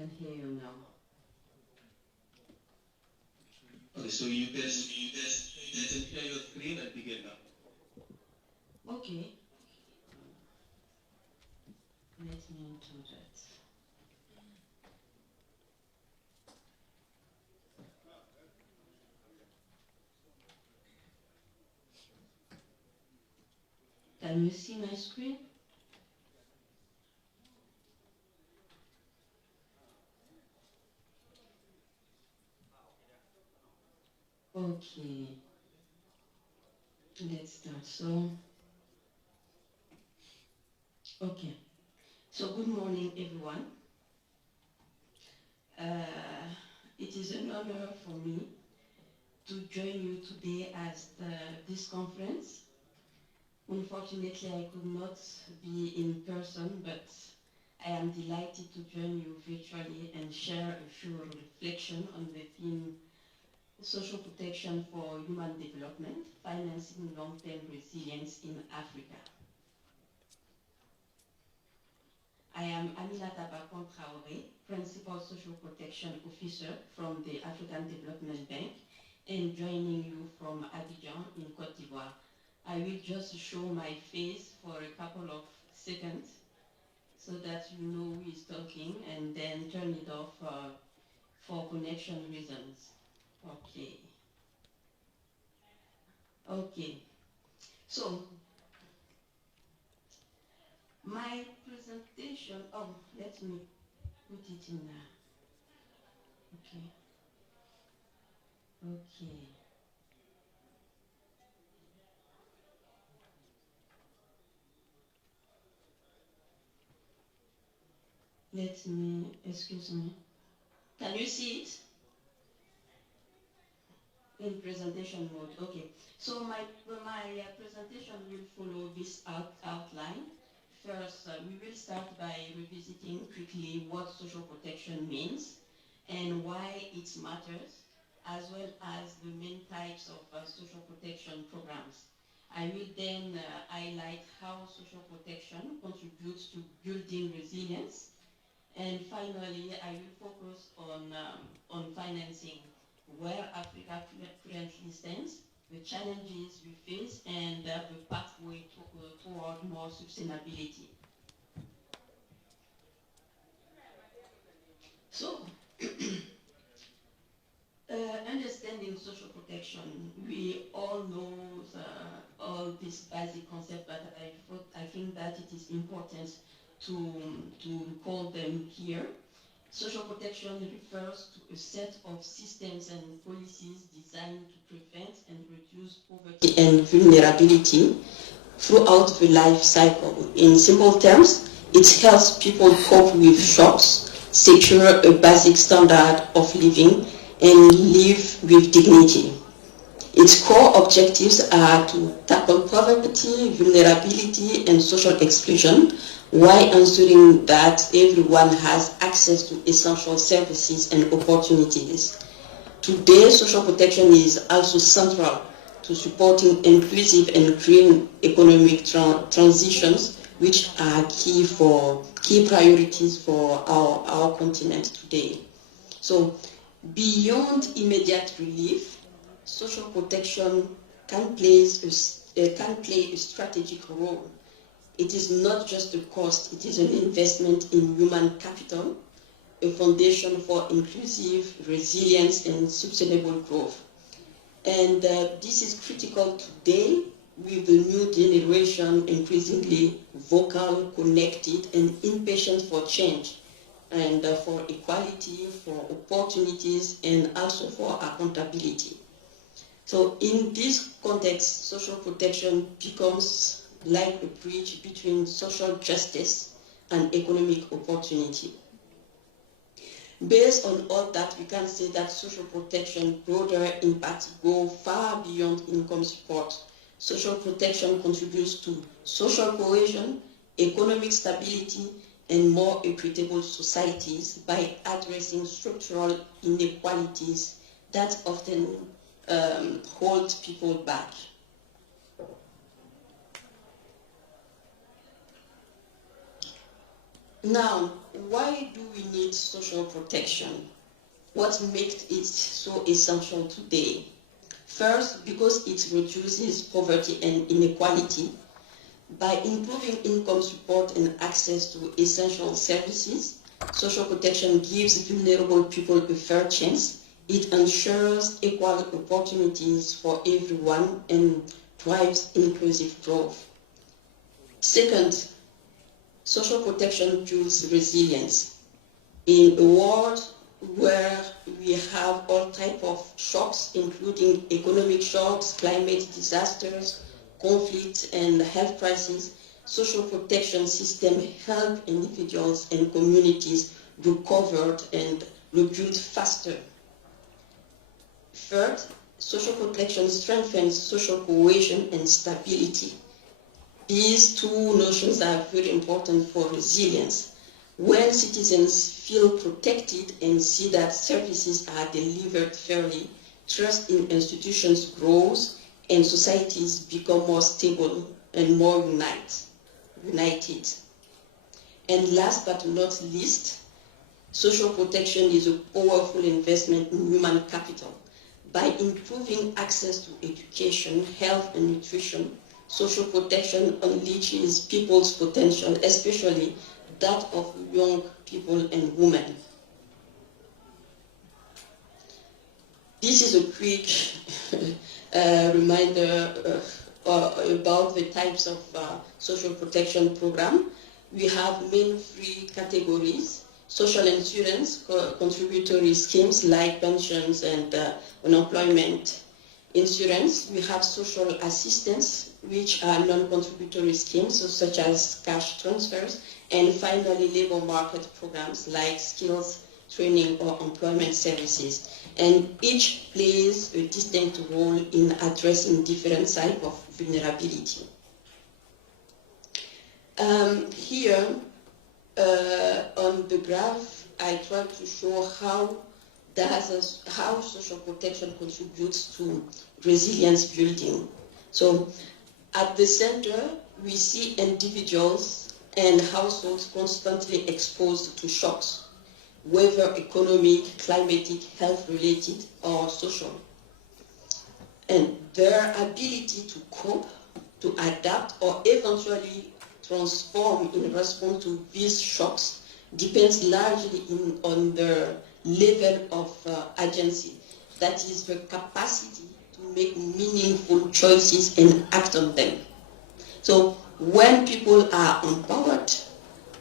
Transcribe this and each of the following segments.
can hear you now. Okay, so you can share your screen and begin now. Okay. Let me do that. Can you see my screen? Okay. Let's start. Okay. So good morning, everyone. It is an honor for me to join you today at this conference. Unfortunately, I could not be in person, but I am delighted to join you virtually and share a few reflections on the theme social protection for human development, financing long-term resilience in Africa. I am Aminata Bakon Traoré, Principal Social Protection Officer from the African Development Bank, and joining you from Abidjan in Côte d'Ivoire. I will just show my face for a couple of seconds so that you know who is talking, and then turn it off for connection reasons. Okay. Okay. So, my presentation, let me put it in there. Okay. Okay. Let me, excuse me. Can you see it? In presentation mode, okay. So my presentation will follow this outline. First, we will start by revisiting quickly what social protection means and why it matters, as well as the main types of social protection programs. I will then highlight how social protection contributes to building resilience. And finally, I will focus on financing, where Africa currently stands, the challenges we face, and the pathway toward more sustainability. So, understanding social protection, we all know all these basic concepts, but I think that it is important to recall them here. Social protection refers to a set of systems and policies designed to prevent and reduce poverty and vulnerability throughout the life cycle. In simple terms, it helps people cope with shocks, secure a basic standard of living, and live with dignity. Its core objectives are to tackle poverty, vulnerability, and social exclusion, while ensuring that everyone has access to essential services and opportunities. Today, social protection is also central to supporting inclusive and green economic transitions, which are key priorities for our continent today. So, beyond immediate relief, social protection can play a strategic role. It is not just a cost, it is an investment in human capital, a foundation for inclusive resilience and sustainable growth. And this is critical today with the new generation increasingly vocal, connected, and impatient for change, and for equality, for opportunities, and also for accountability. So in this context, social protection becomes like a bridge between social justice and economic opportunity. Based on all that, we can say that social protection broader impacts go far beyond income support. Social protection contributes to social cohesion, economic stability, and more equitable societies by addressing structural inequalities that often hold people back. Now, why do we need social protection? What makes it so essential today? First, because it reduces poverty and inequality. By improving income support and access to essential services, social protection gives vulnerable people a fair chance. It ensures equal opportunities for everyone and drives inclusive growth. Second, social protection builds resilience. In a world where we have all types of shocks, including economic shocks, climate disasters, conflict, and health crises, social protection systems help individuals and communities recover and rebuild faster. Third, social protection strengthens social cohesion and stability. These two notions are very important for resilience. When citizens feel protected and see that services are delivered fairly, trust in institutions grows and societies become more stable and more united. And last but not least, social protection is a powerful investment in human capital. By improving access to education, health, and nutrition, social protection unleashes people's potential, especially that of young people and women. This is a quick reminder about the types of social protection program. We have main three categories: social insurance, contributory schemes like pensions and unemployment insurance. We have social assistance, which are non-contributory schemes, such as cash transfers. And finally, labor market programs like skills training or employment services. And each plays a distinct role in addressing different types of vulnerability. Here, on the graph, I try to show how social protection contributes to resilience building. So at the center, we see individuals and households constantly exposed to shocks, whether economic, climatic, health-related, or social. And their ability to cope, to adapt, or eventually transform in response to these shocks depends largely on their level of agency. That is the capacity to make meaningful choices and act on them. So when people are empowered,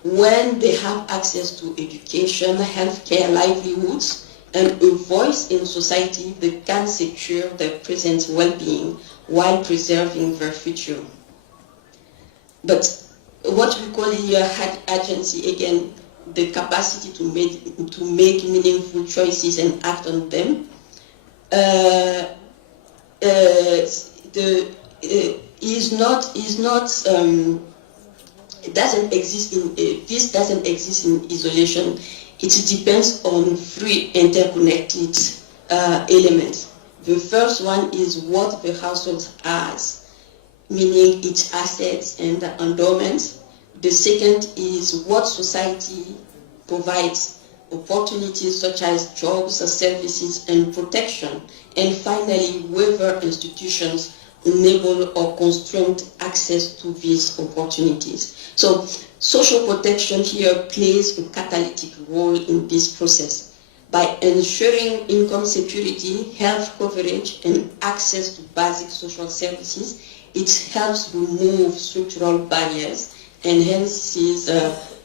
when they have access to education, healthcare, livelihoods, and a voice in society, they can secure their present well-being while preserving their future. But what we call here agency, again, the capacity to make meaningful choices and act on them, this doesn't exist in isolation. It depends on three interconnected elements. The first one is what the household has, meaning its assets and endowments. The second is what society provides, opportunities such as jobs, services, and protection. And finally, whether institutions enable or constrain access to these opportunities. So social protection here plays a catalytic role in this process. By ensuring income security, health coverage, and access to basic social services, it helps remove structural barriers, enhances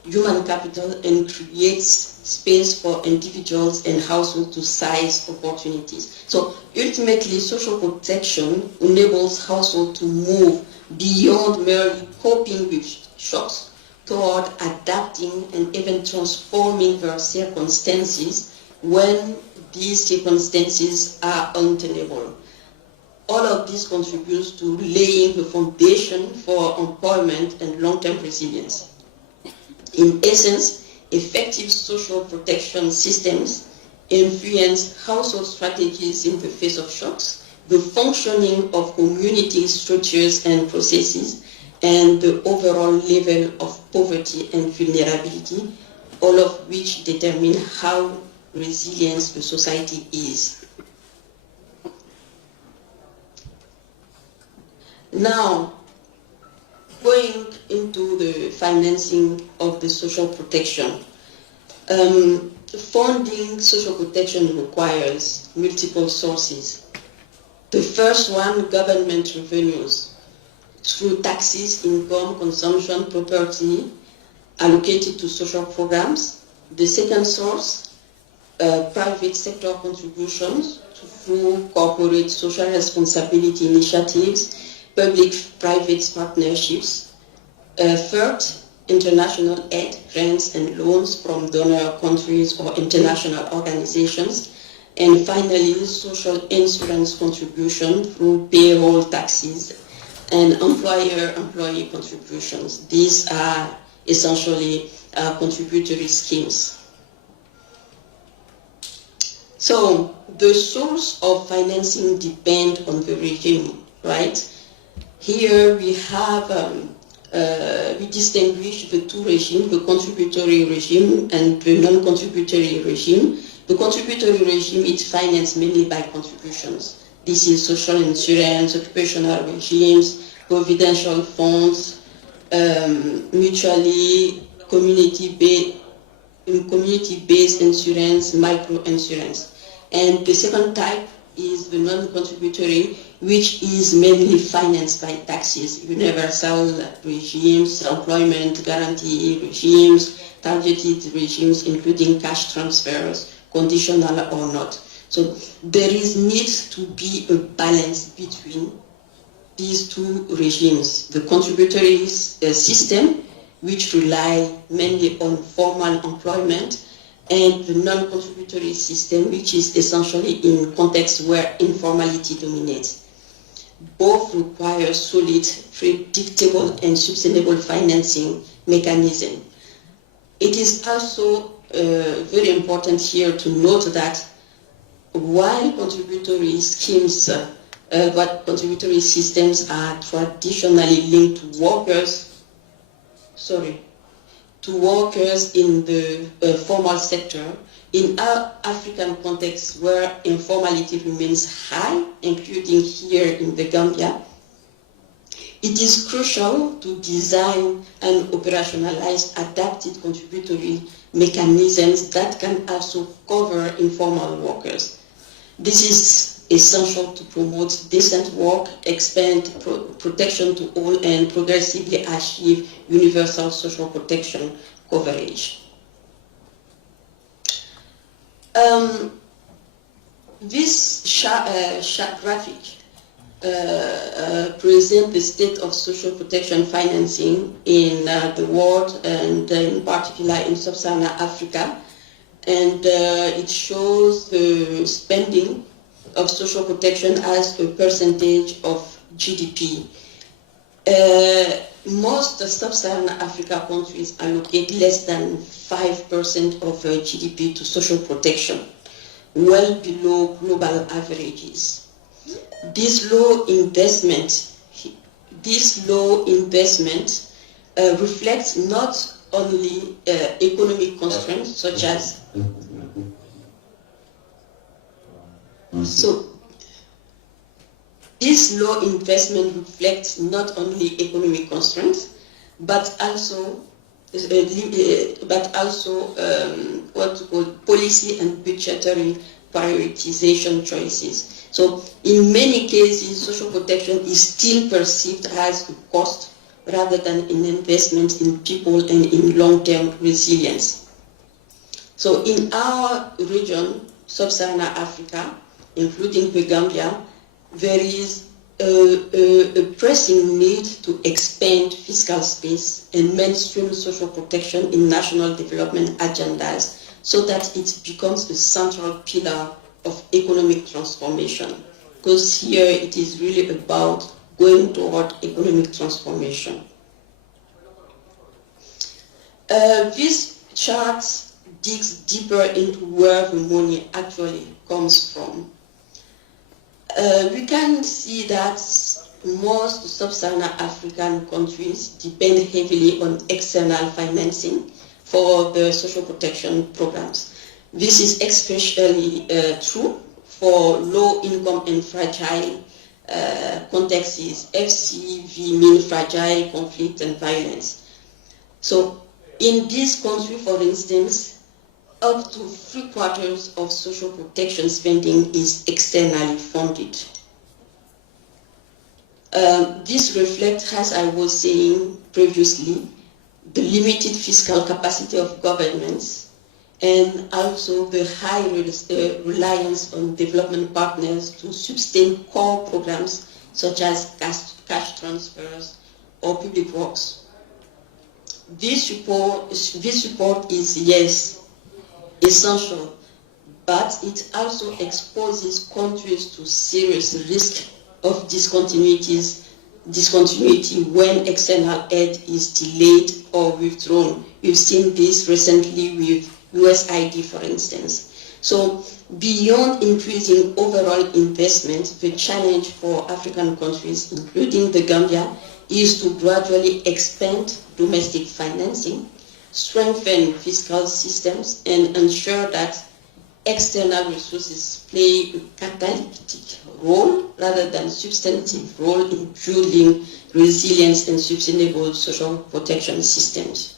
human capital, and creates space for individuals and households to seize opportunities. So ultimately, social protection enables households to move beyond merely coping with shocks toward adapting and even transforming their circumstances when these circumstances are untenable. All of this contributes to laying the foundation for employment and long-term resilience. In essence, effective social protection systems influence household strategies in the face of shocks, the functioning of community structures and processes, and the overall level of poverty and vulnerability, all of which determine how resilient the society is. Now, going into the financing of the social protection. Funding social protection requires multiple sources. The first one, government revenues, through taxes, income, consumption, property, allocated to social programs. The second source, private sector contributions through corporate social responsibility initiatives, public-private partnerships. Third, international aid, grants, and loans from donor countries or international organizations. And finally, social insurance contribution through payroll taxes and employer-employee contributions. These are essentially contributory schemes. So the source of financing depends on the regime, right? Here we have, we distinguish the two regimes, the contributory regime and the non-contributory regime. The contributory regime is financed mainly by contributions. This is social insurance, occupational regimes, providential funds, mutually community-based insurance, micro-insurance. And the second type is the non-contributory, which is mainly financed by taxes, universal regimes, employment guarantee regimes, targeted regimes, including cash transfers, conditional or not. So there is need to be a balance between these two regimes, the contributory system, which rely mainly on formal employment, and the non-contributory system, which is essentially in contexts where informality dominates. Both require solid, predictable, and sustainable financing mechanism. It is also very important here to note that while contributory schemes, contributory systems are traditionally linked to workers in the formal sector, in our African context where informality remains high, including here in the Gambia, it is crucial to design and operationalize adapted contributory mechanisms that can also cover informal workers. This is essential to promote decent work, expand protection to all, and progressively achieve universal social protection coverage. This graphic presents the state of social protection financing in the world, and in particular in sub-Saharan Africa. And it shows the spending of social protection as a percentage of GDP. Most sub-Saharan Africa countries allocate less than 5% of GDP to social protection, well below global averages. This low investment reflects not only economic constraints such as this low investment reflects not only economic constraints, but also what we call policy and budgetary prioritization choices. So in many cases, social protection is still perceived as a cost rather than an investment in people and in long-term resilience. So in our region, sub-Saharan Africa, including the Gambia, there is a pressing need to expand fiscal space and mainstream social protection in national development agendas so that it becomes a central pillar of economic transformation. Because here it is really about going toward economic transformation. This chart digs deeper into where the money actually comes from. We can see that most sub-Saharan African countries depend heavily on external financing for the social protection programs. This is especially true for low-income and fragile contexts. FCV means fragile, conflict, and violence. So in this country, for instance, up to 3/4 of social protection spending is externally funded. This reflects, as I was saying previously, the limited fiscal capacity of governments and also the high reliance on development partners to sustain core programs such as cash transfers or public works. This support is, yes, essential, but it also exposes countries to serious risk of discontinuity when external aid is delayed or withdrawn. We've seen this recently with USAID, for instance. So beyond increasing overall investment, the challenge for African countries, including the Gambia, is to gradually expand domestic financing, strengthen fiscal systems, and ensure that external resources play a catalytic role rather than substantive role in building resilient and sustainable social protection systems.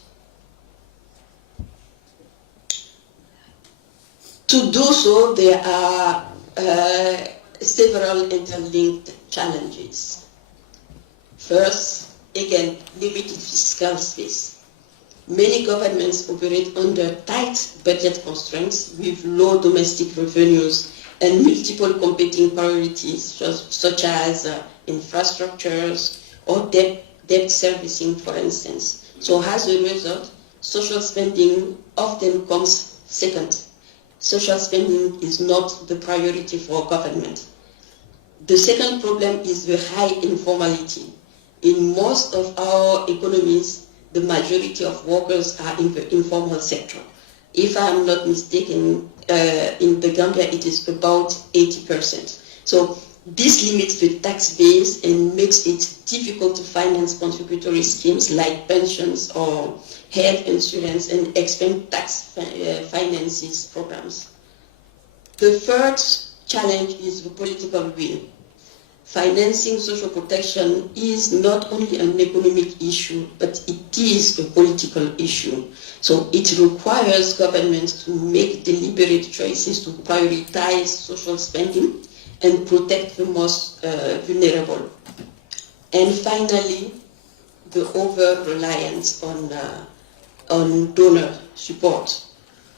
To do so, there are several interlinked challenges. First, again, limited fiscal space. Many governments operate under tight budget constraints with low domestic revenues and multiple competing priorities, such as infrastructures or debt servicing, for instance. So as a result, social spending often comes second. Social spending is not the priority for government. The second problem is the high informality. In most of our economies, the majority of workers are in the informal sector. If I'm not mistaken, in the Gambia it is about 80%. So this limits the tax base and makes it difficult to finance contributory schemes like pensions or health insurance and expand tax finances programs. The third challenge is the political will. Financing social protection is not only an economic issue, but it is a political issue. So it requires governments to make deliberate choices to prioritize social spending and protect the most vulnerable. And finally, the over-reliance on donor support,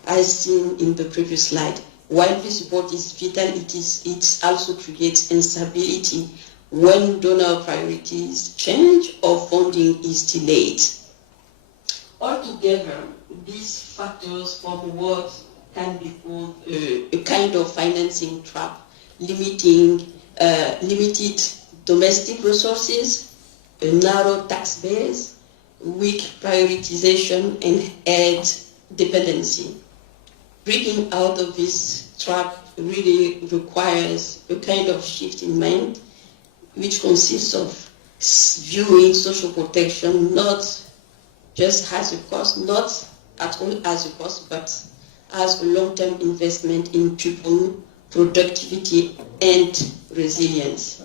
as seen in the previous slide. While this support is vital, it also creates instability when donor priorities change or funding is delayed. Altogether, these factors form what can be called a kind of financing trap, limited domestic resources, a narrow tax base, weak prioritization, and aid dependency. Breaking out of this trap really requires a kind of shift in mind, which consists of viewing social protection not just as a cost, not at all as a cost, but as a long-term investment in people, productivity, and resilience.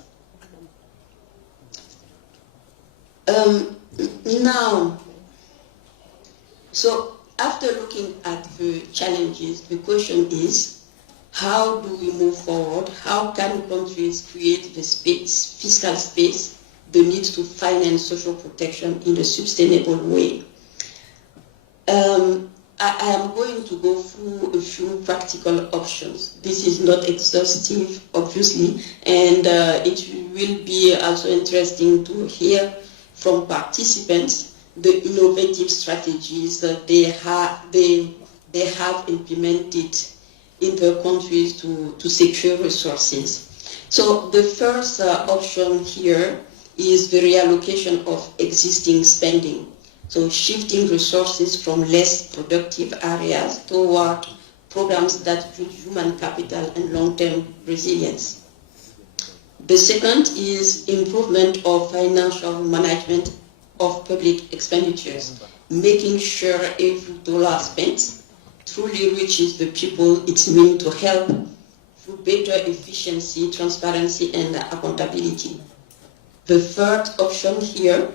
After looking at the challenges, the question is, how do we move forward? How can countries create the fiscal space, the need to finance social protection in a sustainable way? I am going to go through a few practical options. This is not exhaustive, obviously, and it will be also interesting to hear from participants the innovative strategies that they have implemented in their countries to secure resources. So the first option here is the reallocation of existing spending. So shifting resources from less productive areas toward programs that build human capital and long-term resilience. The second is improvement of financial management of public expenditures, making sure every dollar spent truly reaches the people it's meant to help through better efficiency, transparency, and accountability. The third option here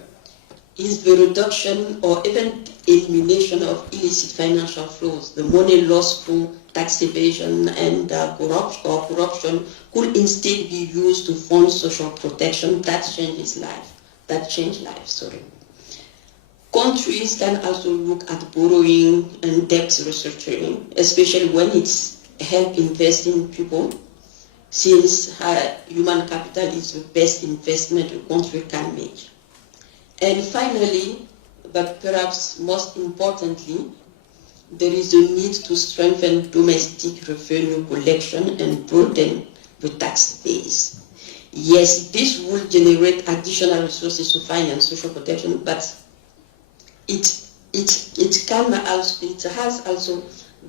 is the reduction or even elimination of illicit financial flows. The money lost through tax evasion and corruption could instead be used to fund social protection that changes life. Countries can also look at borrowing and debt restructuring, especially when it's help invest in people, since human capital is the best investment a country can make. And finally, but perhaps most importantly, there is a need to strengthen domestic revenue collection and broaden the tax base. Yes, this will generate additional resources to finance social protection, but it has also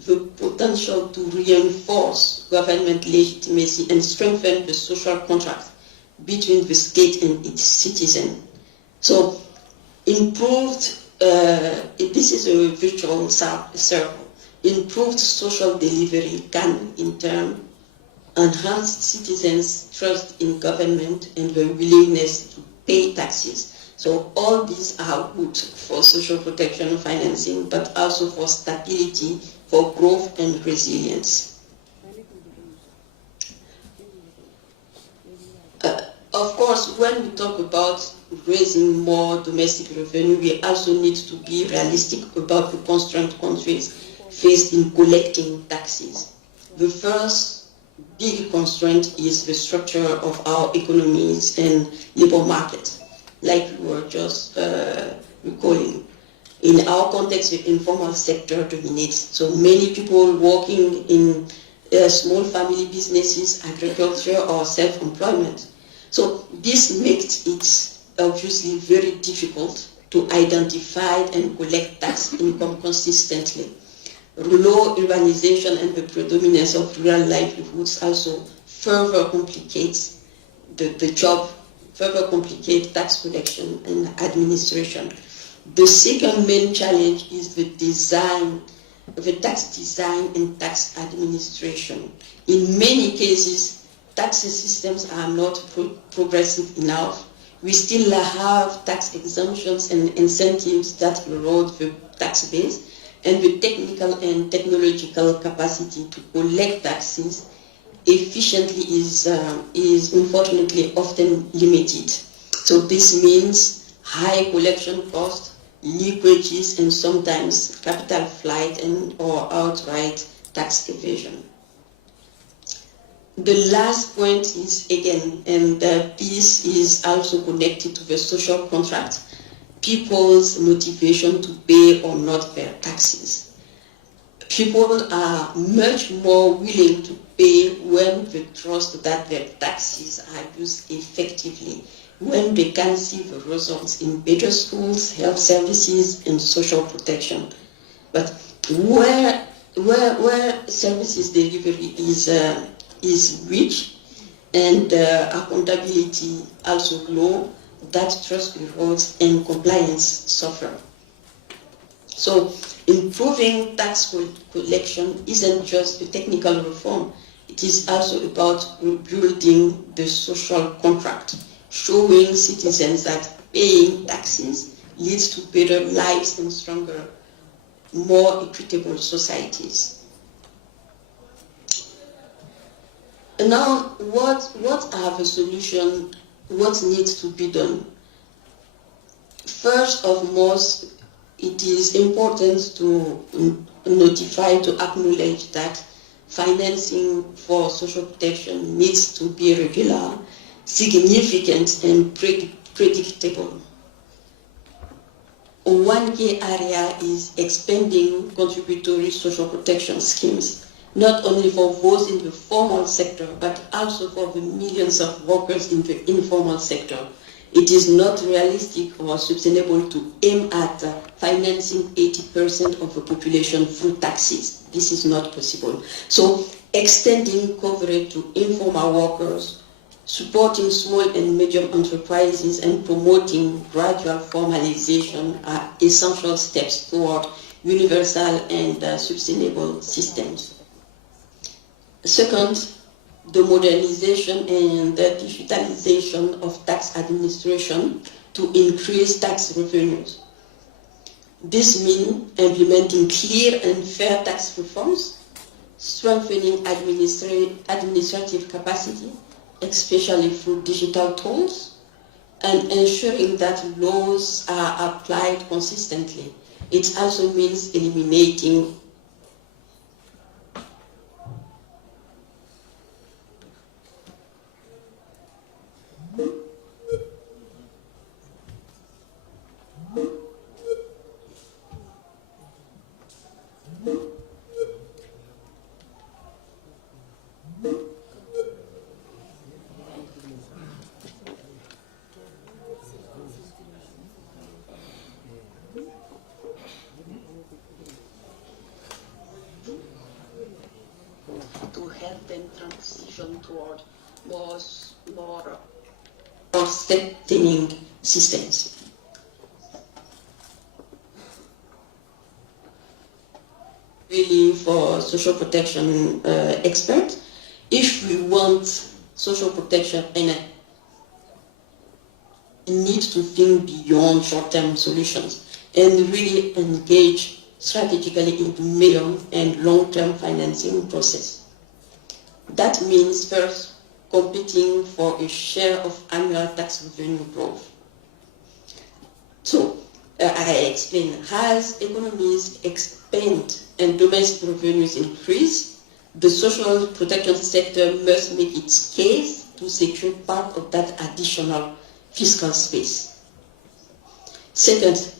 the potential to reinforce government legitimacy and strengthen the social contract between the state and its citizens. So improved, this is a virtual circle, improved social delivery can in turn enhance citizens' trust in government and their willingness to pay taxes. So all these are good for social protection financing, but also for stability, for growth and resilience. Of course, when we talk about raising more domestic revenue, we also need to be realistic about the constrained countries faced in collecting taxes. The first big constraint is the structure of our economies and labor market, like we were just recalling. In our context, the informal sector dominates. So many people working in small family businesses, agriculture, or self-employment. So this makes it obviously very difficult to identify and collect tax income consistently. Low urbanization and the predominance of rural livelihoods also further complicates the job, further complicate tax collection and administration. The second main challenge is the design, the tax design and tax administration. In many cases, tax systems are not progressive enough. We still have tax exemptions and incentives that erode the tax base, and the technical and technological capacity to collect taxes efficiently is unfortunately often limited. So this means high collection costs, leakages, and sometimes capital flight and or outright tax evasion. The last point is, again, and this is also connected to the social contract, people's motivation to pay or not pay taxes. People are much more willing to pay when they trust that their taxes are used effectively, when they can see the results in better schools, health services, and social protection. But where services delivery is rich and accountability also low, that trust erodes and compliance suffer. So improving tax collection isn't just a technical reform, it is also about rebuilding the social contract, showing citizens that paying taxes leads to better lives and stronger, more equitable societies. And now, what are the solutions? What needs to be done? First of most, it is important to notify, to acknowledge that financing for social protection needs to be regular, significant, and predictable. One key area is expanding contributory social protection schemes, not only for those in the formal sector, but also for the millions of workers in the informal sector. It is not realistic or sustainable to aim at financing 80% of the population through taxes. This is not possible. So extending coverage to informal workers, supporting small and medium enterprises and promoting gradual formalization are essential steps toward universal and sustainable systems. Second, the modernization and the digitalization of tax administration to increase tax revenues. This means implementing clear and fair tax reforms, strengthening administrative capacity, especially through digital tools, and ensuring that laws are applied consistently. It also means eliminating to help them transition toward more sustaining systems. Really, for social protection experts, if we want social protection in we need to think beyond short-term solutions and really engage strategically in medium and long-term financing process. That means first competing for a share of annual tax revenue growth. So I explain, as economies expand and domestic revenues increase, the social protection sector must make its case to secure part of that additional fiscal space. Second,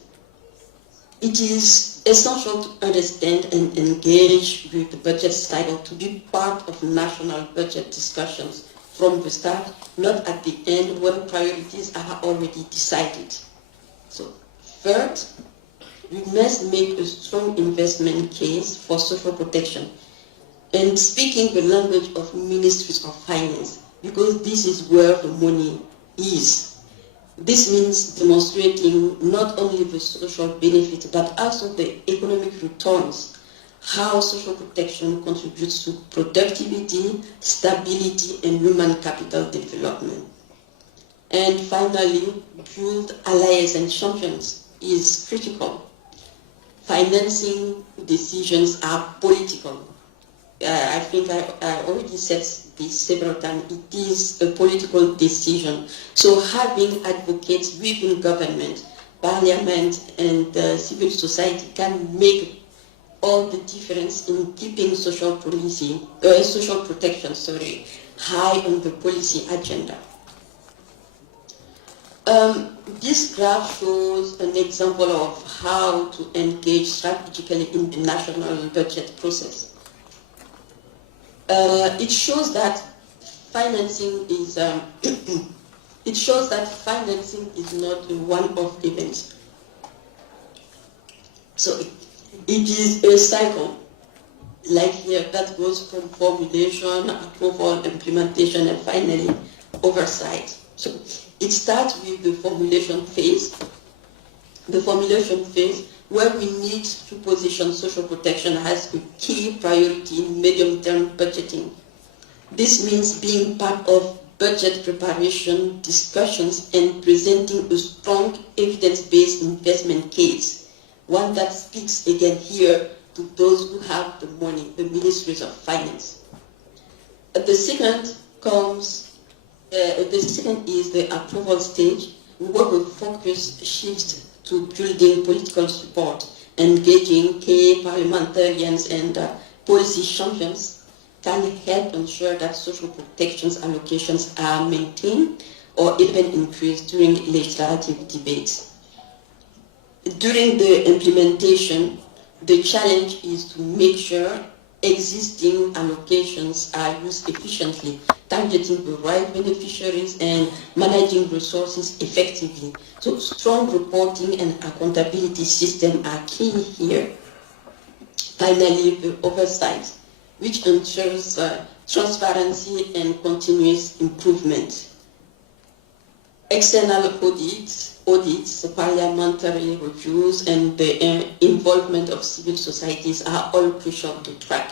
it is essential to understand and engage with the budget cycle to be part of national budget discussions from the start, not at the end when priorities are already decided. So, third, we must make a strong investment case for social protection and speaking the language of ministries of finance, because this is where the money is. This means demonstrating not only the social benefits but also the economic returns, how social protection contributes to productivity, stability, and human capital development. And finally, build allies and champions is critical. Financing decisions are political. I think I already said this several times. It is a political decision. So having advocates within government, parliament, and civil society can make all the difference in keeping social protection, high on the policy agenda. This graph shows an example of how to engage strategically in the national budget process. It shows that financing is not a one-off event. So it is a cycle, like here, that goes from formulation, approval, implementation, and finally oversight. So it starts with the formulation phase. The formulation phase, where we need to position social protection as a key priority in medium-term budgeting. This means being part of budget preparation, discussions, and presenting a strong evidence-based investment case, one that speaks again here to those who have the money, the ministries of finance. The second is the approval stage, where the focus shifts to building political support, engaging key parliamentarians and policy champions can help ensure that social protection allocations are maintained or even increased during legislative debates. During the implementation, the challenge is to make sure existing allocations are used efficiently, targeting the right beneficiaries and managing resources effectively. So strong reporting and accountability systems are key here. Finally, the oversight. which ensures transparency and continuous improvement. External audits, parliamentary reviews, and the involvement of civil societies are all crucial to track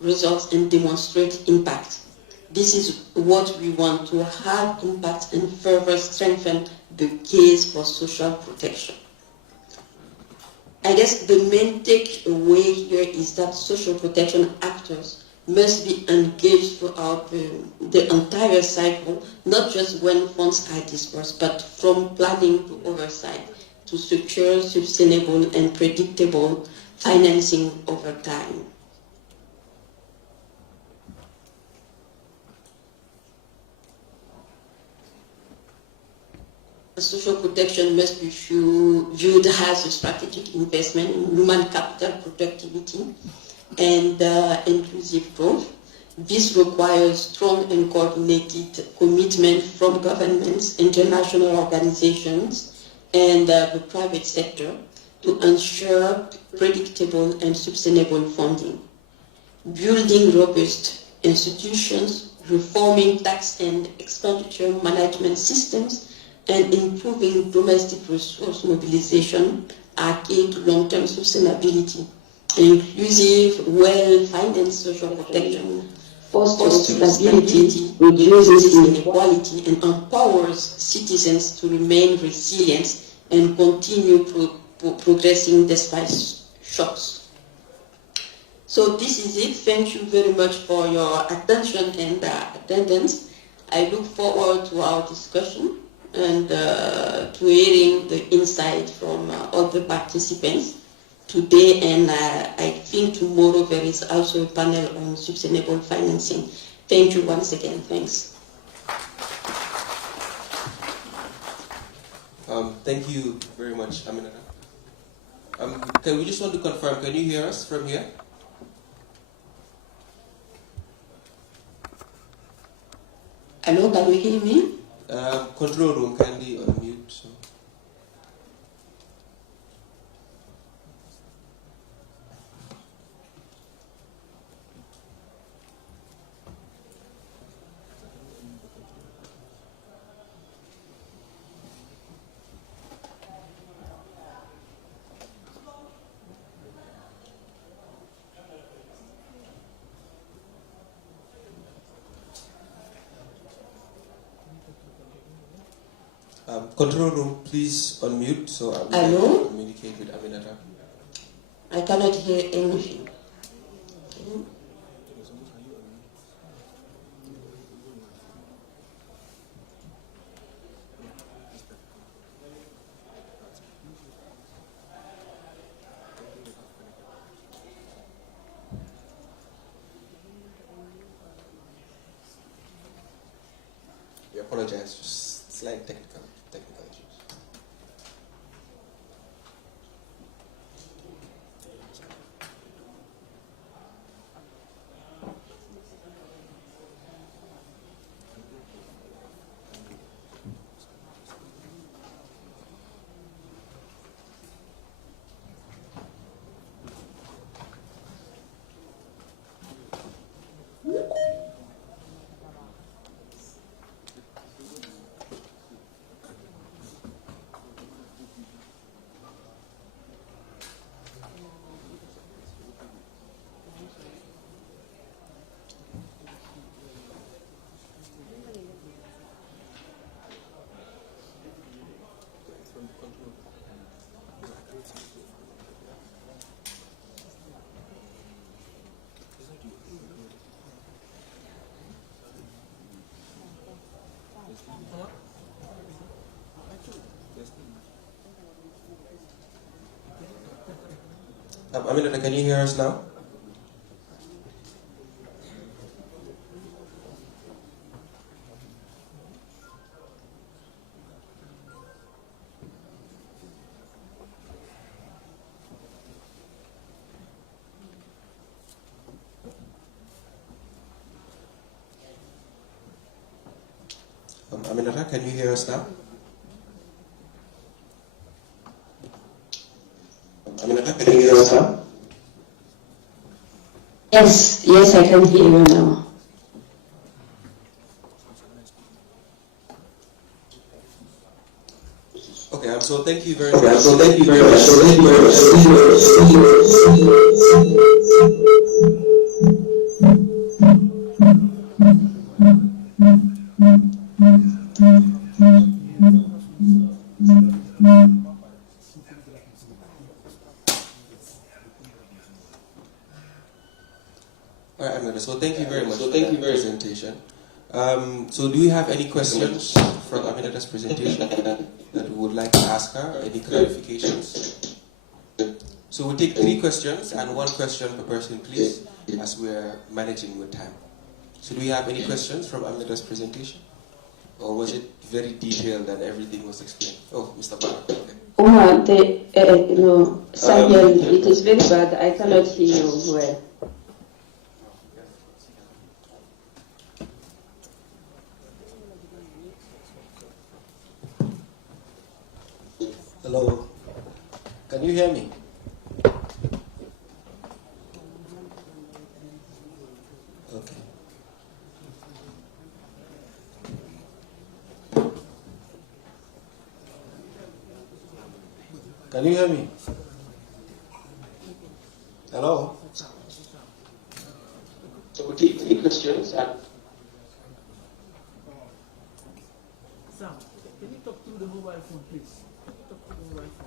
results and demonstrate impact. This is what we want, to have impact and further strengthen the case for social protection. I guess the main takeaway here is that social protection actors must be engaged throughout the entire cycle, not just when funds are dispersed, but from planning to oversight, to secure sustainable and predictable financing over time. Social protection must be viewed as a strategic investment in human capital productivity and inclusive growth. This requires strong and coordinated commitment from governments, international organizations, and the private sector to ensure predictable and sustainable funding. Building robust institutions, reforming tax and expenditure management systems, and improving domestic resource mobilization are key to long-term sustainability. Inclusive, well-financed social protection fosters stability, reduces inequality, and empowers citizens to remain resilient and continue progressing despite shocks. So this is it. Thank you very much for your attention and attendance. I look forward to our discussion and to hearing the insight from other participants today, and I think tomorrow there is also a panel on sustainable financing. Thank you once again. Thanks. Thank you very much, Aminata. We just want to confirm, can you hear us from here? Hello, can you hear me? Control room, kindly unmute. So. Control room, please unmute so I will communicate with Aminata. I cannot hear anything. We apologize, just slight technical issues. Aminata, can you hear us now? Aminata, can you hear us now? Aminata, can you hear us now? Yes, yes, I can hear you now. Okay, so thank you very much. All right, Amanda. So thank you very much for that presentation. So do you have any questions from Amina's presentation that we would like to ask her? Any clarifications? So we'll take 3 questions and 1 question per person, please, as we're managing with time. So do you have any questions from Amina's presentation? Or was it very detailed and everything was explained? Oh, Mr. Barak, okay. No, Samuel, it is very bad. I cannot hear you well. Hello, can you hear me? Okay. Can you hear me? Hello? So we'll take 3 questions and... Sam, can you talk through the mobile phone, please? Talk through the mobile phone.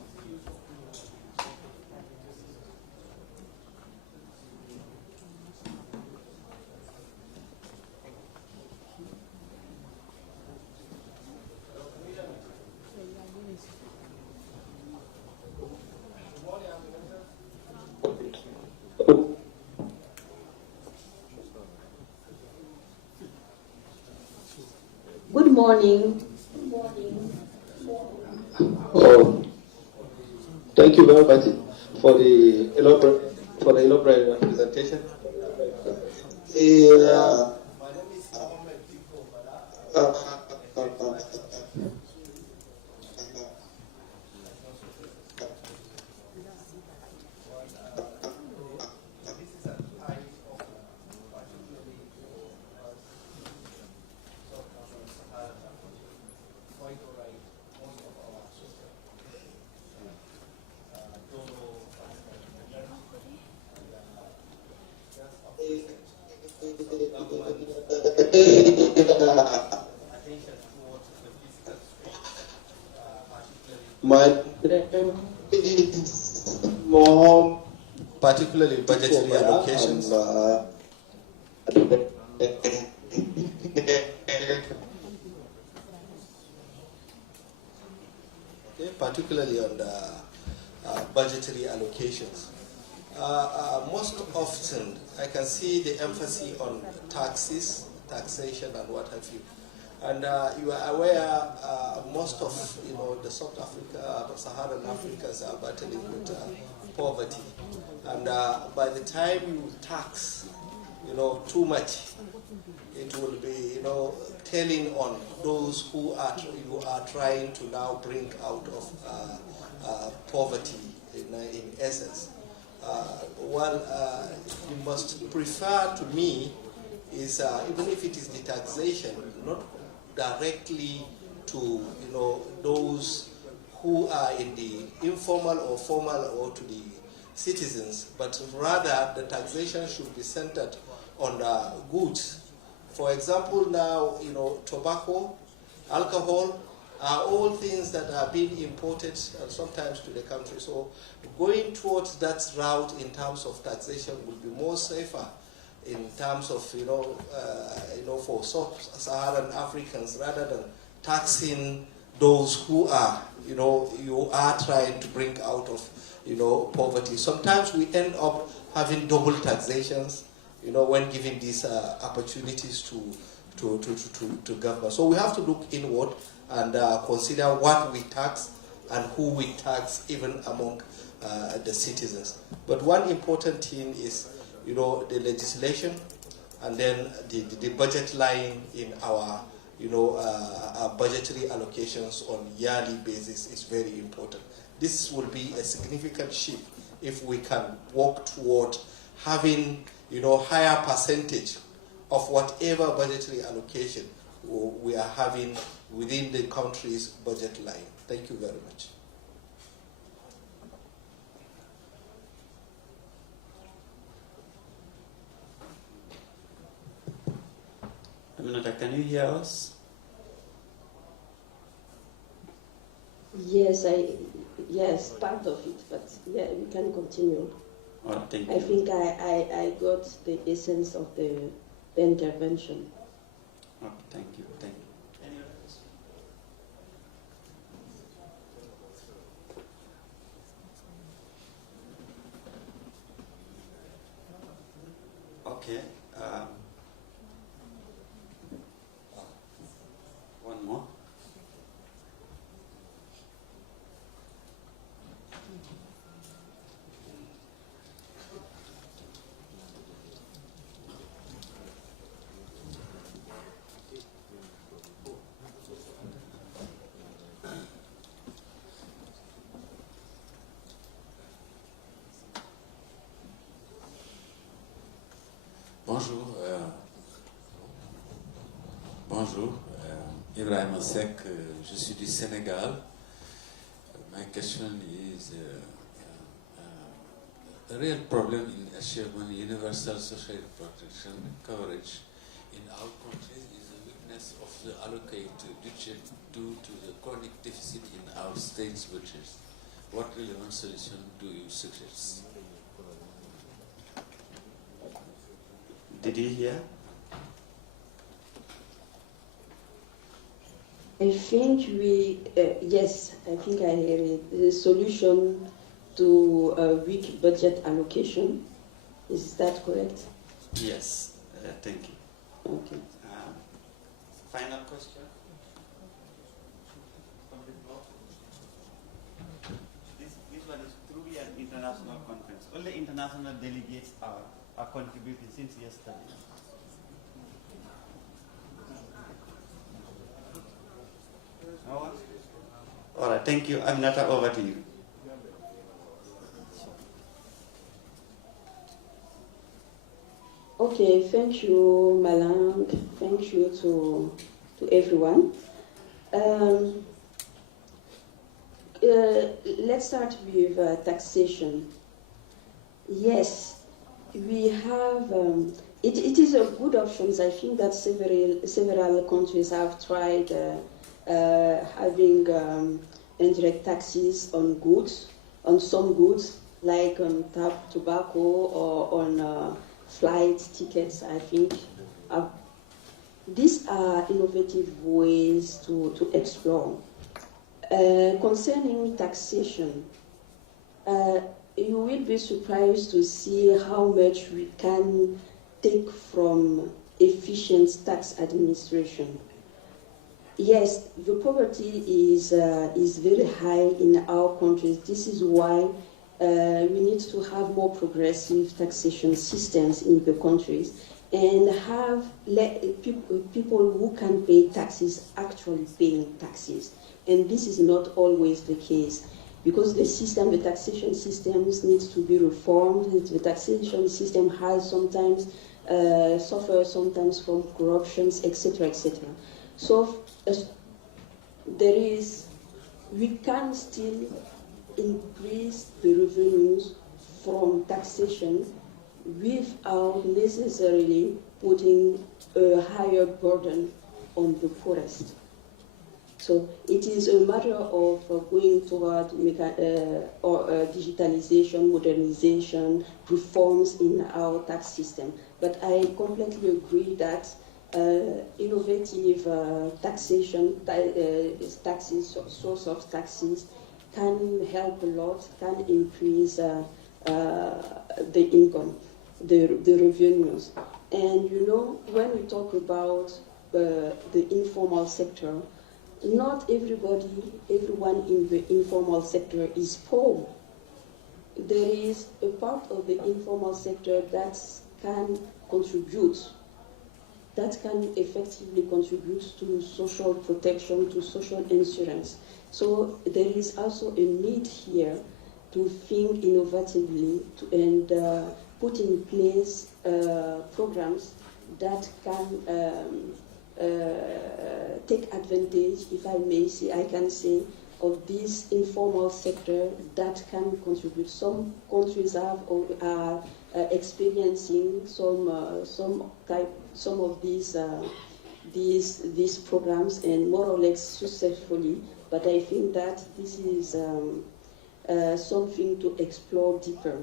Good morning. Oh, thank you very much for the elaborate presentation. My more Particularly budgetary allocations. Okay, particularly on the budgetary allocations. Most often, I can see the emphasis on taxes, taxation, and what have you. And you are aware, most of the South Africa, Saharan Africans are battling with poverty. And by the time you tax, too much, it will be, telling on those who you are trying to now bring out of poverty in essence. You must prefer to me is even if it is the taxation, not directly to those who are in the informal or formal or to the citizens, but rather the taxation should be centered on the goods. For example, now tobacco, alcohol are all things that are being imported sometimes to the country. So going towards that route in terms of taxation will be more safer in terms of for sub-Saharan Africans, rather than taxing those who are you are trying to bring out of poverty. Sometimes we end up having double taxations when giving these opportunities to government. So we have to look inward and consider what we tax and who we tax, even among the citizens. But one important thing is the legislation, and then the budget line in our our budgetary allocations on yearly basis is very important. This will be a significant shift if we can work toward having higher percentage of whatever budgetary allocation we are having within the country's budget line. Thank you very much. Aminata, can you hear us? Yes, part of it, but yeah, we can continue. Oh, thank you. I think I got the essence of the intervention. Oh, thank you. Thank you. Any others? Okay. One more. Bonjour. Bonjour. Ibrahim Sek, je suis du Sénégal. My question is the real problem in achieving universal social protection coverage in our countries is the weakness of the allocated budget due to the chronic deficit in our state's budgets. What relevant solution do you suggest? Did you hear? I think yes, I think I hear it. The solution to a weak budget allocation, is that correct? Yes. Thank you. Okay. Final question? This one is truly an international conference. All the international delegates are contributing since yesterday. No one? All right, thank you. Aminata, over to you. Okay, thank you, Malang. Thank you to everyone. Let's start with taxation. Yes, we have. It is a good option. I think that several countries have tried having indirect taxes on goods, on some goods, like on tobacco or on flight tickets, I think. These are innovative ways to explore. Concerning taxation, you will be surprised to see how much we can take from efficient tax administration. Yes, the poverty is very high in our countries. This is why we need to have more progressive taxation systems in the countries and have people who can pay taxes actually paying taxes. And this is not always the case because the taxation systems needs to be reformed. The taxation system has sometimes suffers sometimes from corruptions, etc., etc. So we can still increase the revenues from taxation without necessarily putting a higher burden on the poorest. So it is a matter of going toward digitalization, modernization, reforms in our tax system. But I completely agree that innovative taxation, taxes, source of taxes, can help a lot, can increase the income, the revenues. And when we talk about the informal sector, not everyone in the informal sector is poor. There is a part of the informal sector that can contribute, that can effectively contribute to social protection, to social insurance. So there is also a need here to think innovatively and put in place programs that can take advantage, if I may say, I can say, of this informal sector that can contribute. Some countries are experiencing some of these programs, and more or less successfully. But I think that this is something to explore deeper.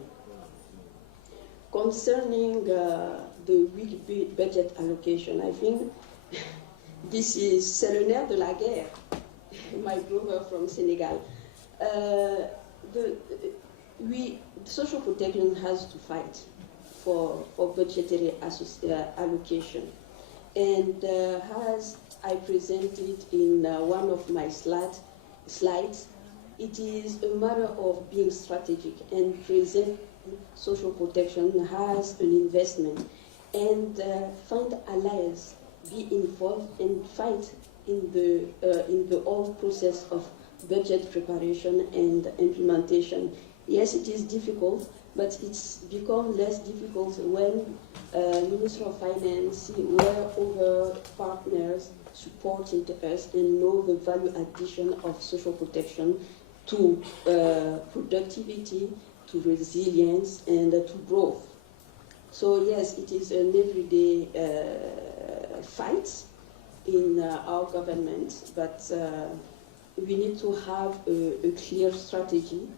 Concerning the weak budget allocation, I think this is c'est le nerf de la guerre. My brother from Senegal. Social protection has to fight for budgetary allocation. And as I presented in one of my slides, it is a matter of being strategic and present social protection as an investment, and find allies, be involved and fight in the whole process of budget preparation and implementation. Yes, it is difficult, but it's become less difficult when Minister of Finance, where other partners supporting us and know the value addition of social protection to productivity, to resilience, and to growth. So yes, it is an everyday fight in our government, but we need to have a clear strategy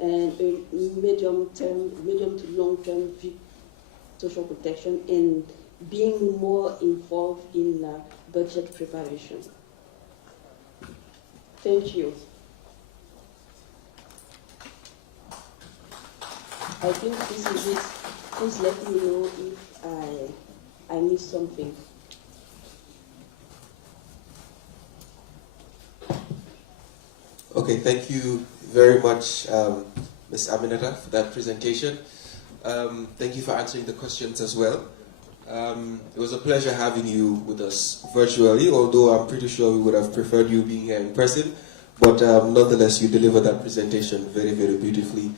and a medium to long-term view social protection, and being more involved in budget preparation. Thank you. I think this is it. Please let me know if I missed something. Okay, thank you very much, Ms. Aminata, for that presentation. Thank you for answering the questions as well. It was a pleasure having you with us virtually, although I'm pretty sure we would have preferred you being here in person. But nonetheless, you delivered that presentation very, very beautifully.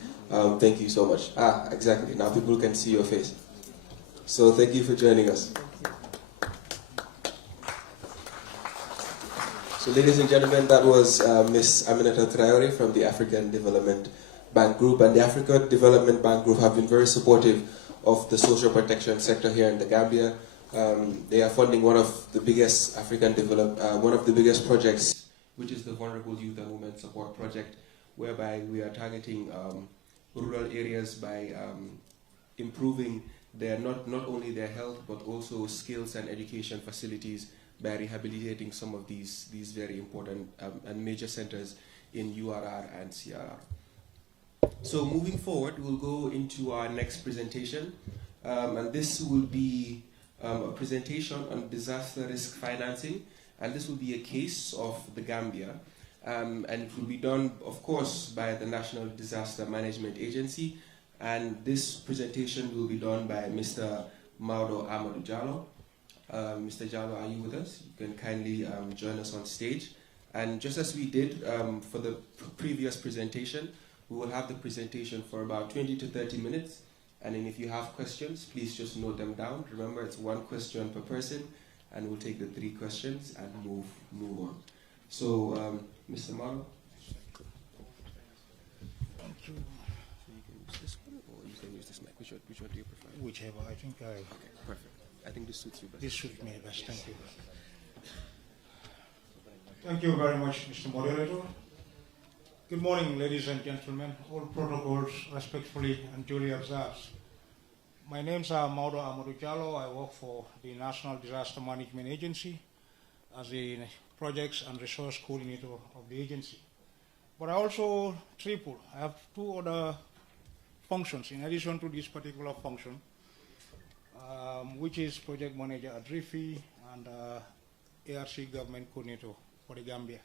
Thank you so much. Exactly. Now people can see your face. So thank you for joining us. So ladies and gentlemen, that was Ms. Aminata Traore from the African Development Bank Group. And the African Development Bank Group have been very supportive of the social protection sector here in the Gambia. They are funding one of the biggest one of the biggest projects, which is the Vulnerable Youth and Women Support Project, whereby we are targeting rural areas by improving their not only their health but also skills and education facilities by rehabilitating some of these very important and major centers in URR and CRR. So moving forward, we'll go into our next presentation, and this will be a presentation on disaster risk financing, and this will be a case of the Gambia, and it will be done, of course, by the National Disaster Management Agency, and this presentation will be done by Mr. Maudo Amadou Jallo. Mr. Jallo, are you with us? You can kindly join us on stage. And just as we did for the previous presentation, we will have the presentation for about 20 to 30 minutes. And then if you have questions, please just note them down. Remember, it's one question per person, and we'll take the 3 questions and move on. So, Mr. Maudo. Thank you. So you can use this one, or you can use this mic. Which one do you prefer? Whichever. I think Okay, perfect. I think this suits you best. this suits me best. Thank you. Thank you very much, Mr. Moderator. Good morning, ladies and gentlemen. All protocols respectfully and duly observed. My name is Maudo Amadou Jallo. I work for the National Disaster Management Agency as the Projects and Resource Coordinator of the agency. But I also triple. I have 2 other functions in addition to this particular function, which is Project Manager at RIFI and ARC Government Coordinator for the Gambia.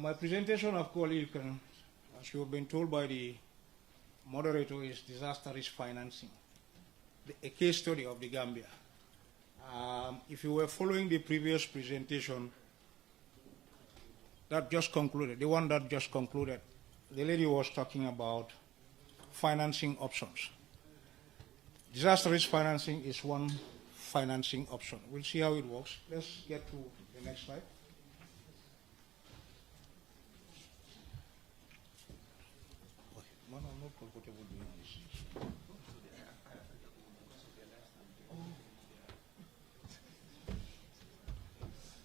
My presentation, of course, as you have been told by the moderator, is disaster risk financing, a case study of the Gambia. If you were following the previous presentation that just concluded, the one that just concluded, the lady was talking about financing options. disaster risk financing is one financing option. We'll see how it works. Let's get to the next slide. No, I'm not comfortable doing this.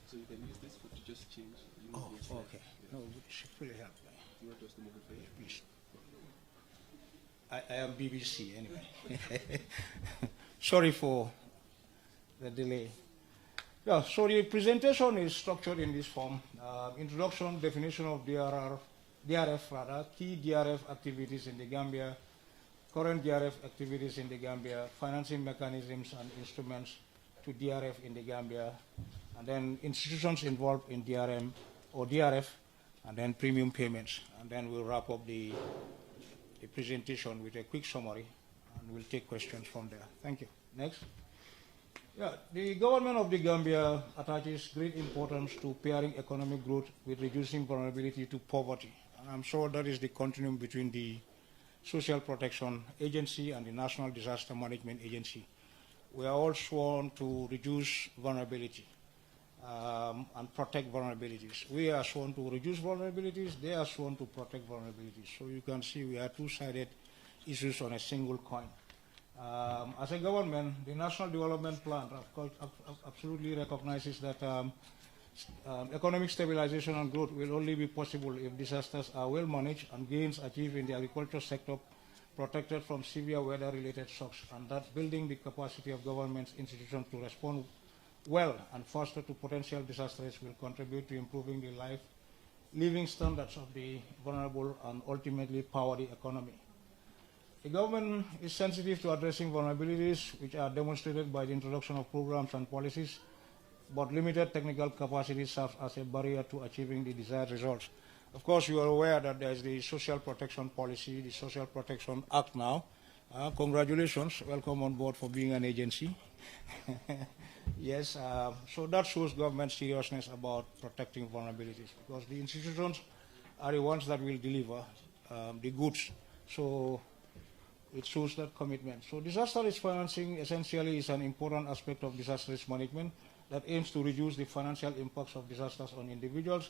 So you can use this to just change. Oh, okay. No, it should really help. You want us to move it for you? Please. I am BBC anyway. Sorry for the delay. Yeah, so the presentation is structured in this form. Introduction, definition of DRF rather, key DRF activities in the Gambia, current DRF activities in the Gambia, financing mechanisms and instruments to DRF in the Gambia, and then institutions involved in DRM or DRF, and then premium payments. And then we'll wrap up the presentation with a quick summary, and we'll take questions from there. Thank you. Next. Yeah, the government of the Gambia attaches great importance to pairing economic growth with reducing vulnerability to poverty. And I'm sure that is the continuum between the Social Protection Agency and the National Disaster Management Agency. We are all sworn to reduce vulnerability and protect vulnerabilities. We are sworn to reduce vulnerabilities, they are sworn to protect vulnerabilities. So you can see we are two-sided issues on a single coin. As a government, the National Development Plan absolutely recognizes that economic stabilization and growth will only be possible if disasters are well managed and gains achieved in the agriculture sector protected from severe weather-related shocks, and that building the capacity of government institutions to respond well and faster to potential disasters will contribute to improving the living standards of the vulnerable and ultimately power the economy. The government is sensitive to addressing vulnerabilities which are demonstrated by the introduction of programs and policies, but limited technical capacity serves as a barrier to achieving the desired results. Of course, you are aware that there is the Social Protection Policy, the Social Protection Act now. Congratulations, welcome on board for being an agency. Yes, so that shows government seriousness about protecting vulnerabilities, because the institutions are the ones that will deliver the goods. So it shows that commitment. So disaster risk financing essentially is an important aspect of disaster risk management that aims to reduce the financial impacts of disasters on individuals,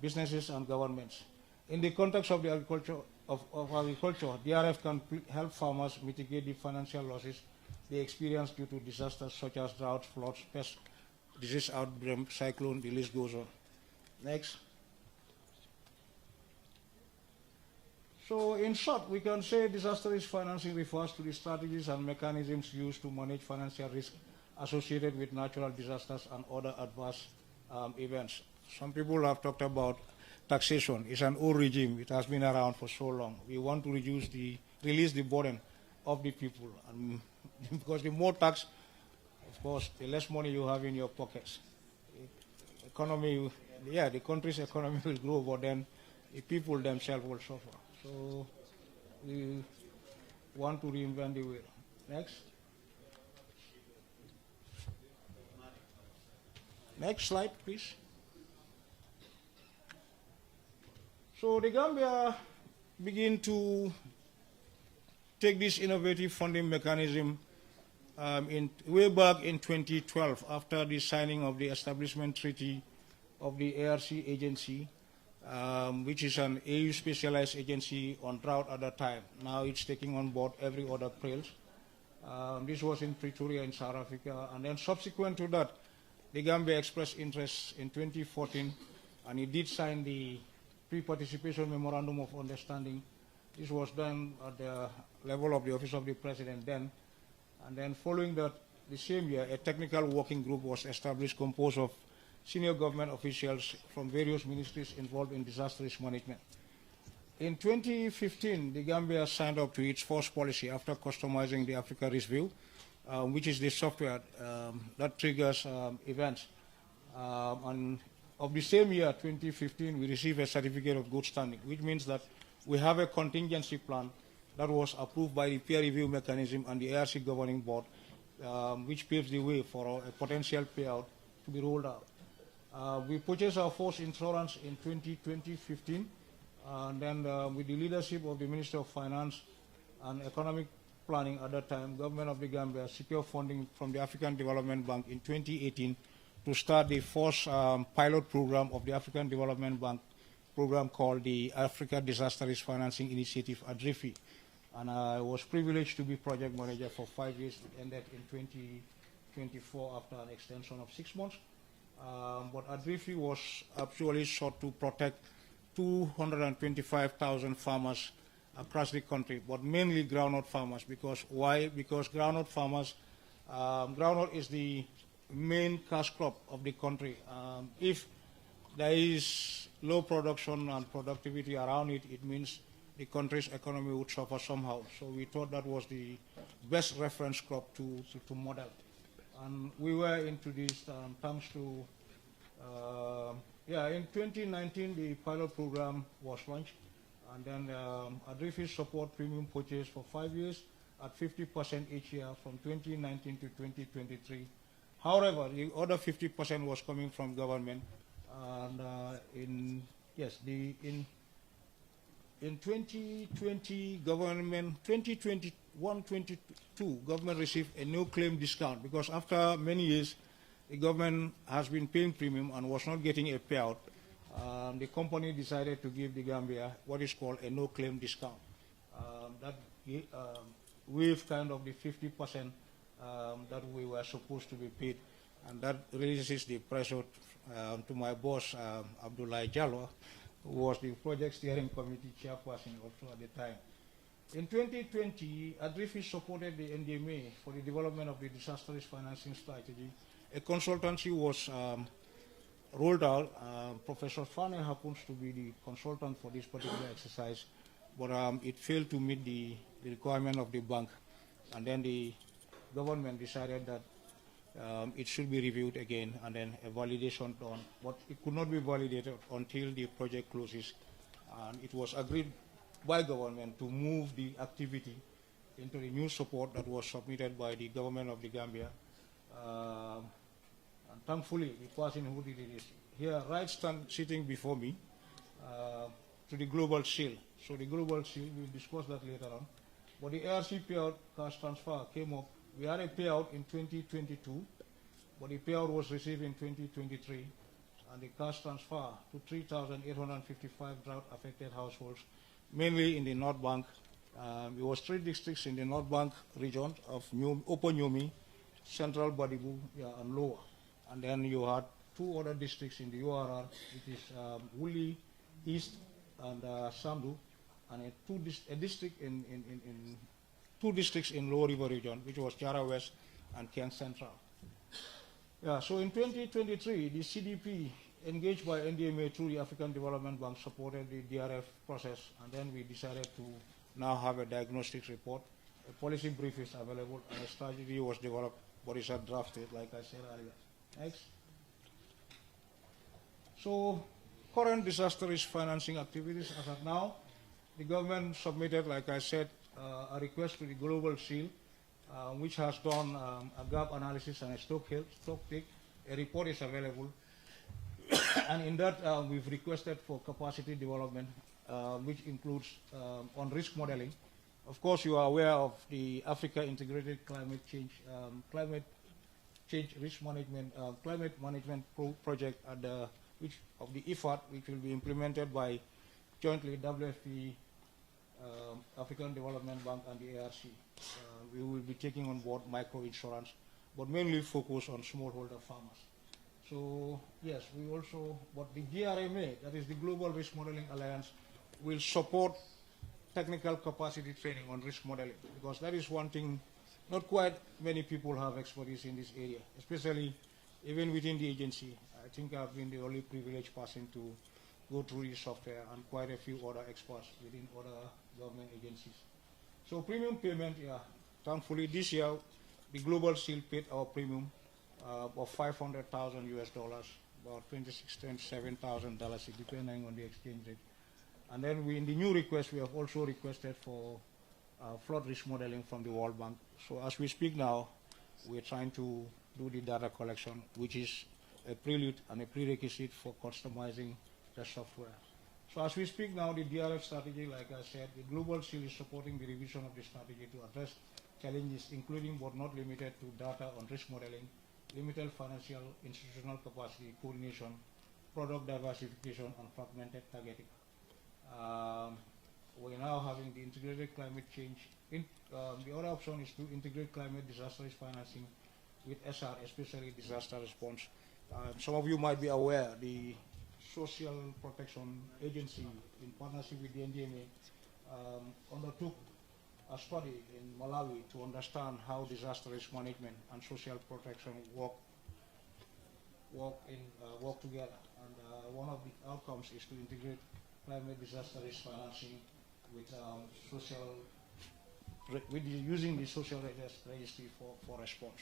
businesses, and governments. In the context of the agriculture, DRF can help farmers mitigate the financial losses they experience due to disasters such as drought, floods, pest, disease outbreak, cyclone, the list goes on. Next. So in short, we can say disaster risk financing refers to the strategies and mechanisms used to manage financial risk associated with natural disasters and other adverse events. Some people have talked about taxation. It's an old regime. It has been around for so long. We want to release the burden of the people. And because the more tax, of course, the less money you have in your pockets. The country's economy will grow, but then the people themselves will suffer. So we want to reinvent the wheel. Next. Next slide, please. So the Gambia begin to take this innovative funding mechanism way back in 2012 after the signing of the establishment treaty of the ARC agency, which is an AU specialized agency on drought at that time. Now it's taking on board every other PRELS. This was in Pretoria in South Africa, and then subsequent to that, the Gambia expressed interest in 2014, and it did sign the pre-participation memorandum of understanding. This was done at the level of the Office of the President then, and then following that, the same year, a technical working group was established composed of senior government officials from various ministries involved in disaster risk management. In 2015, the Gambia signed up to its first policy after customizing the Africa Risk View, which is the software that triggers events. And of the same year, 2015, we received a certificate of good standing, which means that we have a contingency plan that was approved by the peer review mechanism and the ARC governing board, which paves the way for a potential payout to be rolled out. We purchased our first insurance in 2015, and then with the leadership of the Minister of Finance and Economic planning at that time, government of the Gambia secured funding from the African Development Bank in 2018 to start the first pilot program of the African Development Bank program called the Africa Disaster Risk Financing Initiative, ADRIFI. And I was privileged to be project manager for 5 years. It ended in 2024 after an extension of 6 months. But ADRIFI was actually sought to protect 225,000 farmers across the country, but mainly groundnut farmers. Because why? Because groundnut farmers, groundnut is the main cash crop of the country. If there is low production and productivity around it, it means the country's economy would suffer somehow. So we thought that was the best reference crop to model. And we were into this thanks to, in 2019 the pilot program was launched, and then ADRIFI support premium purchase for 5 years at 50% each year from 2019 to 2023. However, the other 50% was coming from government, and in 2020 government, 2021-22 government received a no claim discount, because after many years the government has been paying premium and was not getting a payout. The company decided to give the Gambia what is called a no claim discount. That waived kind of the 50% that we were supposed to be paid, and that releases the pressure to my boss, Abdullah Jallo, who was the project steering committee chairperson also at the time. In 2020, ADRIFI supported the NDMA for the development of the disaster risk financing strategy. A consultancy was rolled out. Professor Fane happens to be the consultant for this particular exercise, but it failed to meet the requirement of the bank, and then the government decided that it should be reviewed again and then a validation done, but it could not be validated until the project closes. And it was agreed by government to move the activity into the new support that was submitted by the government of the Gambia. And thankfully, the person who did it is here, sitting before me, to the Global Seal. So the Global Seal, we'll discuss that later on. But the ARC payout cash transfer came up. We had a payout in 2022, but the payout was received in 2023, and the cash transfer to 3,855 drought-affected households, mainly in the North Bank. It was 3 districts in the North Bank region of Upper Nyomi, Central Badibu, and Lower. And then you had 2 other districts in the URR, which is Wuli East and Sandu, and a district in 2 districts in Lower River region, which was Jara West and Ken Central. So in 2023, the CDP engaged by NDMA through the African Development Bank supported the DRF process, and then we decided to now have a diagnostic report. A policy brief is available, and a strategy was developed, but it's not drafted, like I said earlier. Next. So current disaster risk financing activities as of now, the government submitted, like I said, a request to the Global Seal, which has done a gap analysis and a stock take. A report is available. And in that, we've requested for capacity development, which includes on risk modeling. Of course, you are aware of the Africa Integrated Climate Change Risk Management, Climate Management Project at the of the IFAD, which will be implemented by jointly WFP, African Development Bank, and the ARC. We will be taking on board micro insurance, but mainly focus on smallholder farmers. So yes, we also, but the GRMA, that is the Global Risk Modeling Alliance, will support technical capacity training on risk modeling, because that is one thing, not quite many people have expertise in this area, especially even within the agency. I think I've been the only privileged person to go through the software, and quite a few other experts within other government agencies. So premium payment, thankfully this year, the Global Seal paid our premium of $500,000 US, about $26,000 to $27,000, depending on the exchange rate. And then in the new request, we have also requested for flood risk modeling from the World Bank. So as we speak now, we're trying to do the data collection, which is a prelude and a prerequisite for customizing the software. So as we speak now, the DRF strategy, like I said, the Global Seal is supporting the revision of the strategy to address challenges including but not limited to data on risk modeling, limited financial institutional capacity, coordination, product diversification, and fragmented targeting. We're now having the integrated climate change. The other option is to integrate climate disaster risk financing with SR, especially disaster response. Some of you might be aware the Social Protection Agency, in partnership with the NDMA, undertook a study in Malawi to understand how disaster risk management and social protection work together. And one of the outcomes is to integrate climate disaster risk financing with using the social registry for response.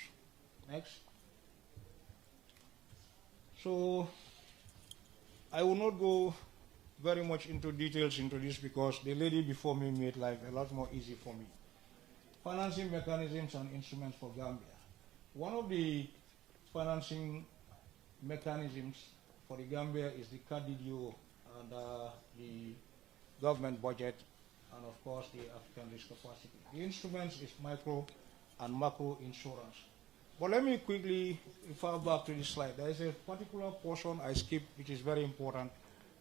Next. So I will not go very much into details into this because the lady before me made life a lot more easy for me. Financing mechanisms and instruments for Gambia. One of the financing mechanisms for the Gambia is the CADIDO and the government budget, and of course the African risk capacity. The instruments is micro and macro insurance. But let me quickly refer back to this slide. There is a particular portion I skipped which is very important.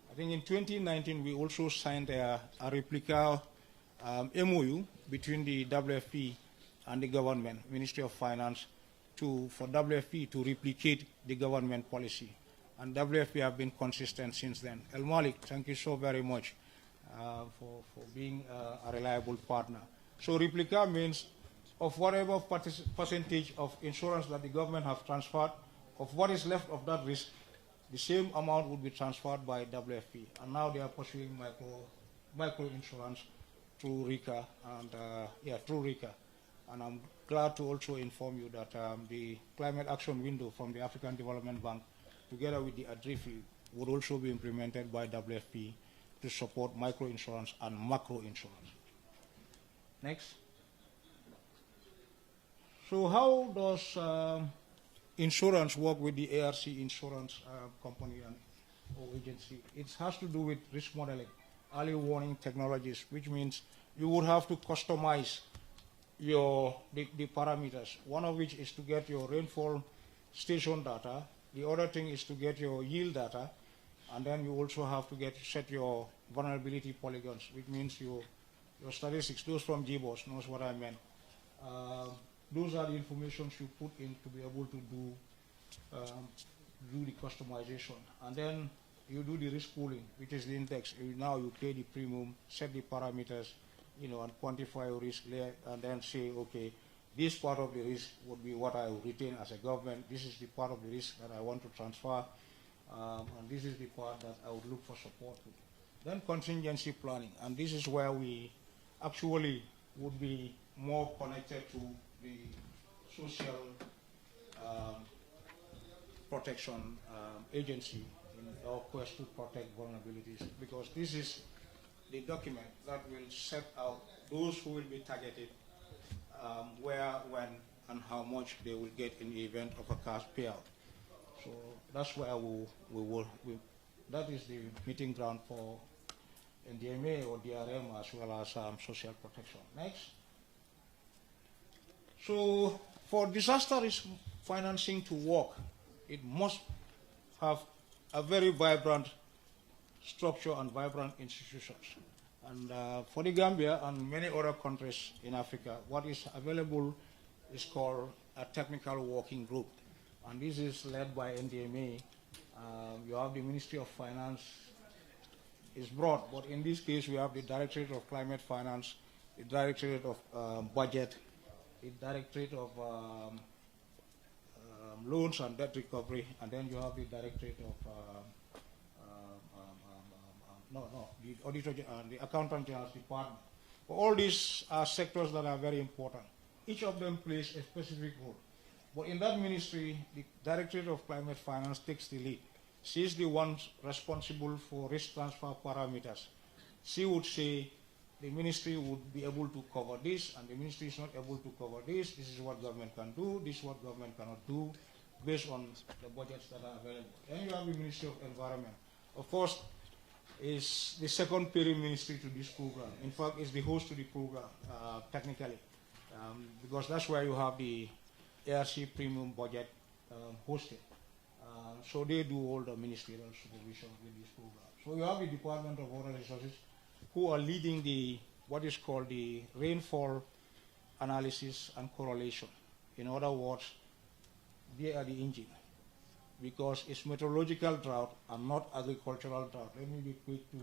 I think in 2019 we also signed a replica MOU between the WFP and the government, Ministry of Finance, for WFP to replicate the government policy. And WFP have been consistent since then. El Malik, thank you so very much for being a reliable partner. So replica means of whatever percentage of insurance that the government have transferred, of what is left of that risk, the same amount would be transferred by WFP. And now they are pursuing micro insurance through RICA and through RICA. And I'm glad to also inform you that the climate action window from the African Development Bank, together with the ADRIFI, would also be implemented by WFP to support micro insurance and macro insurance. Next. So how does insurance work with the ARC insurance company or agency? It has to do with risk modeling, early warning technologies, which means you would have to customize the parameters, one of which is to get your rainfall station data, the other thing is to get your yield data, and then you also have to set your vulnerability polygons, which means your statistics. Those from GBOS knows what I meant. Those are the information you put in to be able to do the customization. And then you do the risk pooling, which is the index. Now you pay the premium, set the parameters, and quantify your risk layer, and then say, okay, this part of the risk would be what I would retain as a government. This is the part of the risk that I want to transfer, and this is the part that I would look for support with. Then contingency planning, and this is where we actually would be more connected to the social protection agency in our quest to protect vulnerabilities, because this is the document that will set out those who will be targeted, where, when, and how much they will get in the event of a cash payout. So that's where that is the meeting ground for NDMA or DRM, as well as social protection. Next. So for disaster risk financing to work, it must have a very vibrant structure and vibrant institutions. And for the Gambia and many other countries in Africa, what is available is called a technical working group. And this is led by NDMA. You have the Ministry of Finance. It's broad, but in this case, we have the Directorate of Climate Finance, the Directorate of Budget, the Directorate of Loans and Debt Recovery, and then you have the Directorate of the Auditor and the Accountant General's Department. All these are sectors that are very important. Each of them plays a specific role. But in that ministry, the Directorate of Climate Finance takes the lead. She is the one responsible for risk transfer parameters. She would say the ministry would be able to cover this, and the ministry is not able to cover this. This is what government can do, this is what government cannot do, based on the budgets that are available. Then you have the Ministry of Environment. Of course, is the second peering ministry to this program. In fact, it's the host to the program, technically. because that's where you have the ARC premium budget hosted. So they do all the ministerial supervision with this program. So you have the Department of Water Resources who are leading the what is called the rainfall analysis and correlation. In other words, they are the engine because it's meteorological drought and not agricultural drought. Let me be quick to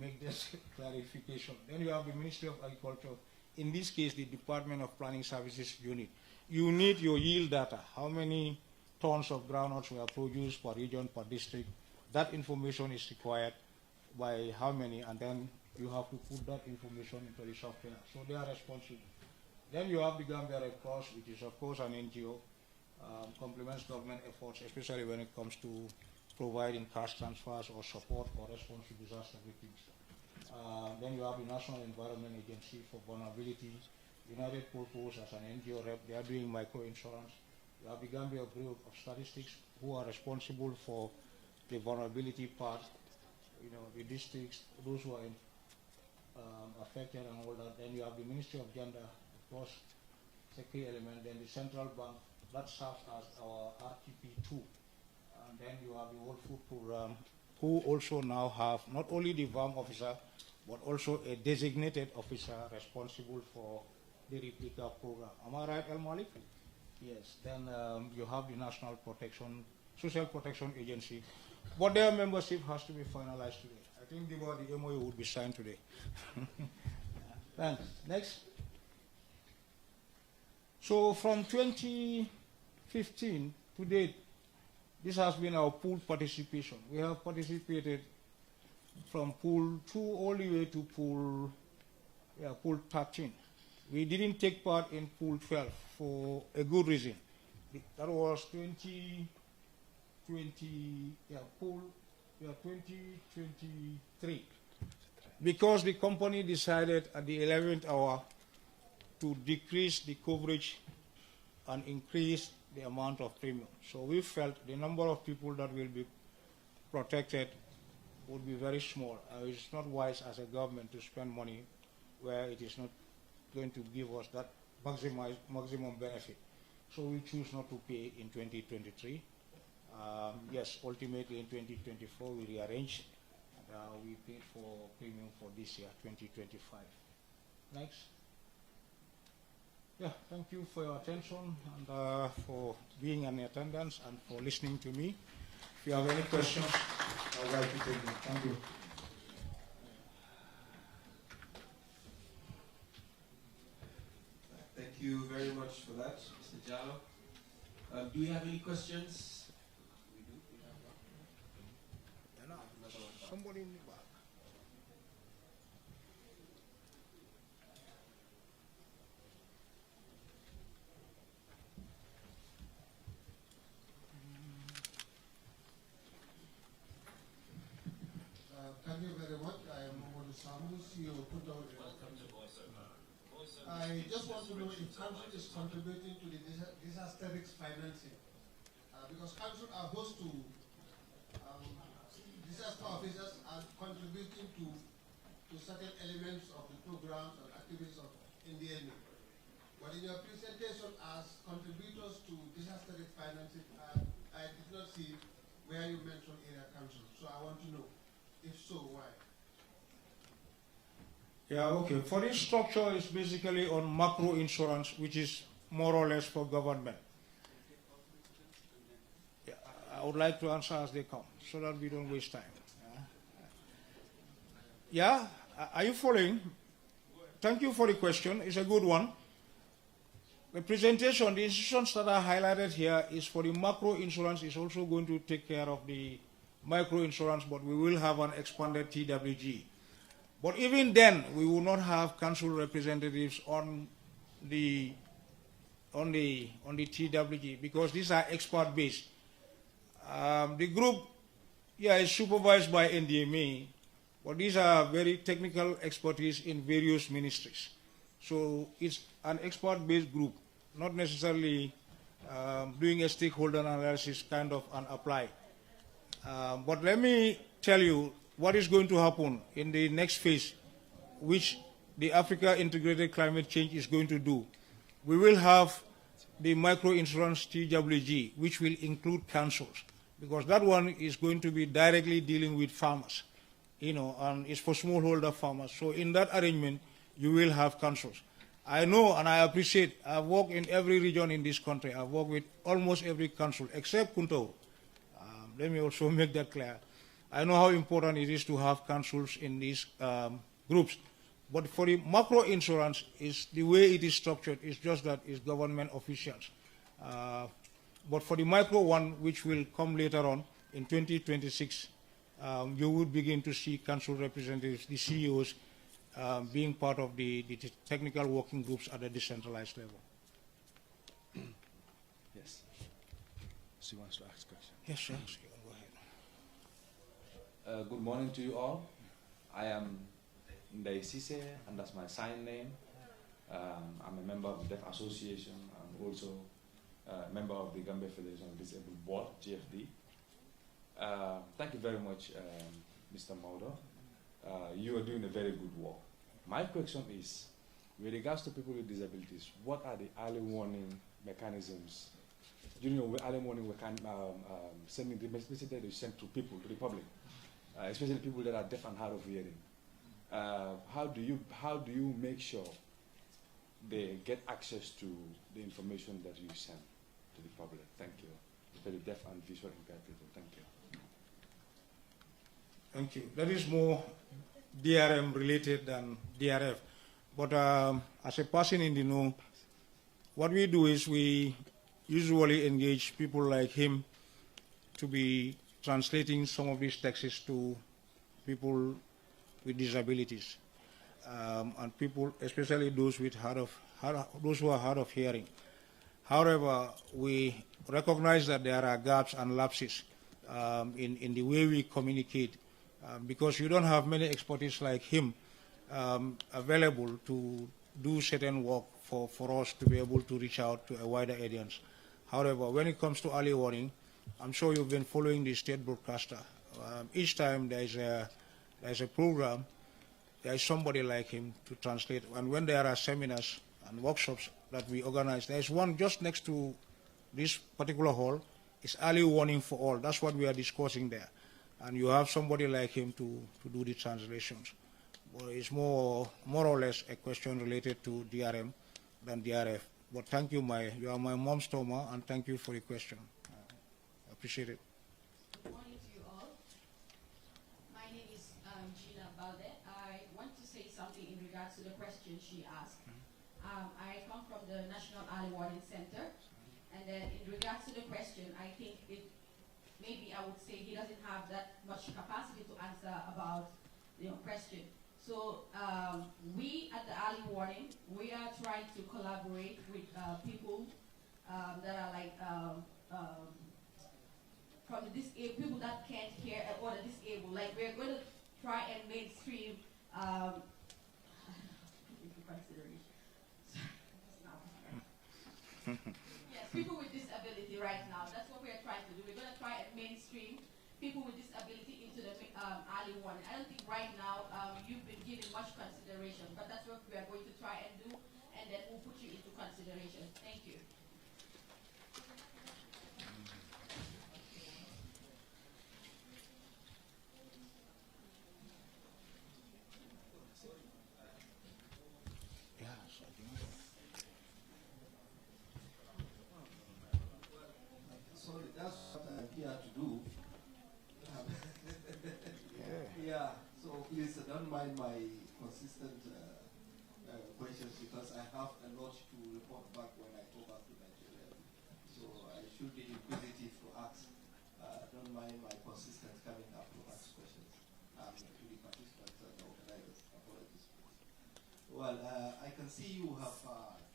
make this clarification. Then you have the Ministry of Agriculture, in this case the Department of Planning Services unit. You need your yield data, how many tons of groundnuts were produced per region, per district. That information is required by how many, and then you have to put that information into the software. So they are responsible. Then you have the Gambia Red Cross, which is of course an NGO, complements government efforts, especially when it comes to providing cash transfers or support or response to disaster victims. Then you have the National Environment Agency for Vulnerability, United Purpose as an NGO rep, they are doing micro-insurance. You have the Gambia Bureau of Statistics who are responsible for the vulnerability part, you know, the districts, those who are affected and all that. Then you have the Ministry of Gender, of course, it's a key element. Then the Central Bank, that serves as our RTP2. And then you have the World Food Program, who also now have not only the VAM officer, but also a designated officer responsible for the replica program. Am I right, El Malik? Yes. Then you have the National Social Protection Agency, but their membership has to be finalized today. I think the MOU would be signed today. Thanks. Next. So from 2015 to date, this has been our pool participation. We have participated from pool 2 all the way to pool 13. We didn't take part in pool 12 for a good reason. That was 2023. Because the company decided at the 11th hour to decrease the coverage and increase the amount of premium. So we felt the number of people that will be protected would be very small. It's not wise as a government to spend money where it is not going to give us that maximum benefit. So we choose not to pay in 2023. Yes, ultimately in 2024 we rearranged. We paid for premium for this year, 2025. Next. Yeah, thank you for your attention and for being in attendance and for listening to me. If you have any questions, I would like to take them. Thank you. Thank you very much for that, Mr. Jallo. Do we have any questions? We do. We have one. Somebody in the back. Thank you very much. I am Mohamed Samu, CEO of Punta. I just want to know if council is contributing to the disaster risk financing, because council are host to disaster officers are contributing to certain elements of the programs and activities of NDNA. But in your presentation as contributors to disaster risk financing, I did not see where you mentioned area council. So I want to know, if so, why? Yeah, okay. For this structure, it's basically on macro insurance, which is more or less for government. Yeah, I would like to answer as they come, so that we don't waste time. Yeah, are you following? Thank you for the question. It's a good one. The presentation, the institutions that are highlighted here is for the macro insurance, is also going to take care of the micro insurance, but we will have an expanded TWG. But even then, we will not have council representatives on the TWG because these are expert based. The group, yeah, is supervised by NDMA, but these are very technical expertise in various ministries. So it's an expert based group, not necessarily doing a stakeholder analysis kind of and apply. But let me tell you what is going to happen in the next phase, which the Africa Integrated Climate Change is going to do. We will have the micro-insurance TWG, which will include councils, because that one is going to be directly dealing with farmers, and it's for smallholder farmers. So in that arrangement, you will have councils. I know and I appreciate, I've worked in every region in this country. I've worked with almost every council except Kunto. Let me also make that clear. I know how important it is to have councils in these groups. But for the macro insurance, is the way it is structured is just that it's government officials. But for the micro one, which will come later on in 2026, you would begin to see council representatives, the CEOs, being part of the technical working groups at a decentralized level. Yes. She wants to ask a question. Yes, sir. Go ahead. Good morning to you all. I am Day2, and that's my sign name. I'm a member of the Deaf Association. I'm also a member of the Gambia Federation of Disabled Board, GFD. Thank you very much, Mr. Maudo. You are doing a very good work. My question is, with regards to people with disabilities, what are the early warning mechanisms? During early warning, we can sending the message that you send to people, to the public, especially people that are deaf and hard of hearing. How do you make sure they get access to the information that you send to the public? Thank you. For the deaf and visually impaired people. Thank you. Thank you. That is more DRM related than DRF. But as a person in the know, what we do is we usually engage people like him to be translating some of these texts to people with disabilities, and people, especially those with those who are hard of hearing. However, we recognize that there are gaps and lapses in the way we communicate, because you don't have many expertise like him available to do certain work for us to be able to reach out to a wider audience. However, when it comes to early warning, I'm sure you've been following the state broadcaster. Each time there's a program, there is somebody like him to translate. And when there are seminars and workshops that we organize, there's one just next to this particular hall. It's early warning for all. That's what we are discussing there. And you have somebody like him to do the translations. But it's more or less a question related to DRM than DRF. But thank you, you are my mom's Toma, and thank you for the question. I appreciate it. Good morning to you all. My name is Gina Balde. I want to say something in regards to the question she asked. I come from the National Early Warning Center, and then in regards to the question, I think maybe I would say he doesn't have that much capacity to answer about the question. So we at the early warning, we are trying to collaborate with people that are like from the disabled, people that can't hear or the disabled. Like we're going to try and mainstream yes, people with disability right now. That's what we're trying to do. We're going to try and mainstream people with disability into the early warning. I don't think right now you've been giving much consideration, but that's what we are going to try and do, and then we'll put you into consideration. Thank you. Sorry, that's what I'm here to do. Yeah, so please don't mind my consistent questions, because I have a lot to report back when I go back to Nigeria. So I should be inquisitive to ask. Don't mind my consistent coming up to ask questions to the participants and the organizers. Apologies, please. Well, I can see you have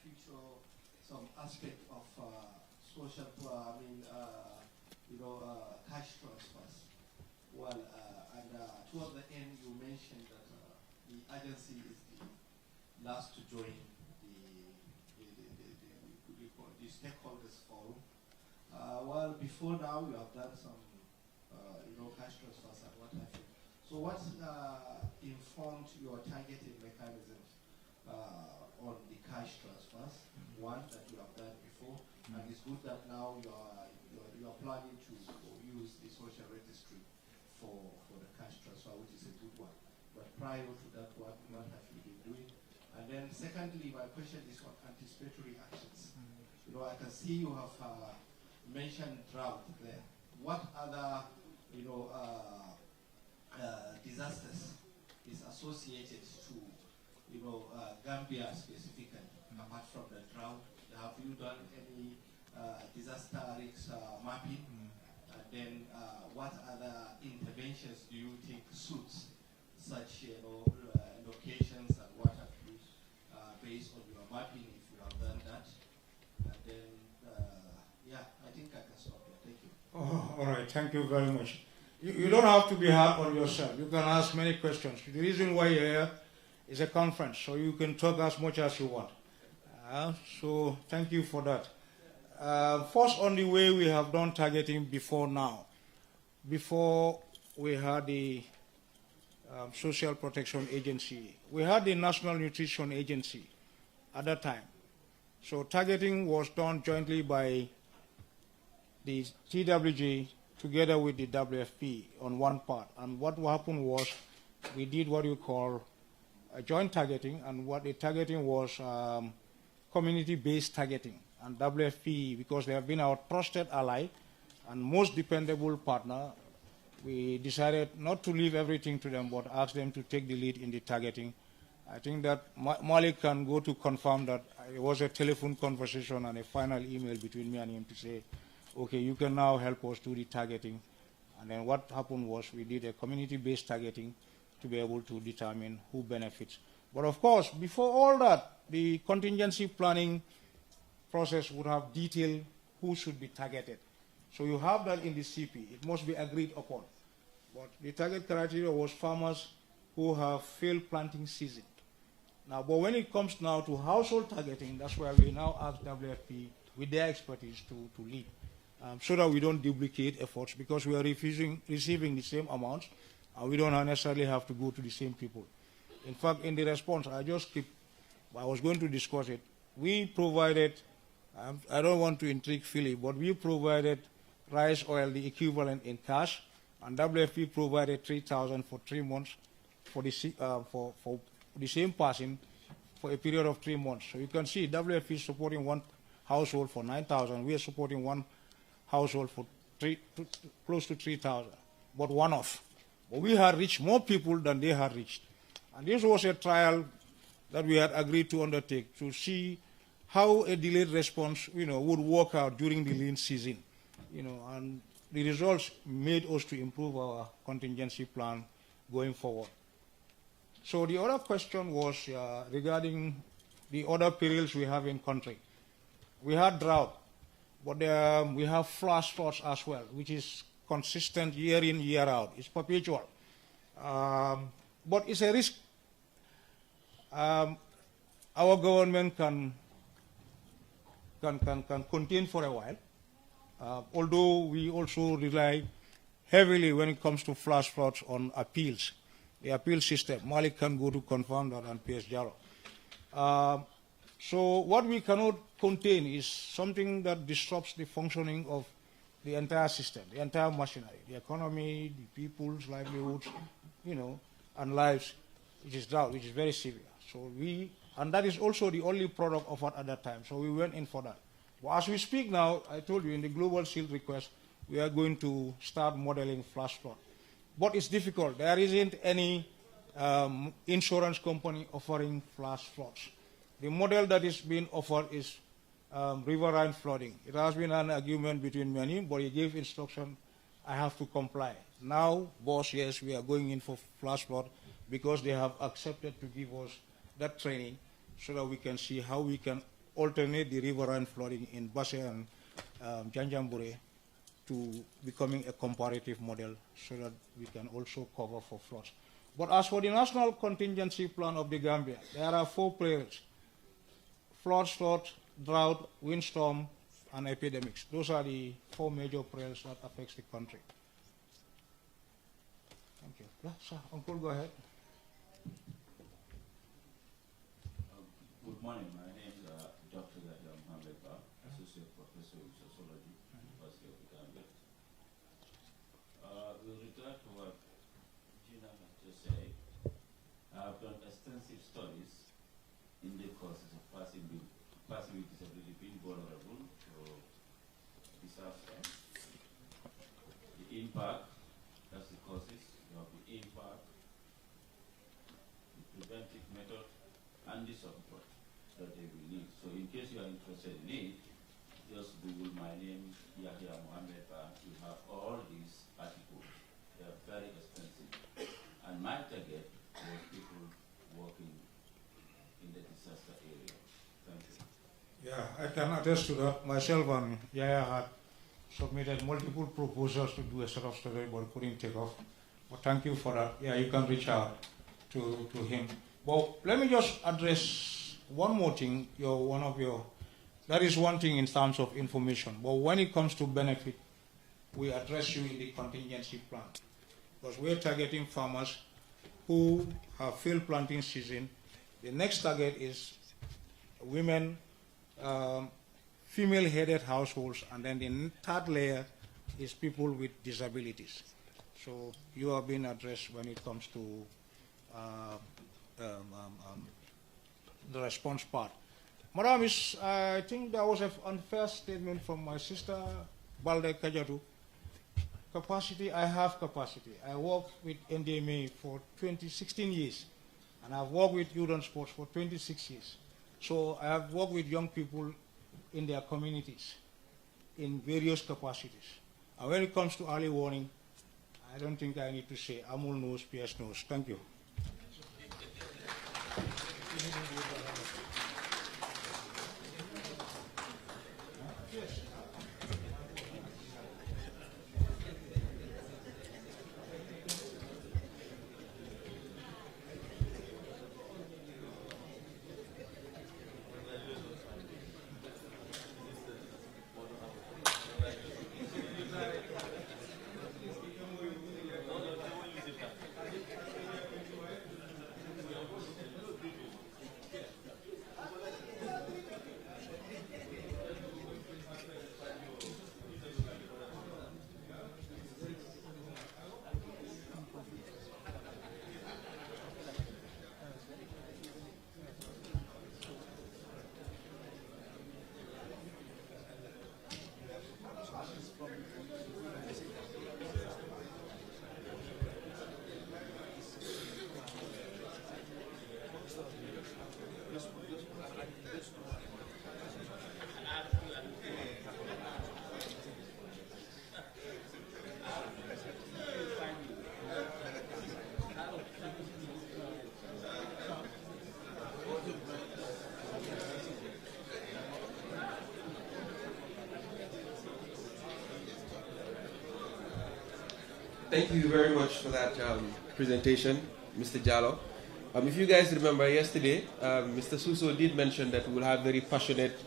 featured some aspect of social, cash transfers. Well, and toward the end, you mentioned that the agency is the last to join the stakeholders forum. Well, before now, you have done some, cash transfers and what have you. So what informed your targeting mechanisms on the cash transfers. One that you have done before, and it's good that now you are planning to use the social registry for the cash transfer, which is a good one. But prior to that, what have you been doing? And then secondly, my question is on anticipatory actions. You know, I can see you have mentioned drought there. What other, disasters is associated to, Gambia specifically, apart from the drought? Have you done any disaster risk mapping? And then what other interventions do you think suits such, locations, and what have you, based on your mapping, if you have done that? And then, I think I can stop here. Thank you. Oh, all right, thank you very much. You don't have to be hard on yourself. You can ask many questions. The reason why you're here is a conference, so you can talk as much as you want. So thank you for that. First, on the way we have done targeting before now. Before we had the Social Protection Agency, we had the National Nutrition Agency at that time. So targeting was done jointly by the TWG together with the WFP on one part. And what happened was we did what you call a joint targeting, and what the targeting was community-based targeting. And WFP, because they have been our trusted ally and most dependable partner, we decided not to leave everything to them, but ask them to take the lead in the targeting. I think that Malik can go to confirm that it was a telephone conversation and a final email between me and him to say, okay, you can now help us do the targeting. And then what happened was we did a community-based targeting to be able to determine who benefits. But of course, before all that, the contingency planning process would have detailed who should be targeted. So you have that in the CP. It must be agreed upon. But the target criteria was farmers who have failed planting season. Now, but when it comes now to household targeting, that's where we now ask WFP with their expertise to lead, so that we don't duplicate efforts, because we are receiving the same amounts, and we don't necessarily have to go to the same people. In fact, in the response, I was going to discuss it. We provided, I don't want to intrigue Philip, but we provided rice oil, the equivalent in cash, and WFP provided 3,000 for 3 months for the same person for a period of 3 months. So you can see WFP is supporting one household for 9,000. We are supporting one household for close to 3,000, but one-off. But we had reached more people than they had reached. And this was a trial that we had agreed to undertake to see how a delayed response, would work out during the lean season, and the results made us to improve our contingency plan going forward. So the other question was regarding the other perils we have in country. We had drought, but we have flash floods as well, which is consistent year in, year out. It's perpetual. But it's a risk our government can contain for a while, although we also rely heavily when it comes to flash floods on appeals, the appeal system. Malik can go to confirm that and PS Jaro. So what we cannot contain is something that disrupts the functioning of the entire system, the entire machinery, the economy, the people's livelihoods, and lives, which is drought, which is very severe. So and that is also the only product offered at that time. So we went in for that. But as we speak now, I told you in the Global Shield request, we are going to start modeling flash flood. But it's difficult. There isn't any insurance company offering flash floods. The model that is being offered is riverine flooding. It has been an argument between me and him, but he gave instruction, I have to comply. Now, boss, yes, we are going in for flash flood because they have accepted to give us that training so that we can see how we can alternate the riverine flooding in Basse and Janjambure to becoming a comparative model so that we can also cover for floods. But as for the national contingency plan of the Gambia, there are 4 perils: floods, drought, windstorm, and epidemics. Those are the 4 major perils that affects the country. Thank you. Yeah, sir, Uncle, go ahead. morning. My name is Dr. Yahya Mohammed Ba, Associate Professor in Sociology, University of the Gambia. With regard to what Gina has just said, I've done extensive studies in the causes of passing with disability being vulnerable to disaster. The impact, that's the causes. You have the impact, the preventive method, and the support that they will need. So in case you are interested in it, just Google my name, Yahya Mohammed Ba. You have all these articles. They are very expensive. And my target was people working in the disaster area. Thank you. Yeah, I can attest to that. Myself and Yaya had submitted multiple proposals to do a set of study, but couldn't take off. But thank you for that. Yeah, you can reach out to him. But let me just address one more thing. That is one thing in terms of information. But when it comes to benefit, we address you in the contingency plan. Because we're targeting farmers who have failed planting season. The next target is women, female-headed households, and then the third layer is people with disabilities. So you are being addressed when it comes to the response part. Madam, I think that was an unfair statement from my sister, Balde Kajatu. Capacity, I have capacity. I worked with NDMA for 16 years, and I've worked with youth and sports for 26 years. So I have worked with young people in their communities in various capacities. And when it comes to early warning, I don't think I need to say Amul knows, PS knows. Thank you. Thank you very much for that presentation, Mr. Jallo. If you guys remember yesterday, Mr. Suso did mention that we will have very passionate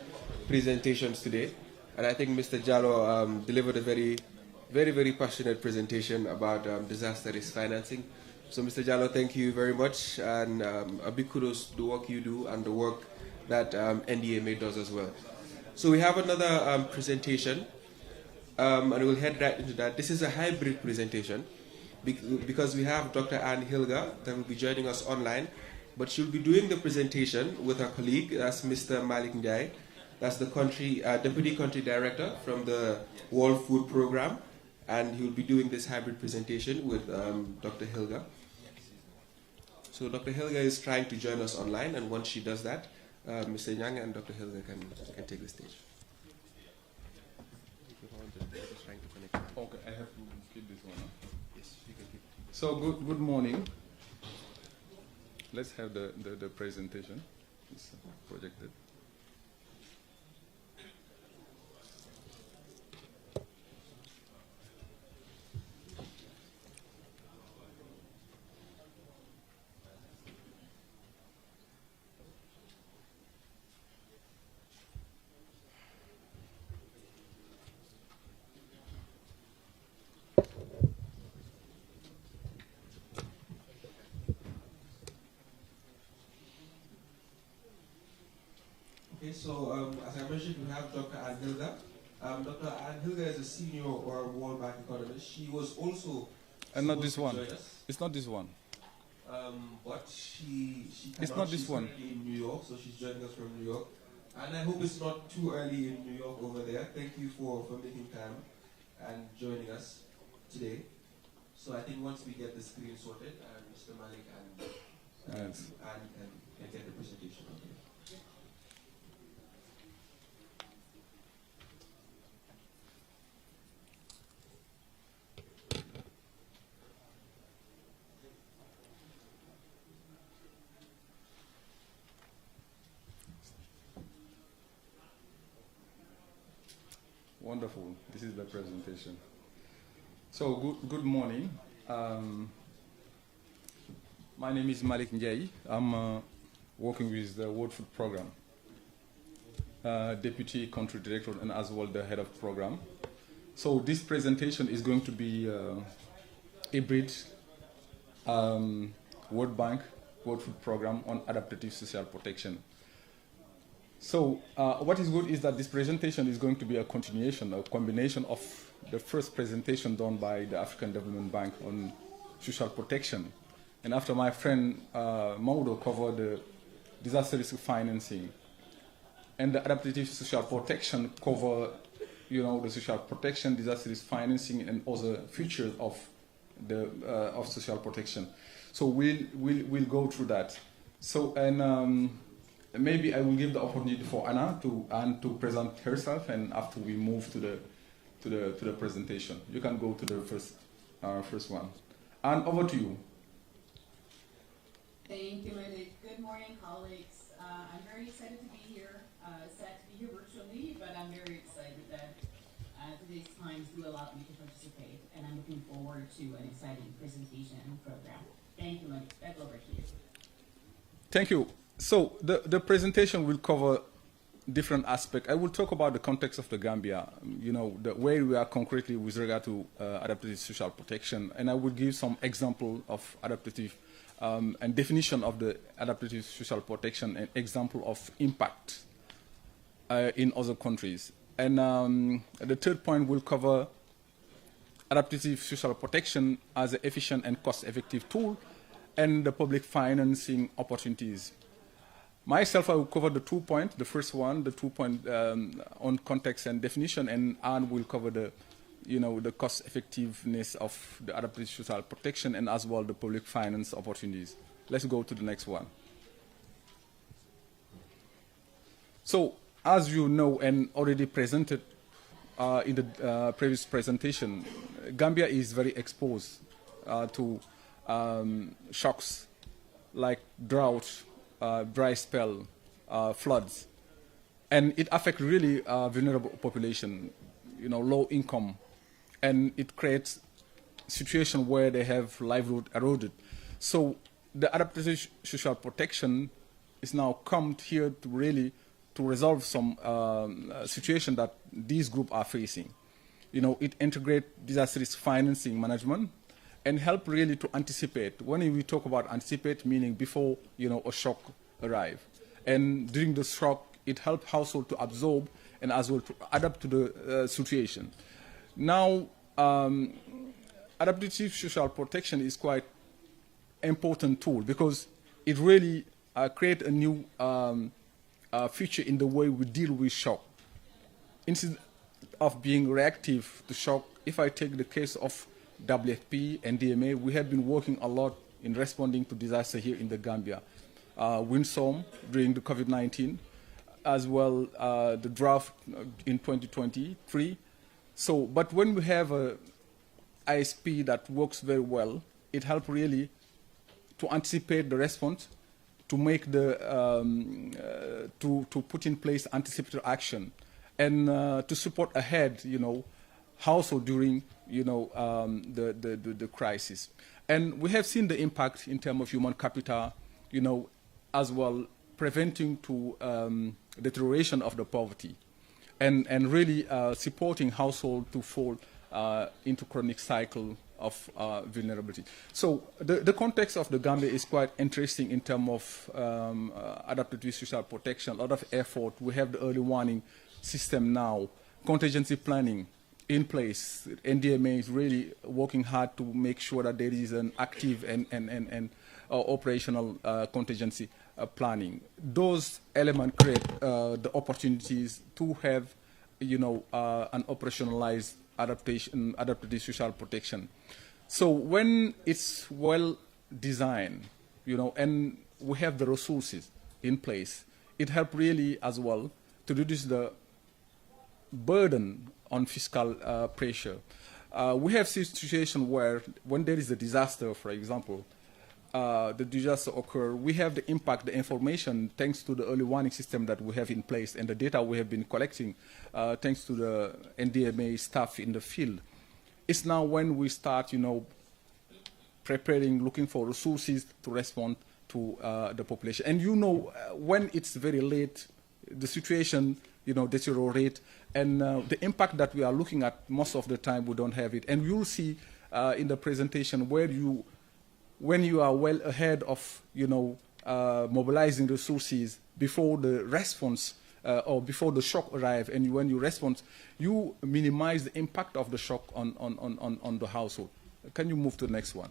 presentations today. And I think Mr. Jallo delivered a very passionate presentation about disaster risk financing. So Mr. Jallo, thank you very much. And a big kudos to the work you do and the work that NDMA does as well. So we have another presentation. And we'll head right into that. This is a hybrid presentation because we have Dr. Anne Hilga that will be joining us online, but she'll be doing the presentation with her colleague, that's Mr. Malik Ndiaye, that's the Deputy Country Director from the World Food Program, and he'll be doing this hybrid presentation with Dr. Hilga. So Dr. Hilga is trying to join us online, and once she does that, Mr. Nyang and Dr. Hilga can take the stage. Okay, I have to keep this one. Huh? Yes, you can keep it. So good morning. Let's have the presentation. It's projected. Okay, so as I mentioned, we have Dr. Anne Hilda. Dr. Anne Hilda is a senior World Bank economist. She was also not this one. join us. It's not this one. But she It's cannot. not this She's one. currently in New York, so she's joining us from New York. And I hope it's not too early in New York over there. Thank you for making time and joining us today. So I think once we get the screen sorted, Mr. Malik and can get the presentation on there. Wonderful. This is the presentation. So good morning. My name is Malik Njai. I'm working with the World Food Program, Deputy Country Director and as well the Head of Program. So this presentation is going to be a bridge World Bank World Food Program on adaptive social protection. So what is good is that this presentation is going to be a continuation, a combination of the first presentation done by the African Development Bank on social protection. And after my friend Maudo covered the disaster risk financing, and the adaptive social protection cover, the social protection, disaster risk financing, and other features of the of social protection. So we'll go through that. So maybe I will give the opportunity for Anna to present herself, and after we move to the presentation, you can go to the first one. And over to you. Thank you, Malik. Good morning, colleagues. I'm very excited to be here. Sad to be here virtually, but I'm very excited that today's times do allow me to participate, and I'm looking forward to an exciting presentation and program. Thank you, Malik. Back over to you. Thank you. So the presentation will cover different aspects. I will talk about the context of the Gambia, where we are concretely with regard to adaptive social protection, and I will give some example of adaptive and definition of the adaptive social protection and example of impact in other countries. And the third point will cover adaptive social protection as an efficient and cost-effective tool and the public financing opportunities. Myself, I will cover the 2 points. The first one, the 2 point on context and definition, and Anne will cover the, the cost effectiveness of the adaptive social protection and as well the public finance opportunities. Let's go to the next one. So, as you know and already presented in the previous presentation, Gambia is very exposed to shocks like drought, dry spell, floods, and it affects really vulnerable population, low income, and it creates situation where they have livelihood eroded. So the adaptive social protection is now come here to really to resolve some situation that these groups are facing. It integrates disaster risk financing management and help really to anticipate. When we talk about anticipate, meaning before a shock arrive, and during the shock, it helps household to absorb and as well to adapt to the situation. Now, adaptive social protection is quite important tool because it really create a new feature in the way we deal with shock. Instead of being reactive to shock, if I take the case of WFP and DMA, we have been working a lot in responding to disaster here in the Gambia. Windstorm during the COVID-19, as well the drought in 2023. So, but when we have a ISP that works very well, it helps really to anticipate the response, to make the to put in place anticipatory action, and to support ahead, household during the crisis. And we have seen the impact in terms of human capital, as well preventing to deterioration of the poverty, and really supporting household to fall into chronic cycle of vulnerability. So the context of the Gambia is quite interesting in terms of adaptive social protection, a lot of effort. We have the early warning system now, contingency planning in place. NDMA is really working hard to make sure that there is an active and operational contingency planning. Those elements create the opportunities to have, an operationalized adaptive social protection. So when it's well designed, and we have the resources in place, it helps really as well to reduce the burden on fiscal pressure. We have situations where when there is a disaster, for example, the disaster occur, we have the impact, the information, thanks to the early warning system that we have in place and the data we have been collecting, thanks to the NDMA staff in the field. It's now when we start, preparing, looking for resources to respond to the population. And when it's very late, the situation, deteriorate, and the impact that we are looking at, most of the time we don't have it. And you'll see in the presentation when you are well ahead of, mobilizing resources before the response or before the shock arrives, and when you respond, you minimize the impact of the shock on the household. Can you move to the next one?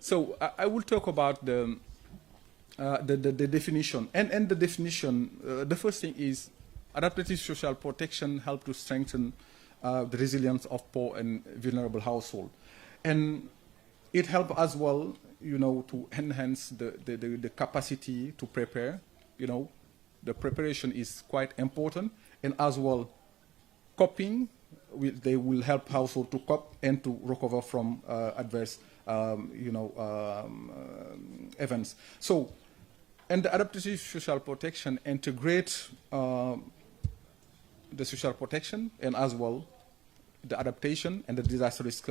So I will talk about the definition. And the definition, the first thing is adaptive social protection helps to strengthen the resilience of poor and vulnerable households. And it helps as well, to enhance the capacity to prepare. The preparation is quite important. And as well, coping, they will help household to cope and to recover from adverse events. So, and the adaptive social protection integrates the social protection and as well the adaptation and the disaster risk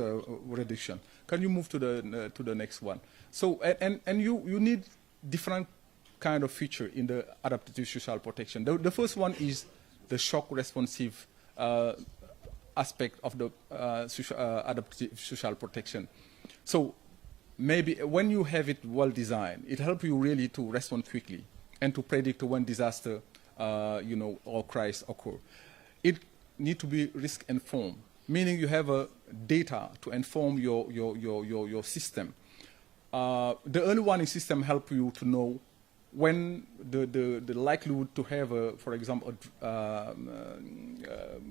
reduction. Can you move to the next one? So, and you need different kind of feature in the adaptive social protection. The first one is the shock responsive aspect of the adaptive social protection. So maybe when you have it well designed, it helps you really to respond quickly and to predict when disaster, or crisis occur. It needs to be risk informed, meaning you have data to inform your system. The early warning system helps you to know when the likelihood to have, for example,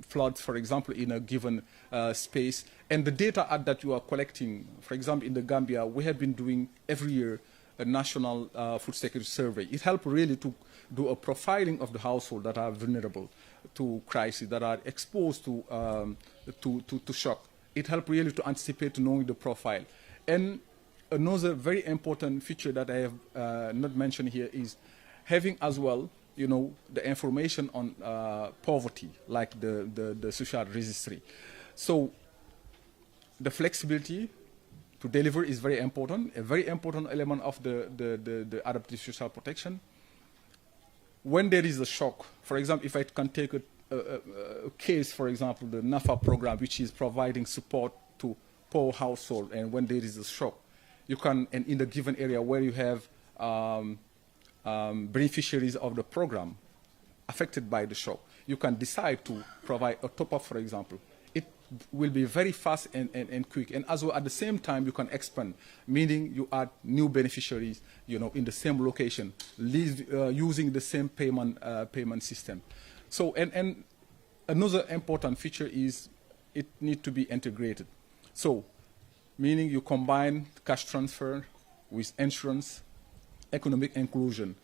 floods, for example, in a given space, and the data that you are collecting. For example, in the Gambia, we have been doing every year a national food security survey. It helps really to do a profiling of the household that are vulnerable to crisis, that are exposed to shock. It helps really to anticipate knowing the profile. And another very important feature that I have not mentioned here is having as well, the information on poverty, like the social registry. So the flexibility to deliver is very important, a very important element of the adaptive social protection. When there is a shock, for example, if I can take a case, for example, the NAFA program, which is providing support to poor household, and when there is a shock, you can, and in the given area where you have beneficiaries of the program affected by the shock, you can decide to provide a top-up, for example. It will be very fast and quick. And as well, at the same time, you can expand, meaning you add new beneficiaries, in the same location, using the same payment system. So, and another important feature is it needs to be integrated. So, meaning you combine cash transfer with insurance, economic inclusion.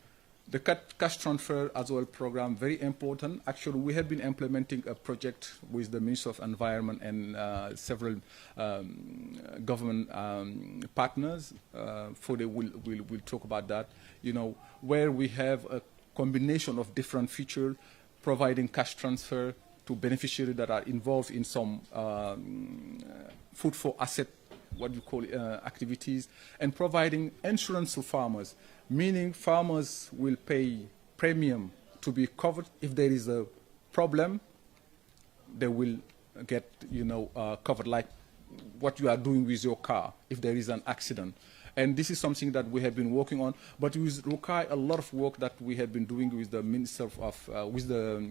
The cash transfer as well program, very important. Actually, we have been implementing a project with the Ministry of Environment and several government partners. We'll talk about that, where we have a combination of different features, providing cash transfer to beneficiaries that are involved in some food for asset, what you call activities, and providing insurance to farmers, meaning farmers will pay premium to be covered. If there is a problem, they will get, covered, like what you are doing with your car if there is an accident. And this is something that we have been working on, but it will require a lot of work that we have been doing with the Minister with the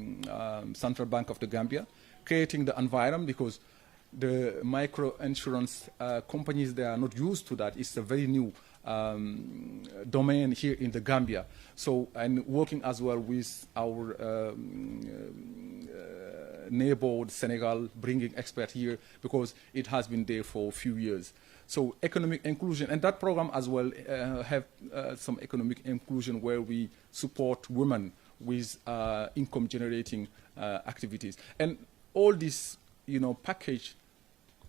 Central Bank of the Gambia, creating the environment, because the micro insurance companies, they are not used to that. It's a very new domain here in the Gambia. So, and working as well with our neighbor, Senegal, bringing experts here, because it has been there for a few years. So economic inclusion, and that program as well have some economic inclusion where we support women with income generating activities. And all this, package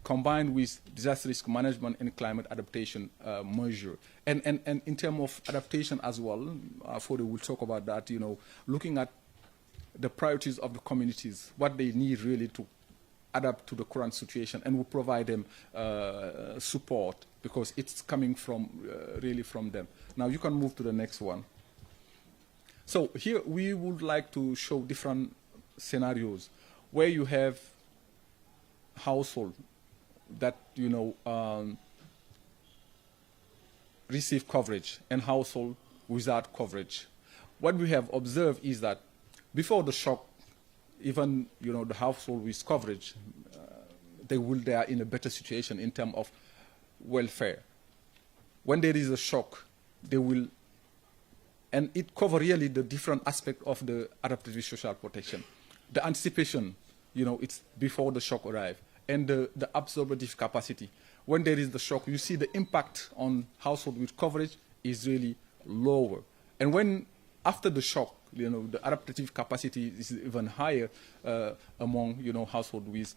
combined with disaster risk management and climate adaptation measure. And in terms of adaptation as well, Fode will talk about that, looking at the priorities of the communities, what they need really to adapt to the current situation, and we provide them support, because it's coming from really from them. Now you can move to the next one. So here we would like to show different scenarios where you have household that receive coverage and household without coverage. What we have observed is that before the shock, even the household with coverage, they are in a better situation in terms of welfare. When there is a shock, they will, and it covers really the different aspects of the adaptive social protection. The anticipation, it's before the shock arrives, and the absorptive capacity. When there is the shock, you see the impact on household with coverage is really lower. And when after the shock, the adaptive capacity is even higher among household with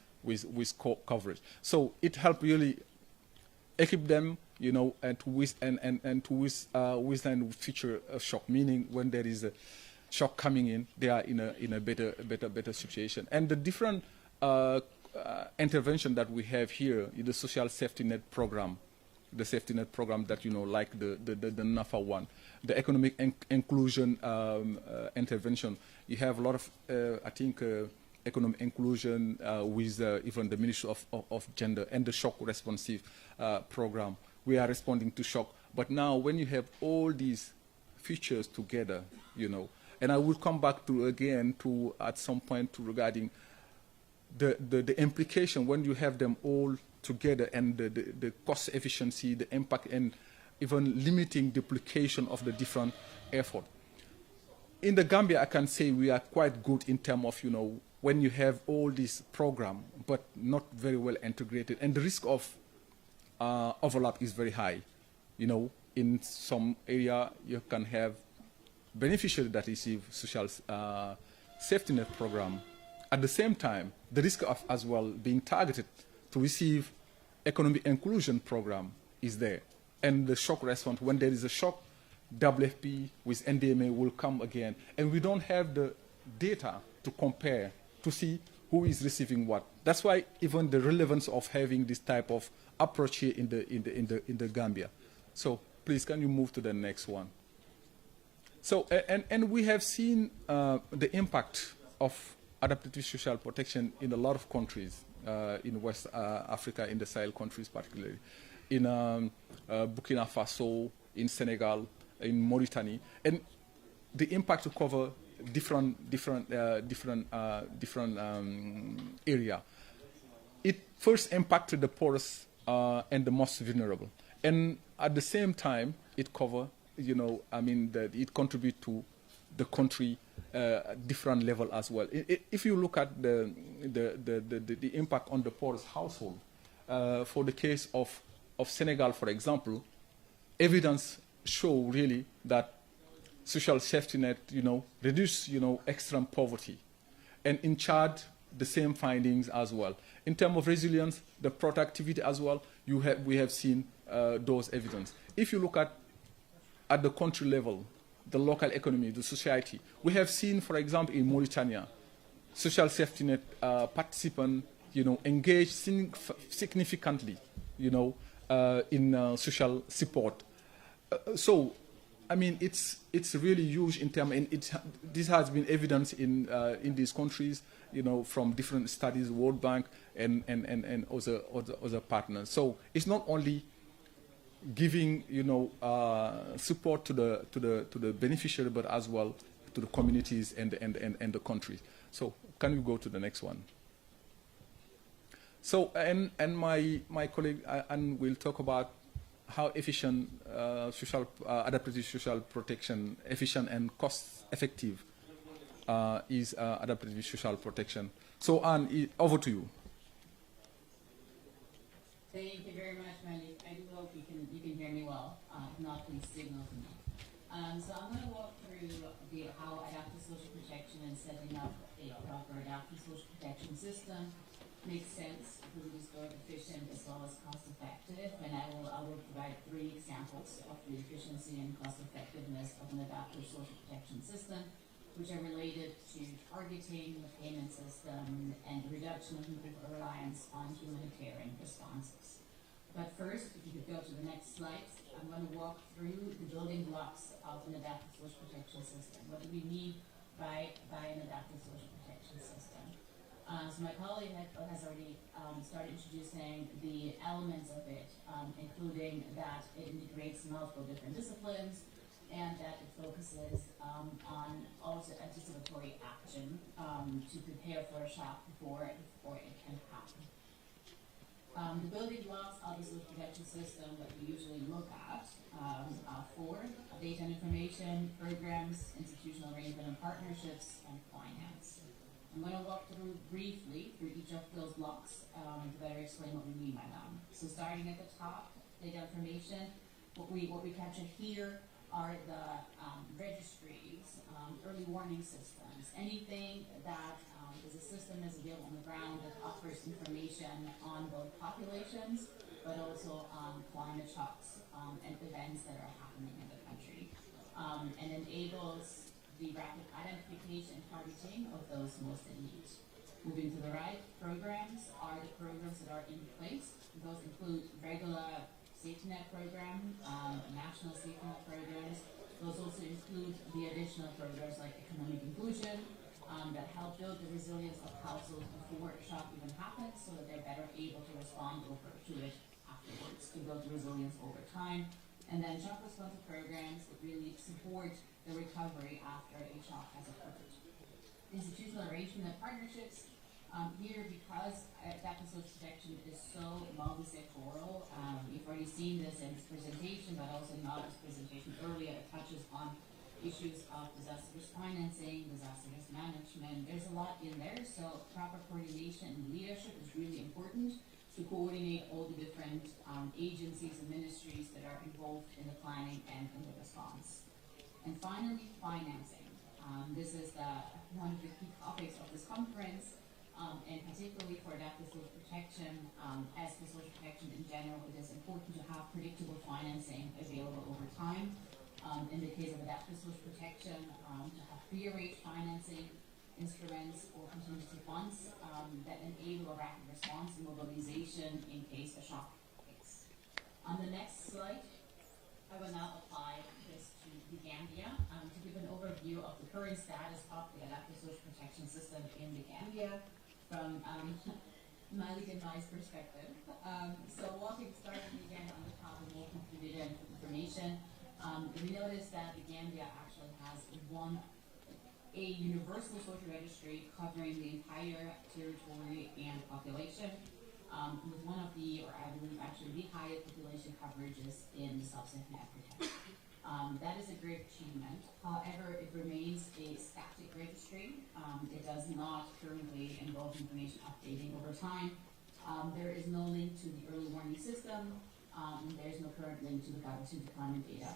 coverage. So it helps really equip them, and to withstand future shock. Meaning when there is a shock coming in, they are in a better situation. And the different intervention that we have here is the social safety net program, the safety net program that like the NAFA one. The economic inclusion intervention. You have a lot of, I think, economic inclusion with even the Ministry of Gender, and the shock responsive program. We are responding to shock. But now when you have all these features together, and I will come back to again to at some point to regarding the implication when you have them all together, and the cost efficiency, the impact, and even limiting duplication of the different effort. In the Gambia, I can say we are quite good in terms of, when you have all this program, but not very well integrated, and the risk of overlap is very high. In some area, you can have beneficiaries that receive social safety net program. At the same time, the risk of as well being targeted to receive economic inclusion program is there. And the shock response, when there is a shock, WFP with NDMA will come again. And we don't have the data to compare, to see who is receiving what. That's why even the relevance of having this type of approach here in the Gambia. So please, can you move to the next one? So, and we have seen the impact of adaptive social protection in a lot of countries, in West Africa, in the Sahel countries particularly. In Burkina Faso, in Senegal, in Mauritania, and the impact to cover different area. It first impacted the poorest and the most vulnerable, and at the same time, it cover, it contribute to the country different level as well. If you look at the impact on the poorest household, for the case of Senegal, for example, evidence show really that social safety net, reduce, extreme poverty. And in Chad, the same findings as well. In terms of resilience, the productivity as well, we have seen those evidence. If you look at the country level, the local economy, the society, we have seen, for example, in Mauritania, social safety net participants, engage significantly, in social support. So I mean, it's really huge in terms, and this has been evident in these countries, you know, from different studies, World Bank and other partners. So it's not only giving, you know, support to the beneficiary, but as well to the communities and the countries. So can we go to the next one? So and my colleague Anne will talk about how efficient adaptive social protection, efficient and cost effective is adaptive social protection. So Anne, over to you. Thank you very much, Malik. I do hope you can hear me well. If not, please signal to me. So I'm going to walk through how adaptive social protection and setting up a proper adaptive social protection system makes sense because it is both efficient as well as cost effective. And I will provide 3 examples of the efficiency and cost effectiveness of an adaptive social protection system, which are related to targeting the payment system and the reduction of reliance on humanitarian responses. But first, if you could go to the next slide, I'm going to walk through the building blocks of an adaptive social protection system. What do we mean by an adaptive social protection system? So my colleague has already started introducing the elements of it, including that it integrates multiple different disciplines and that it focuses on also anticipatory action to prepare for a shock before it can happen. The building blocks of the social protection system that we usually look at are 4: data and information, programs, institutional arrangement and partnerships, and finance. I'm going to walk briefly through each of those blocks to better explain what we mean by them. So starting at the top, data information, what we capture here are the registries, early warning systems, anything that is a system that's available on the ground that offers information on both populations, but also on climate shocks and events that are happening in the country, and enables the rapid identification and targeting of those most in need. Moving to the right, programs are the programs that are in place. Those include regular safety net program, national safety net programs. Those also include the additional programs like economic inclusion that help build the resilience of households before a shock even happens so that they're better able to respond to it afterwards, to build the resilience over time. And then shock responsive programs that really support the recovery after a shock has occurred. Institutional arrangement and partnerships. Here, because adaptive social protection is so multi-sectoral, you've already seen this in this presentation, but also in Nada's presentation earlier, it touches on issues of disaster risk financing, disaster risk management. There's a lot in there, so proper coordination and leadership is really important to coordinate all the different agencies and ministries that are involved in the planning and in the response. And finally, financing. This is one of the key topics of this conference. And particularly for adaptive social protection, as for social protection in general, it is important to have predictable financing available over time. In the case of adaptive social protection, to have pre-arranged financing instruments or contingency funds that enable a rapid response and mobilization in case a shock hits. On the next slide, I will now apply this to the Gambia to give an overview of the current status of the adaptive social protection system in the Gambia from Malik and my perspective. So starting again on the top and walking through data and information, we noticed that the Gambia actually has a universal social registry covering the entire territory and population, with one of the, or I believe actually the highest population coverages in Sub-Saharan Africa. That is a great achievement. However, it remains a static registry. It does not currently involve information updating over time. There is no link to the early warning system. There is no current link to the climate data.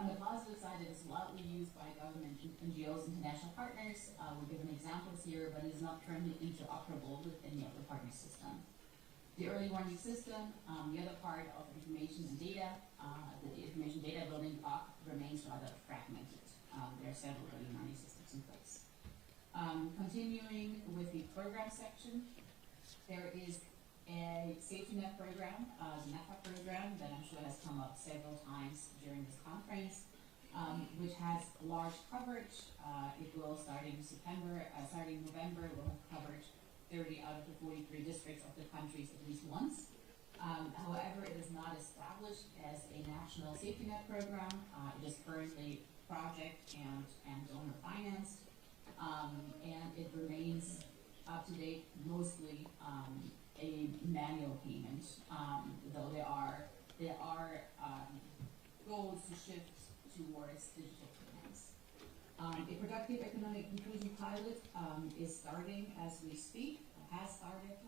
On the positive side, it is widely used by government NGOs and international partners. We're given examples here, but it is not currently interoperable with any of the partner systems. The early warning system, the other part of information and data, the information data building block remains rather fragmented. There are several early warning systems in place. Continuing with the program section, there is a safety net program, the NAFA program, that I'm sure has come up several times during this conference. which has large coverage. It will, starting November, it will have coverage 30 out of the 43 districts of the countries at least once. However, it is not established as a national safety net program. It is currently project and donor financed, and it remains up to date mostly a manual payment, though there are goals to shift towards digital payments. A productive economic inclusion pilot is starting as we speak, has started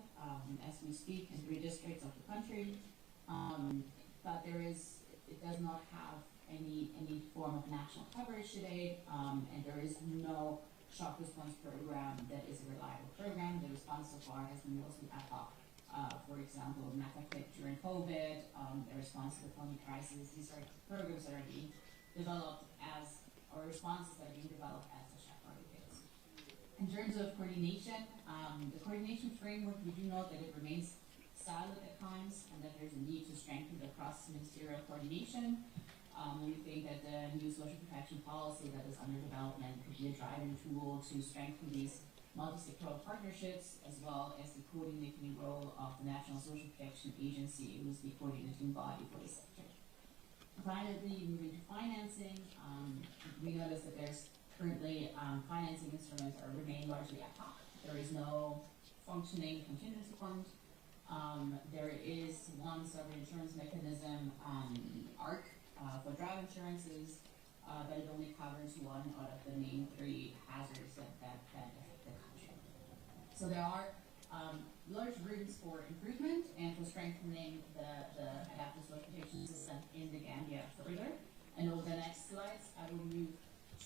as we speak in 3 districts of the country, but it does not have any form of national coverage today, and there is no shock response program that is a reliable program. The response so far has been mostly ad hoc. For example, MetaFit during COVID, the response to the COVID crisis. These are programs that are being developed or responses that are being developed as the shock hits. In terms of coordination, the coordination framework, we do note that it remains siloed at times and that there's a need to strengthen the cross-ministerial coordination. We think that the new social protection policy that is under development could be a driving tool to strengthen these multi-sectoral partnerships, as well as the coordinating role of the National Social Protection Agency, who is the coordinating body for the sector. Finally, moving to financing, we notice that there's currently financing instruments remain largely ad hoc. There is no functioning contingency fund. There is one sovereign insurance mechanism, ARC, for drought insurances, but it only covers 1 out of the main 3 hazards that affect the country. So there are large rooms for improvement and for strengthening the adaptive social protection system in the Gambia further. And over the next slides, I will move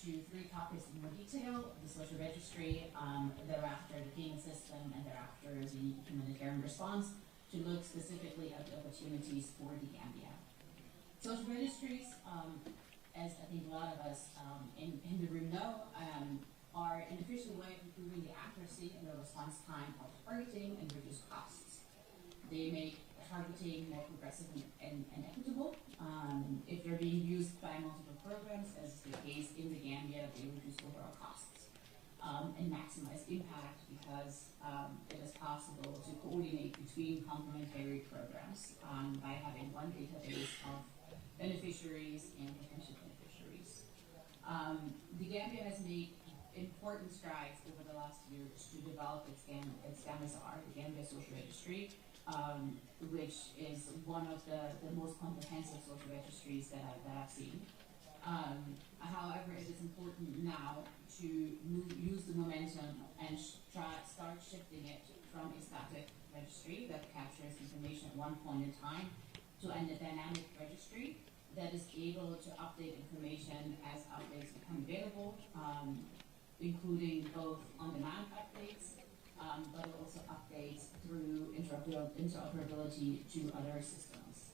to 3 topics in more detail: the social registry, thereafter the payment system, and thereafter the humanitarian response, to look specifically at the opportunities for the Gambia. Social registries, as I think a lot of us in the room know, are an efficient way of improving the accuracy and the response time of targeting and reduce costs. They make targeting more progressive and equitable. If they're being used by multiple programs, as is the case in the Gambia, they reduce overall costs and maximize impact, because it is possible to coordinate between complementary programs by having one database of beneficiaries and potential beneficiaries. The Gambia has made important strides over the last years to develop its GAMBIA, the Gambia Social Registry, which is one of the most comprehensive social registries that I've seen. However, it is important now to use the momentum and start shifting it from a static registry that captures information at one point in time to a dynamic registry that is able to update information as updates become available, including both on-demand updates, but also updates through interoperability to other systems.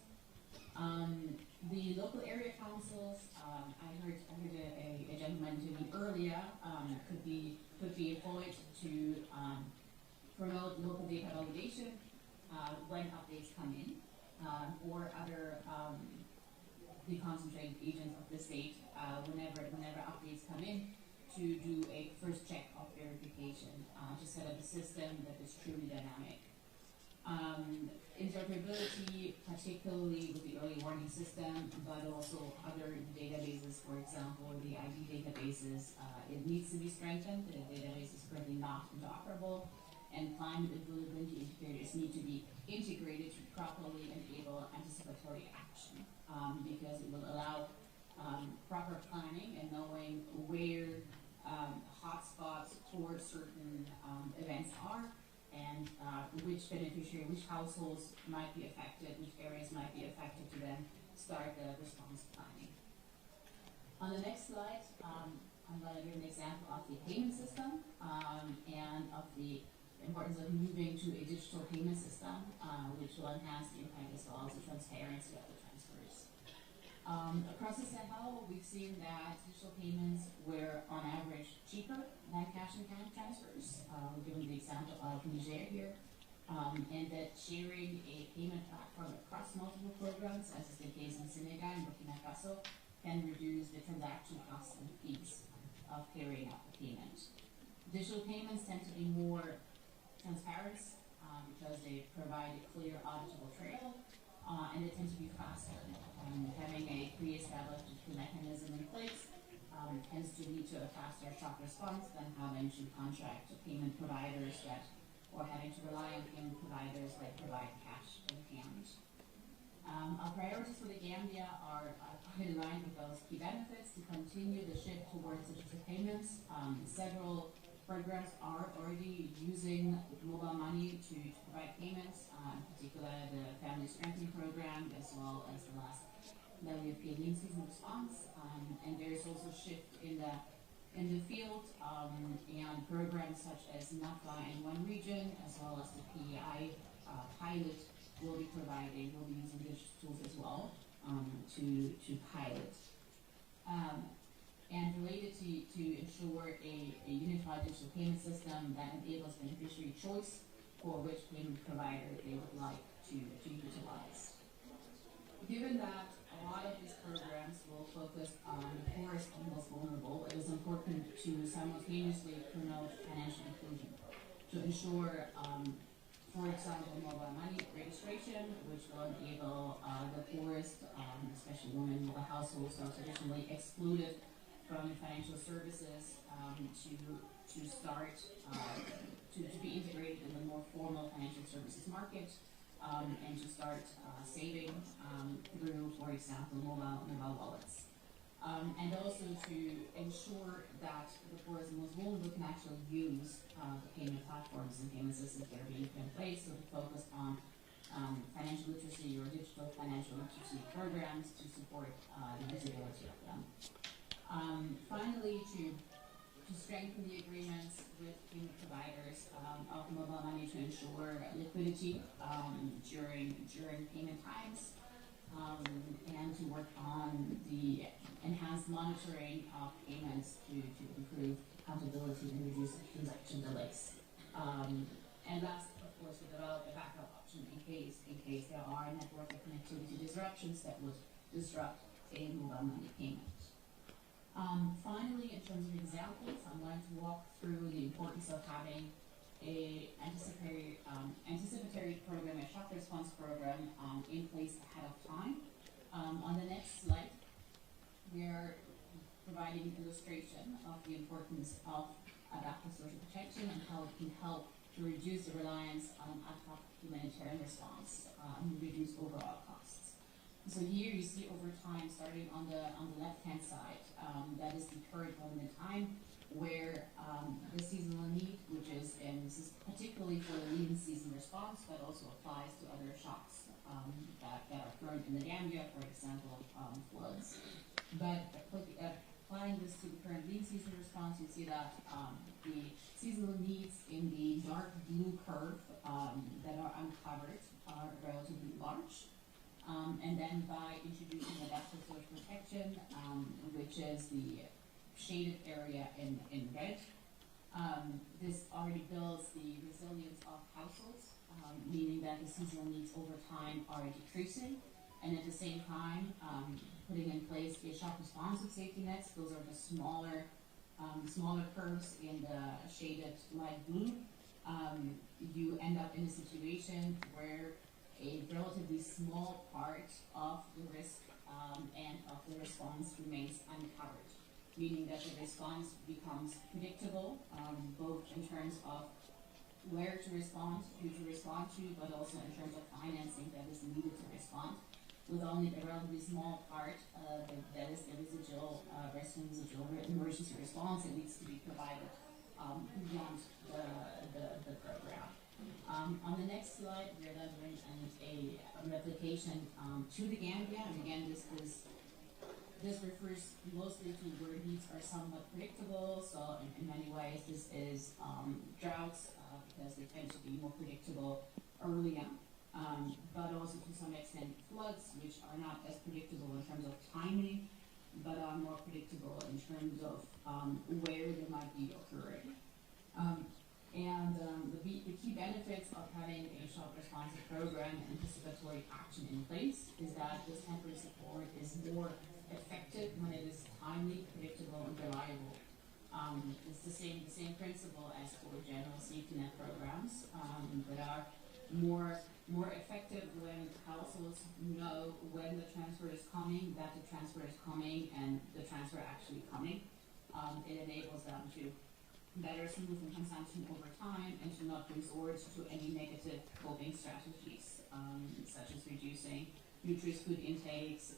The local area councils, I heard a gentleman doing earlier, could be employed to promote local data validation when updates come in, or other the concentrated agents of the state, whenever updates come in, to do a first check of verification, to set up a system that is truly dynamic. Interoperability, particularly with the early warning system, but also other databases, for example, the ID databases, it needs to be strengthened. The database is currently not interoperable, and climate and vulnerability indicators need to be integrated to properly enable anticipatory action, because it will allow proper planning and knowing where hotspots for certain events are, and which beneficiary, which households might be affected, which areas might be affected, to then start the response planning. On the next slide, I'm going to give an example of the payment system and of the importance of moving to a digital payment system, which will enhance the impact as well as the transparency of the transfers. Across the Sahel, we've seen that digital payments were on average cheaper than cash and account transfers. We're giving the example of Niger here, and that sharing a payment platform across multiple programs, as is the case in Senegal and Burkina Faso, can reduce the transaction costs and fees of carrying out the payment. Digital payments tend to be more transparent because they provide a clear auditable trail and they tend to be faster. Having a pre-established mechanism in place tends to lead to a faster, sharp response than having to contract payment providers or having to rely on payment providers that provide cash in hand. Our priorities for the Gambia are in line with those key benefits to continue the shift towards digital payments. Several programs are already using mobile money to provide payments, in particular the Family Strengthening Program, as well as the last Levy of Lien Season Response. And there's also a shift in the field, and programs such as NAFA in one region, as well as the PEI pilot will be using digital tools as well to pilot. And related to ensure a unified digital payment system that enables beneficiary choice for which payment provider they would like to utilize. Given that a lot of these programs will focus on the poorest and most vulnerable, it is important to simultaneously promote financial inclusion to ensure, for example, mobile money registration, which will enable the poorest, especially women in the households, so traditionally excluded from financial services, to start to be integrated in the more formal financial services market, and to start saving through, for example, mobile wallets. And also to ensure that the poorest and most vulnerable can actually use the payment platforms and payment systems that are being put in place, so to focus on financial literacy or digital financial literacy programs to support the usability of them. Finally, to strengthen the agreements with payment providers of mobile money to ensure liquidity during payment times, and to work on the enhanced monitoring of payments to improve accountability and reduce transaction delays. And last, of course, we develop a backup option in case there are network connectivity disruptions that would disrupt a mobile money payment. Finally, in terms of examples, I'm going to walk through the importance of having a anticipatory program, a shock response program in place ahead of time. On the next slide, we're providing an illustration of the importance of adaptive social protection and how it can help to reduce the reliance on ad hoc humanitarian response and reduce overall costs. So here you see over time, starting on the left-hand side, that is the current moment in time where the seasonal need, which is, and this is particularly for the lean season response, but also applies to other shocks that are occurring in the Gambia, for example, floods. But applying this to the current lean season response, you see that the seasonal needs in the dark blue curve that are uncovered are relatively large. And then by introducing adaptive social protection, which is the shaded area in red, this already builds the resilience of households, meaning that the seasonal needs over time are decreasing, and at the same time putting in place a shock responsive safety nets. Those are the smaller curves in the shaded light blue. You end up in a situation where a relatively small part of the risk and of the response remains uncovered, meaning that the response becomes predictable, both in terms of where to respond, who to respond to, but also in terms of financing that is needed to respond, with only a relatively small part that is the residual emergency response that needs to be provided beyond the program. On the next slide, we're then doing a replication to the Gambia, and again, this refers mostly to where needs are somewhat predictable. So in many ways, this is droughts because they tend to be more predictable early on, but also to some extent floods, which are not as predictable in terms of timing, but are more predictable in terms of where they might be occurring. The key benefits of having a shock responsive program and anticipatory action in place is that this temporary support is more effective coming and the transfer actually coming. It enables them to better smoothen consumption over time and to not resort to any negative coping strategies, such as reducing nutritious food intakes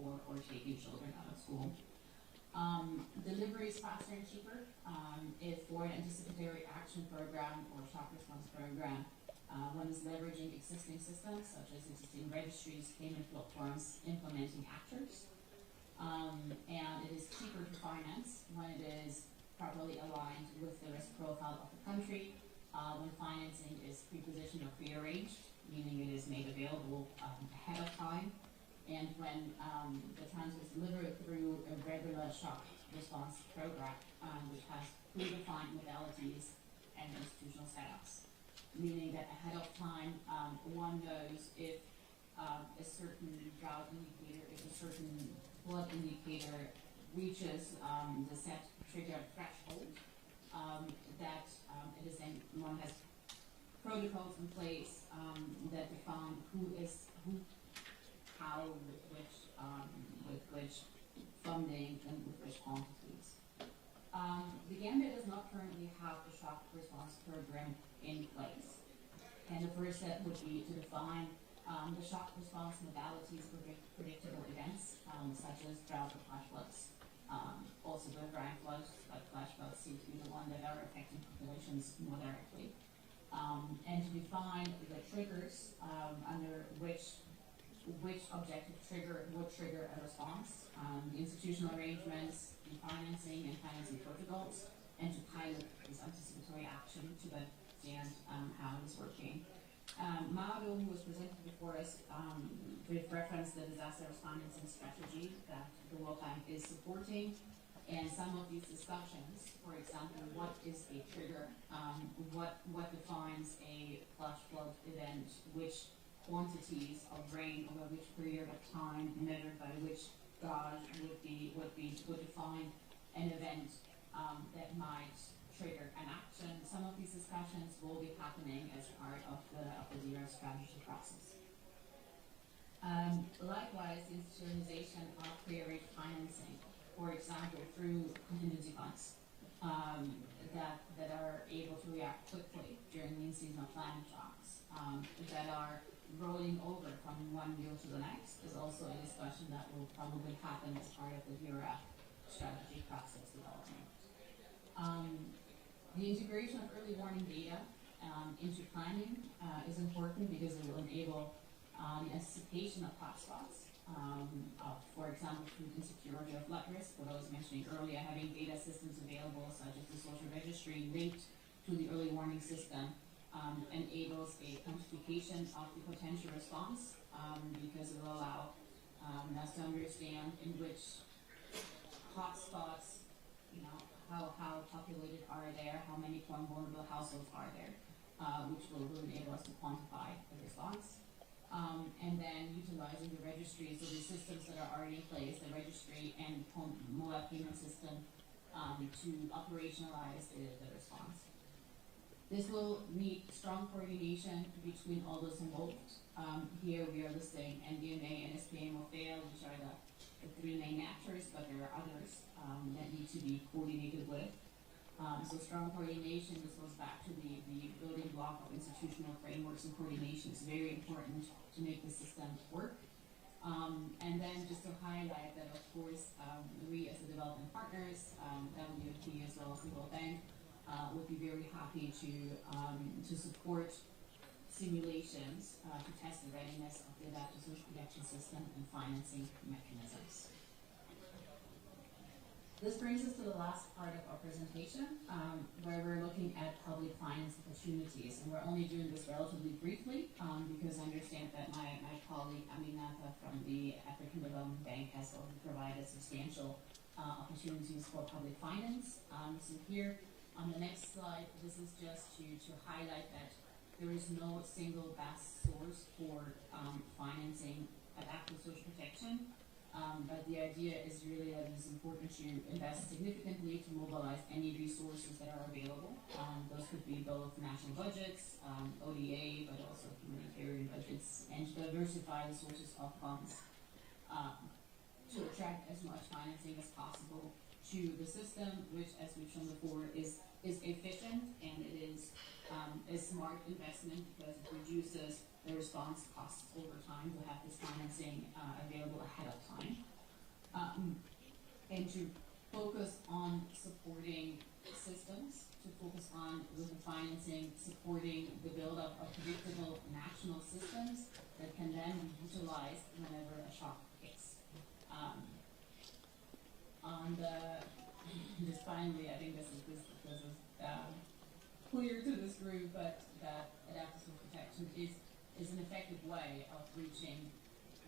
or taking children out of school. Delivery is faster and cheaper. If for an anticipatory action program or shock response program, one is leveraging existing systems such as existing registries, payment platforms, implementing actors. And it is cheaper to finance when it is properly aligned with the risk profile of the country, when financing is pre-positioned or pre-arranged, meaning it is made available ahead of time, and when the transfer is delivered through a regular shock response program, which has predefined modalities and institutional setups, meaning that ahead of time one knows if a certain drought indicator, if a certain blood indicator reaches the set trigger threshold, that it is then one has protocols in place that define how, with which funding, and with which quantities. The Gambia does not currently have a shock response program in place, and the first step would be to define the shock response modalities for predictable events, such as drought or flash floods. Also the dry floods, like flash floods, seem to be the one that are affecting populations more directly. And to define the triggers under which objective trigger would trigger a response, the institutional arrangements, the financing and financing protocols, and to pilot this anticipatory action to understand how it is working. Mauro, who was presented before us, with reference the disaster financing strategy that the World Bank is supporting, and some of these discussions, for example, what is a trigger, what defines a flash flood event, which quantities of rain over which period of time measured by which gauge would define an event that might trigger an action. Some of these discussions will be happening as part of the zero strategy process. Likewise, the institutionalization of pre-arranged financing, for example, through contingency funds that are able to react quickly during the seasonal climate shocks, that are rolling over from one year to the next, is also a discussion that will probably happen as part of the zero strategy process development. The integration of early warning data into planning is important because it will enable the anticipation of hotspots, for example, food insecurity or flood risk. What I was mentioning earlier, having data systems available such as the social registry linked to the early warning system enables a quantification of the potential response because it will allow us to understand in which hotspots, how populated are there, how many vulnerable households are there, which will enable us to quantify the response. And then utilizing the registry, so the systems that are already in place, the registry and mobile payment system, to operationalize the response. This will need strong coordination between all those involved. Here we are listing NDMA, NSPA, and MOFAIL, which are the three main actors, but there are others that need to be coordinated with. So strong coordination, this goes back to the building block of institutional frameworks, and coordination is very important to make the system work. And then just to highlight that, of course, we as the development partners, WFP as well as the World Bank, would be very happy to support simulations to test the readiness of the adaptive social protection system and financing mechanisms. This brings us to the last part of our presentation, where we're looking at public finance opportunities. And we're only doing this relatively briefly because I understand that my colleague Aminata from the African Development Bank has already provided substantial opportunities for public finance. So here on the next slide, this is just to highlight that there is no single best source for financing adaptive social protection. But the idea is really that it is important to invest significantly to mobilize any resources that are available. Those could be both national budgets, ODA, but also humanitarian budgets, and to diversify the sources of funds. to attract as much financing as possible to the system, which, as we've shown before, is efficient and it is a smart investment because it reduces the response costs over time to have this financing available ahead of time. And to focus on supporting systems, to focus on with the financing supporting the build-up of predictable national systems that can then be utilized whenever a shock hits. On the just finally, I think this is clear to this group, but that adaptive protection is an effective way of reaching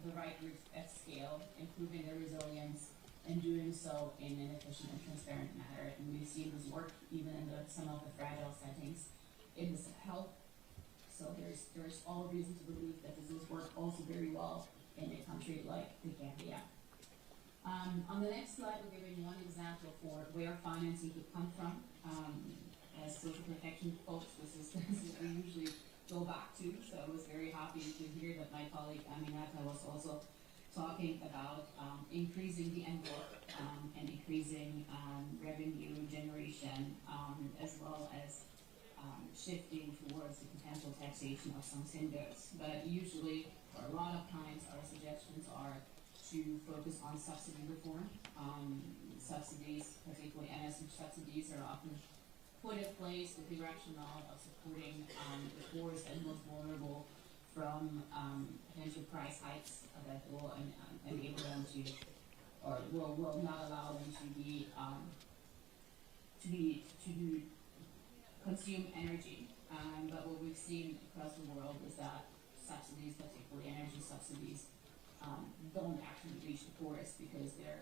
the right groups at scale, improving their resilience, and doing so in an efficient and transparent manner. And we've seen this work even in some of the fragile settings in the Sahel. So there's all reason to believe that this has worked also very well in a country like the Gambia. On the next slide, we're giving one example for where financing could come from. As social protection folks, this is what we usually go back to. So I was very happy to hear that my colleague Aminata was also talking about increasing the envelope and increasing revenue generation, as well as shifting towards the potential taxation of some sin goods. But usually, or a lot of times, our suggestions are to focus on subsidy reform. Subsidies, particularly energy subsidies, are often put in place with the rationale of supporting the poorest and most vulnerable from potential price hikes that will enable them to, or will not allow them to consume energy. But what we've seen across the world is that subsidies, particularly energy subsidies, don't actually reach the poorest because their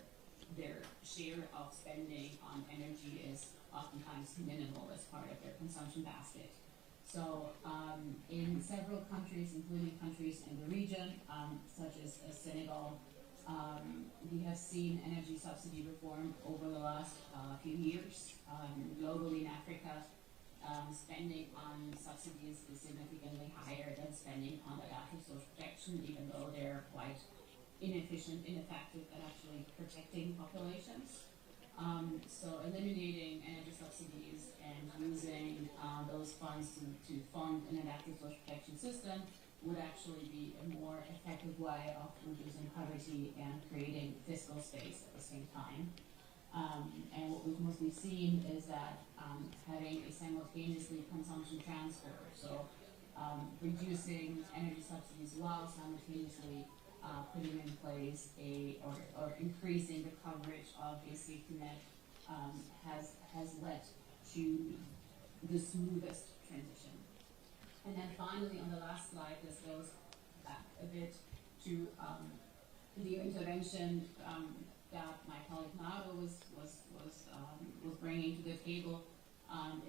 share of spending on energy is oftentimes minimal as part of their consumption basket. So in several countries, including countries in the region, such as Senegal, we have seen energy subsidy reform over the last few years. Globally in Africa, spending on subsidies is significantly higher than spending on adaptive social protection, even though they're quite inefficient, ineffective at actually protecting populations. So eliminating energy subsidies and using those funds to fund an adaptive social protection system would actually be a more effective way of reducing poverty and creating fiscal space at the same time. And what we've mostly seen is that having a simultaneously consumption transfer, so reducing energy subsidies while simultaneously putting in place or increasing the coverage of a safety net has led to the smoothest transition. And then finally, on the last slide, this goes back a bit to the intervention that my colleague Mauro was bringing to the table,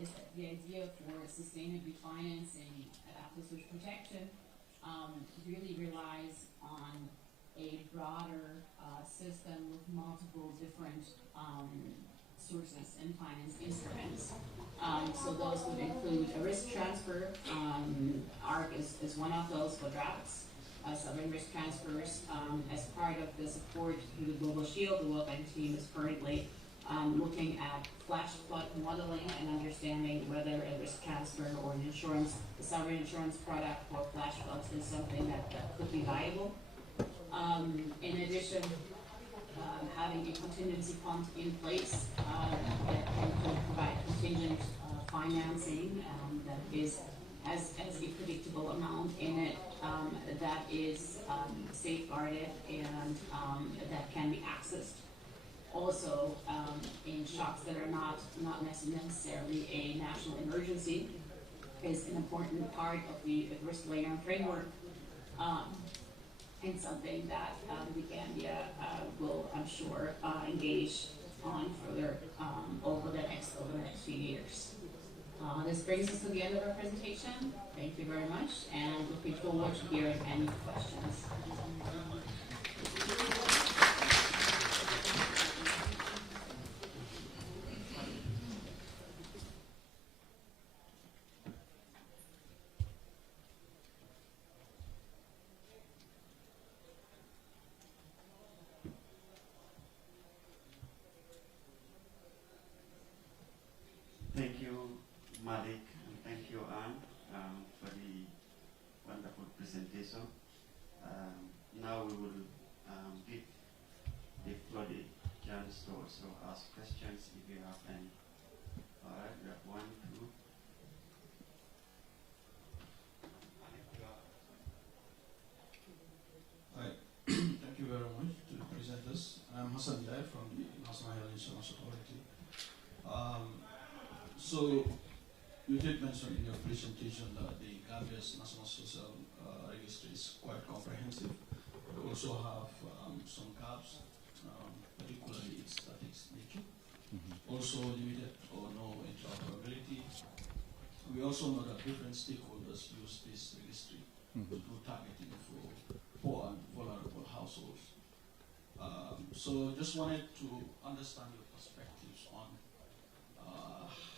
is that the idea for sustainably financing adaptive social protection really relies on a broader system with multiple different sources and finance instruments. So those would include a risk transfer. ARC is one of those for droughts, sovereign risk transfers. As part of the support through the Global Shield, the World Bank team is currently looking at flash flood modeling and understanding whether a risk transfer or an insurance, a sovereign insurance product for flash floods is something that could be viable. In addition, having a contingency fund in place that can provide contingent financing that has a predictable amount in it that is safeguarded and that can be accessed. Also, in shocks that are not necessarily a national emergency, is an important part of the risk layering framework. And something that the Gambia will, I'm sure, engage on further over the next few years. This brings us to the end of our presentation. Thank you very much, and looking forward to hearing any questions. chance to also ask questions if you have any. All right, we have 1, 2. Hi, thank you very much to the presenters. I'm Hassan Dai from the National Health Insurance Authority. So, you did mention in your presentation that the Gambia's National Social Registry is quite comprehensive. We also have some gaps, particularly its statics nature. Also limited or no interoperability. We also know that different stakeholders use this registry to do targeting for poor and vulnerable households. So just wanted to understand your perspectives on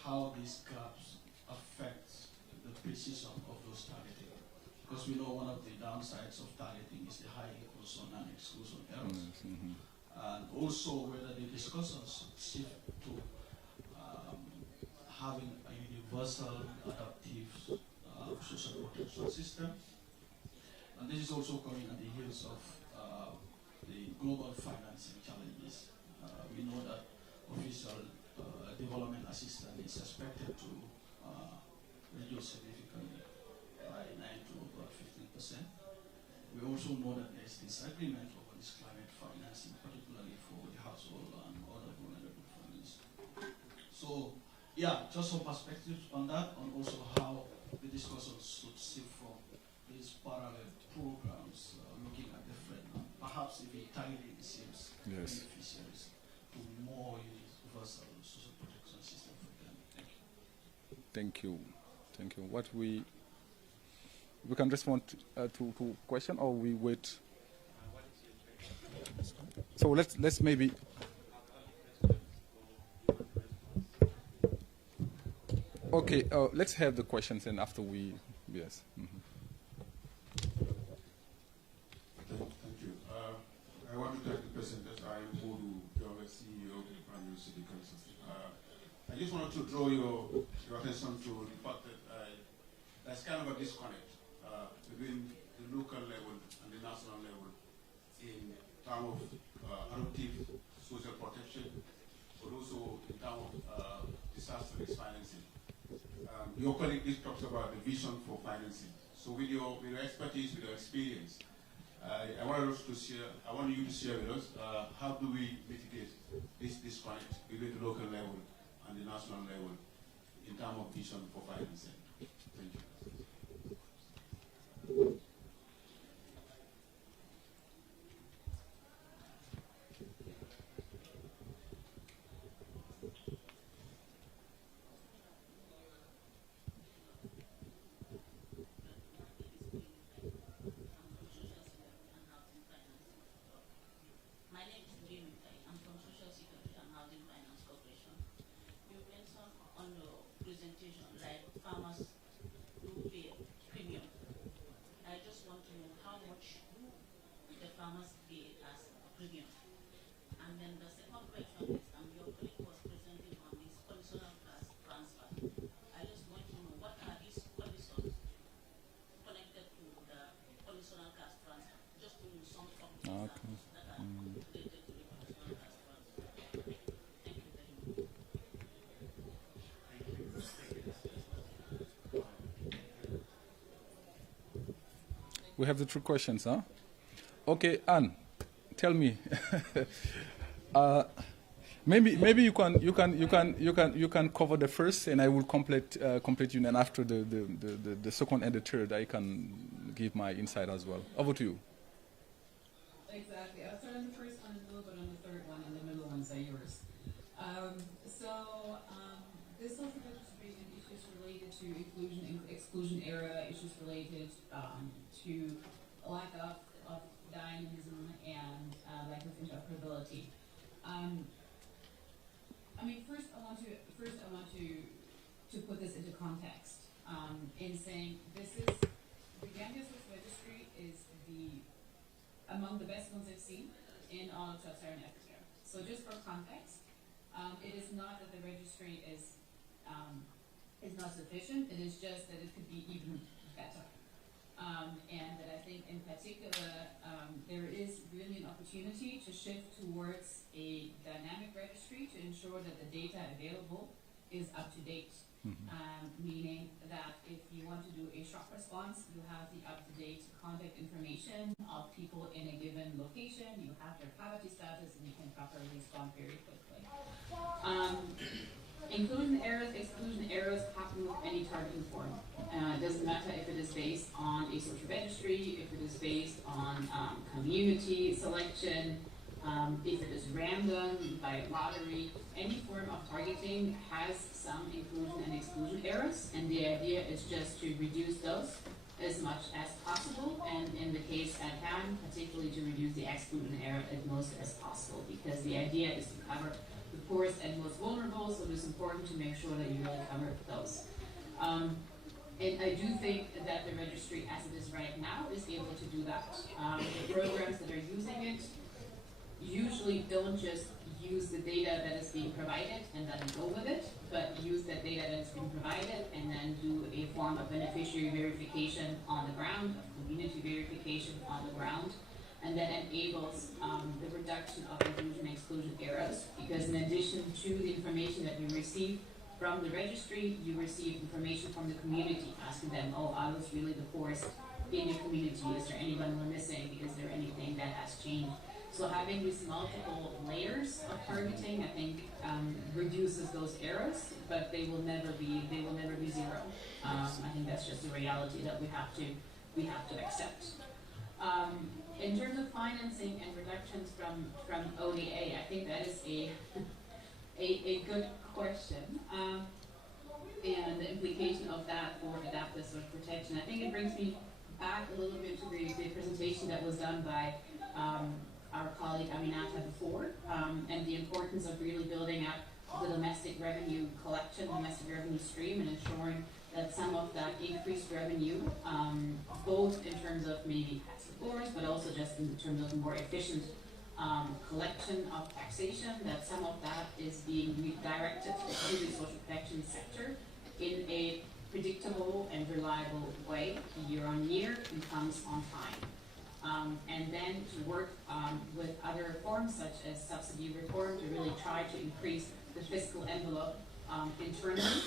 how these gaps affect the precision of those targeting. Because we know one of the downsides of targeting is the high inclusion and exclusion errors. And also whether the discussions shift to having a universal adaptive social protection system. And this is also coming at the heels of the global financing challenges. We know that official development assistance is expected to reduce significantly by 9 to about 15%. We also know that there is disagreement over this climate financing, particularly for the household and other vulnerable families. So, yeah, just some perspectives on that, and also how the discussions should shift from these parallel programs looking at different, perhaps even targeting the same beneficiaries to more universal social protection system for them. Thank you. Thank you. What we can respond to question, or we wait. So let's maybe. Okay, let's have the questions, and after we, yes. Thank you. I want to thank the presenters. I am Modu, the CEO of the Primary City Council. I just wanted to draw your attention to the fact that there's kind of a disconnect between the local level and the national level in terms of adaptive social protection, but also in terms of disaster risk financing. Your colleague just talks about the vision for financing. So with your expertise, with your experience, I want you to share with us how do we mitigate this disconnect between the local level and the national level in terms of vision for financing. Thank you. We have the three questions, huh? Okay, Anne, tell me. Maybe you can cover the first, and I will complete you. And after the second and the third, I can give my insight as well. Over to you. Exactly. I'll start on the first one, a little bit on the third one, and the middle ones are yours. This social distribution issues related to inclusion and exclusion era, issues related to lack of dynamism and lack of interoperability. First I want to put this into context in saying the Gambia Social Registry is among the best ones I've seen in all of sub-Saharan Africa. So just for context, it is not that the registry is not sufficient. It is just that it could be even better. And that I think in particular there is really an opportunity to shift towards a dynamic ensure that the data available is up to date. Meaning that if you want to do a shock response, you have the up-to-date contact information of people in a given location, you have their poverty status, and you can properly respond very quickly. Inclusion errors, exclusion errors happen with any targeting form. It doesn't matter if it is based on a social registry, if it is based on community selection, if it is random, by lottery. Any form of targeting has some inclusion and exclusion errors, and the idea is just to reduce those as much as possible, and in the case at hand, particularly to reduce the exclusion error as most as possible, because the idea is to cover the poorest and most vulnerable, so it's important to make sure that you really cover those. And I do think that the registry, as it is right now, is able to do that. The programs that are using it usually don't just use the data that is being provided and then go with it, but use that data that is being provided and then do a form of beneficiary verification on the ground, of community verification on the ground, and that enables the reduction of inclusion and exclusion errors, because in addition to the information that you receive from the registry, you receive information from the community, asking them, oh, are those really the poorest in your community? Is there anyone we're missing? Is there anything that has changed? So having these multiple layers of targeting, I think, reduces those errors, but they will never be zero. I think that's just a reality that we have to accept. In terms of financing and reductions from ODA, I think that is a good question, and the implication of that for adaptive social protection. I think it brings me back a little bit to the presentation that was done by our colleague Aminata before, and the importance of really building up the domestic revenue collection, domestic revenue stream, and ensuring that some of that increased revenue, both in terms of maybe tax reforms, but also just in terms of more efficient collection of taxation, that some of that is being redirected to the social protection sector in a predictable and reliable way, year on year, and comes on time. And then to work with other forms such as subsidy reform to really try to increase the fiscal envelope internally,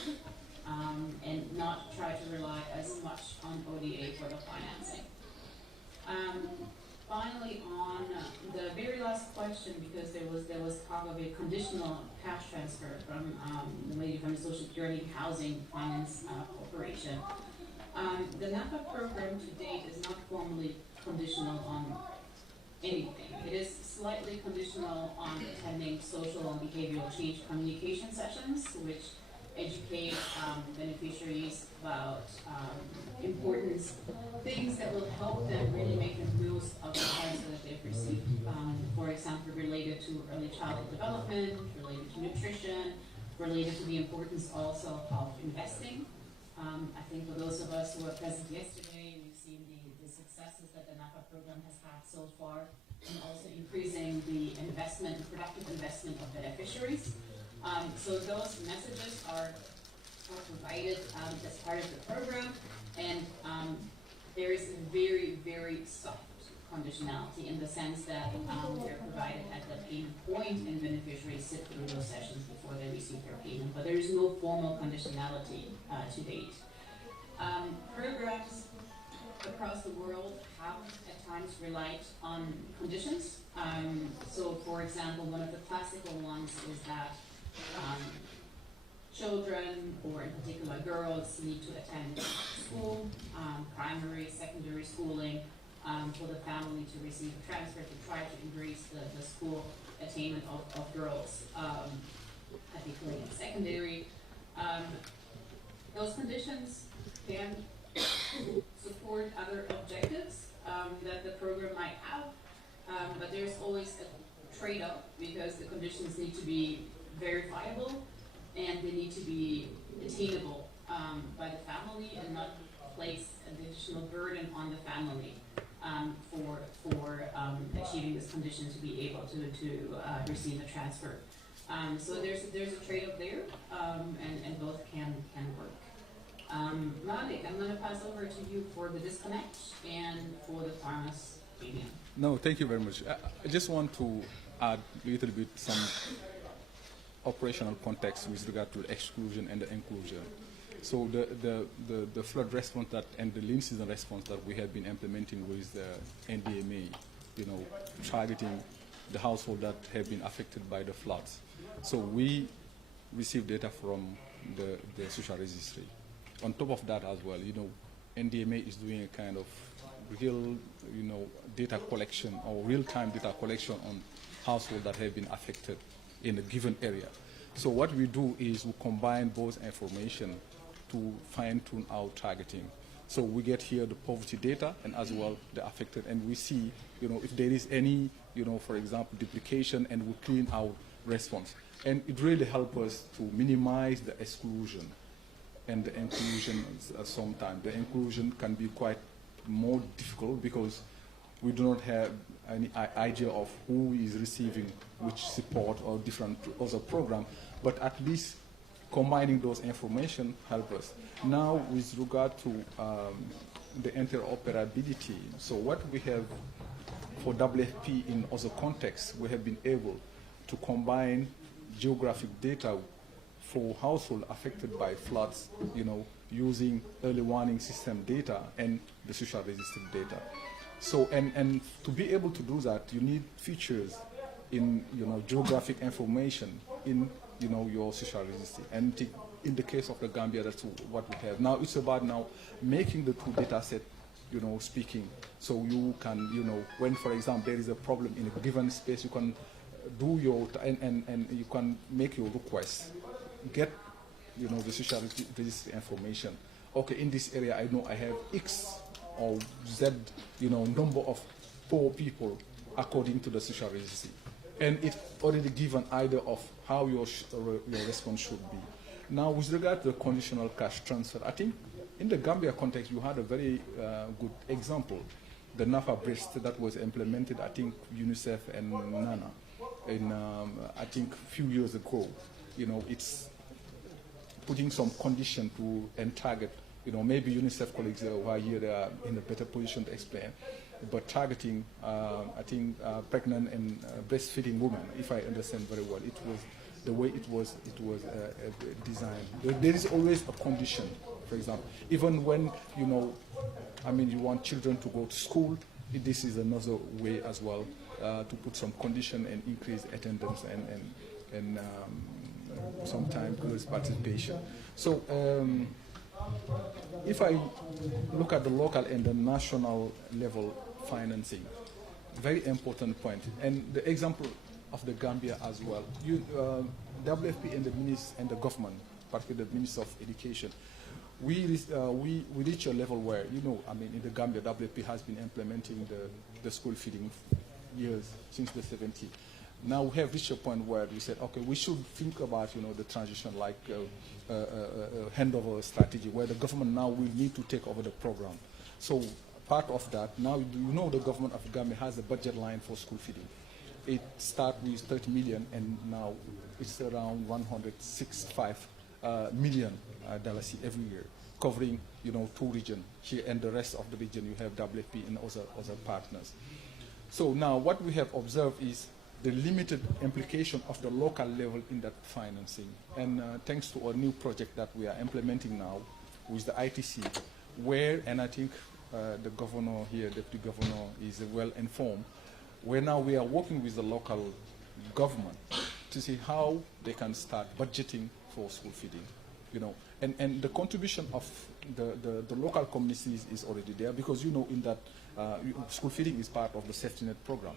and not try to rely as much on ODA for the financing. Finally, on the very last question, because there was talk of a conditional cash transfer from the lady from the Social Security and Housing Finance Corporation. The NAPA program to date is not formally conditional on anything. It is slightly conditional on attending social and behavioral change communication sessions, which educate beneficiaries about important things that will help them really make the most of the funds that they've received. For example, related to early childhood development, related to nutrition, related to the importance also of investing. I think for those of us who were present yesterday, we've seen the successes that the NAPA program has had so far, and also increasing the investment, productive investment of beneficiaries. So those messages are provided as part of the program, and there is a very, very soft conditionality in the sense that they're provided at the payment point, and beneficiaries sit through those sessions before they receive their payment, but there is no formal conditionality to date. Programs across the world have at times relied on conditions. So for example, one of the classical ones is that children, or in particular girls, need to attend school, primary, secondary schooling, for the family to receive a transfer to try to increase the school attainment of girls, particularly in secondary. Those conditions can support other objectives that the program might have, but there's always a trade-off, because the conditions need to be verifiable and they need to be attainable by the family, and not place an additional burden on the family for achieving this condition to be able to receive a transfer. So there's a trade-off there, and both can work. Malik, I'm going to pass over to you for the disconnect and for the farmers premium. No, thank you very much. I just want to add a little bit some operational context with regard to the exclusion and the inclusion. So the flood response and the lean season response that we have been implementing with NDMA, targeting the households that have been affected by the floods. So we receive data from the social registry. On top of that as well, NDMA is doing a kind of real, data collection or real-time data collection on households that have been affected in a given area. So what we do is we combine both information to fine-tune our targeting. So we get here the poverty data and as well the affected, and we see, if there is any, for example, duplication, and we clean our response. And it really helps us to minimize the exclusion and the inclusion. Sometimes the inclusion can be quite more difficult because we do not have any idea of who is receiving which support or different other program, but at least combining those information help us. Now, with regard to the interoperability, so what we have for WFP in other contexts, we have been able to combine geographic data for households affected by floods, using early warning system data and the social resistant data. So, and to be able to do that, you need features in, geographic information in, your social resistance. And in the case of the Gambia, that's what we have. Now, it's about now making the two data set, speaking. So you can, when, for example, there is a problem in a given space, you can do your, and you can make your request, get, the social resistance information. Okay, in this area, I know I have X or Z, number of poor people according to the social resistance. And it's already given either of how your response should be. Now, with regard to the conditional cash transfer, I think in the Gambia context, you had a very good example. The NAFA breast that was implemented, I think UNICEF and NANA, in, I think a few years ago. It's putting some condition to and target, maybe UNICEF colleagues who are here, they are in a better position to explain, but targeting, I think, pregnant and breastfeeding women, if I understand very well. It was the way it was designed. There is always a condition, for example. Even when, you want children to go to school, this is another way as well to put some condition and increase attendance and sometimes close participation. So if I look at the local and the national level financing, very important point. And the example of the Gambia as well. WFP and the government, particularly the Minister of Education, we reach a level where, in the Gambia, WFP has been implementing the school feeding years, since the 70s. Now we have reached a point where we said, okay, we should think about, the transition like handover strategy, where the government now will need to take over the program. So part of that, now the government of Gambia has a budget line for school feeding. It started with 30 million, and now it's around 165 million dollars every year, covering, 2 regions here, and the rest of the region you have WFP and other partners. So now what we have observed is the limited implication of the local level in that financing. And thanks to a new project that we are implementing now with the ITC, where, and I think the governor here, deputy governor, is well informed, where now we are working with the local government to see how they can start budgeting for school feeding, and the contribution of the local communities is already there, because in that school feeding is part of the safety net program.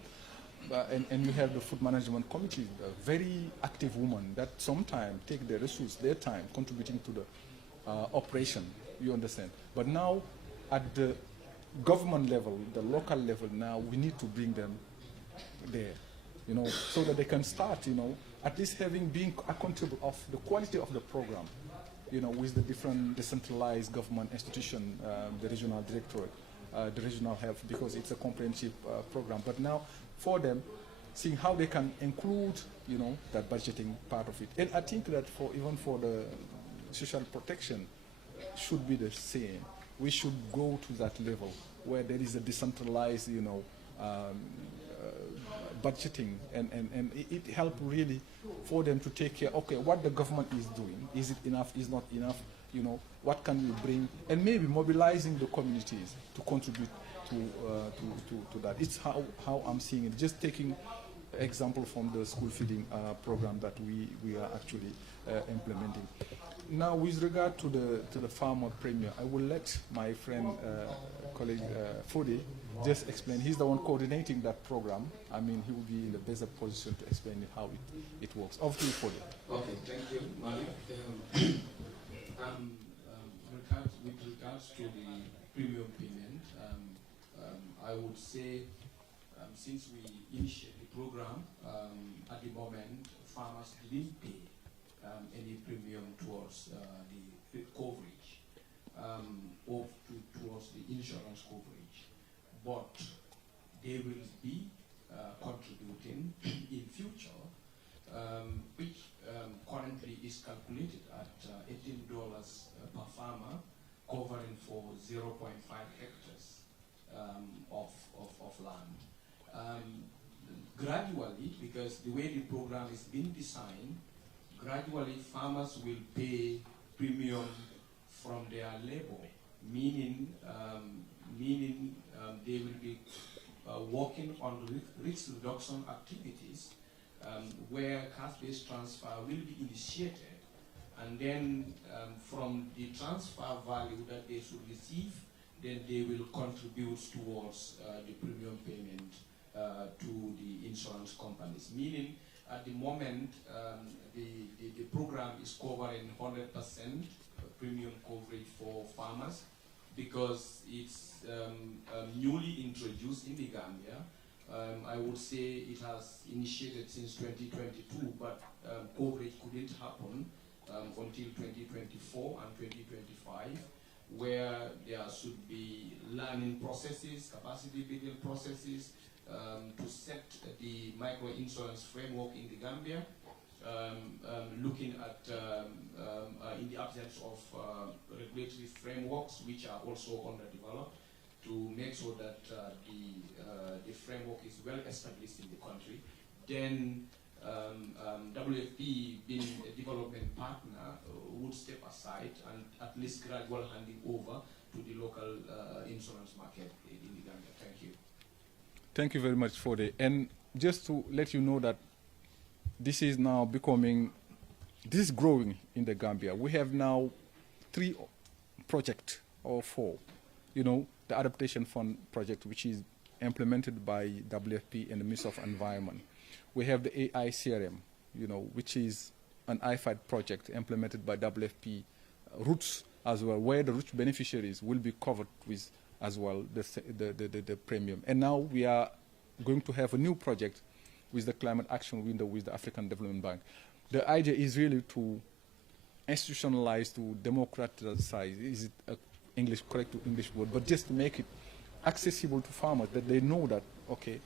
And you have the food management committee, a very active woman that sometimes take their resources, their time, contributing to the operation, you understand. But now, at the government level, the local level, now we need to bring them there, so that they can start, at least being accountable of the quality of the program, with the different decentralized government institution, the regional directorate, the regional health, because it's a comprehensive program. But now, for them, seeing how they can include, that budgeting part of it. And I think that even for the social protection, should be the same. We should go to that level where there is a decentralized, budgeting, and it helped really for them to take care, okay, what the government is doing, is it enough, is not enough, you know, what can we bring, and maybe mobilizing the communities to contribute to that. It's how I'm seeing it, just taking example from the school feeding program that we are actually implementing. Now, with regard to the farmer premier, I will let my friend, colleague Fode, just explain. He's the one coordinating that program. I mean, he will be in the better position to explain how it works. Over to you, Fode. Okay, thank you, Malik. With regards to the premium payment, I would say since we initiated the program, at the moment, farmers didn't pay any premium towards the coverage or towards the insurance coverage, but they will be contributing in future, which currently is calculated at $18 per farmer, covering for 0.5 hectares of land. Gradually, because the way the program is being designed, gradually farmers will pay premium from their labor, meaning they will be working on risk reduction activities where cash-based transfer will be initiated, and then from the transfer value that they should receive, then they will contribute towards the premium payment to the insurance companies. Meaning, at the moment, the program is covering 100% premium coverage for farmers because it's newly introduced in the Gambia. I would say it has initiated since 2022, but coverage couldn't happen until 2024 and 2025, where there should be learning processes, capacity building processes to set the micro-insurance framework in the Gambia, looking at, in the absence of regulatory frameworks which are also underdeveloped, to make sure that the framework is well established in the country. Then WFP, being a development partner, would step aside and at least gradual handing over to the local insurance market in the Gambia. Thank you. Thank you very much, Fode. And just to let you know that this is now becoming, this is growing in the Gambia. We have now 3 projects or 4. You know, the Adaptation Fund project, which is implemented by WFP and the Ministry of Environment. We have the AI CRM, you know, which is an IFAD project implemented by WFP Roots as well, where the rich beneficiaries will be covered with as well the premium. And now we are going to have a new project with the Climate Action Window with the African Development Bank. The idea is really to institutionalize, to democratize, is it a correct English word, but just to make it accessible to farmers, that they know that, okay,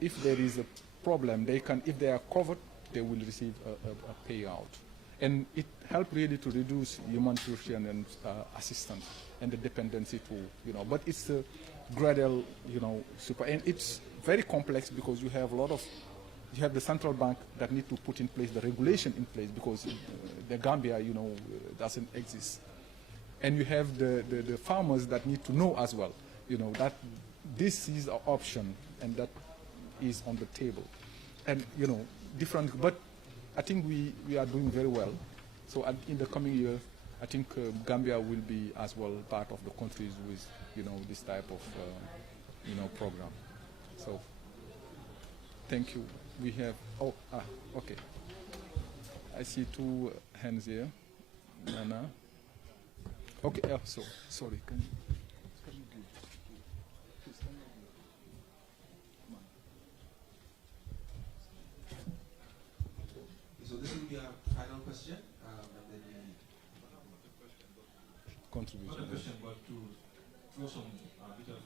if there is a problem, they can, if they are covered, they will receive a payout. And it helped really to reduce humanitarian and assistance and the dependency to, you know, but it's a gradual, you know, and it's very complex because you have a lot of, you have the central bank that need to put in place the regulation in place because the Gambia, you know, doesn't exist. And you have the farmers that need to know as well, you know, that this is an option and that is on the table. And, you know, different, but I think we are doing very well. So in the coming year, I think Gambia will be as well part of the countries with, you know, this type of, you know, program. So, thank you. We have, okay. I see 2 hands here. Nana. Okay, so, sorry. So this will be our final question, and then contribution. Not a question, but to throw some bit of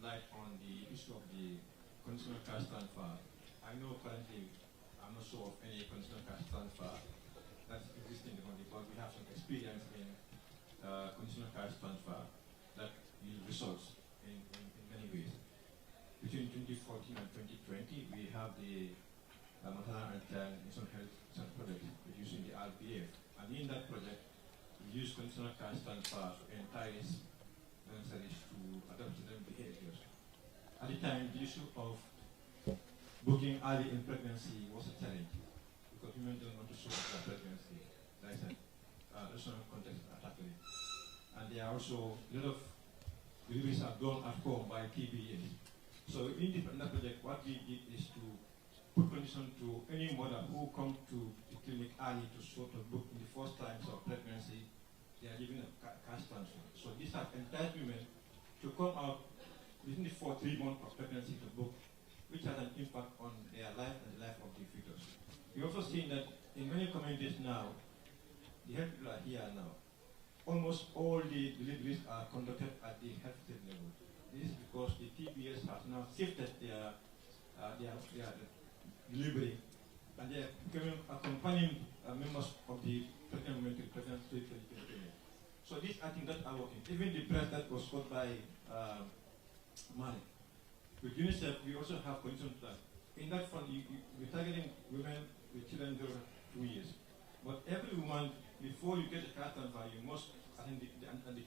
light on the issue of the consumer cash transfer. I know currently, I'm not sure of any consumer cash transfer that's existing in the country, but we have some experience in consumer cash transfer that yield results in many ways. Between between 2014 and 2020, we have the maternal and child national health project using the RBF. And in that project, we use conditional cash transfer to entice nurseries to adopt children behaviors. At the time, the issue of booking early in pregnancy was a challenge because women don't want to show up their pregnancy. That's a national context attacking it. And there are also a lot of deliveries are done at home by TBAs. So in that project, what we did is to put condition to any mother who come to the clinic early to sort of book in the first times of pregnancy, they are given a cash transfer. So this has enticed women to come out within the 3 months of pregnancy to book, which has an impact on their life and the life of the fetus. We also seen that in many communities now, the health people are here now. Almost all the deliveries are conducted at the health level. This is because the TBS has now shifted their delivery, and they are becoming accompanying members of the pregnant women to the pregnant clinic. So this, I think, that are working. Even the breast that was got by Mali. With UNICEF, we also have conditions that in that fund, we're targeting women with children under 2 years. But every woman, before you get a cash transfer, you must attend the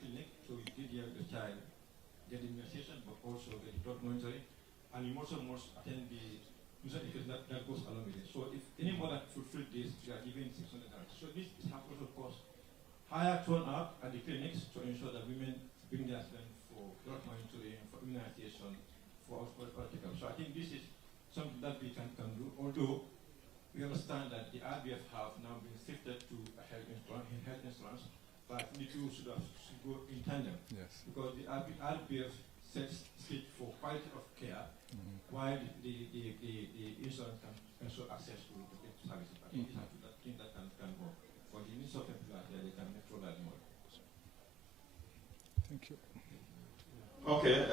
clinic, so you get the child, get the immunization, but also get the drug monitoring, and you also must attend the user education that goes along with it. So if any mother fulfill this, you are given $600. So this has also cost higher turnout at the clinics to ensure that women bring their children for drug monitoring, for immunization, for practical. So I think this is something that we can do, although we understand that the RBF have now been shifted to a health insurance, but the two should go in tandem. Yes. Because the RBF sets stage for quality of care, while the insurance can ensure access to the services. I think that can work. For the needs of people out there, they can make sure that more. Thank you. Okay,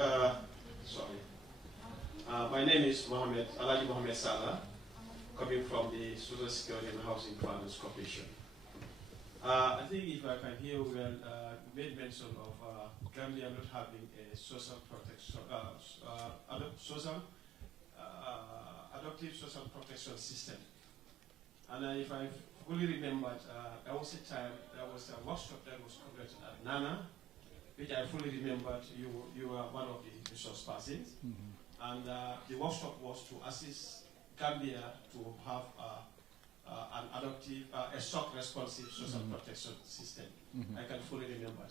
sorry. My name is Alaji Mohammed Salah, coming from the Social Security and Housing Finance Corporation. I think if I can hear well, made mention of Gambia not having a social protection, adoptive social protection system. And if I fully remember, there was a time, there was a workshop that was conducted at Nana, which I fully remembered you were one of the resource persons. And the workshop was to assist Gambia to have an adoptive, a shock responsive social protection system. I can fully remember.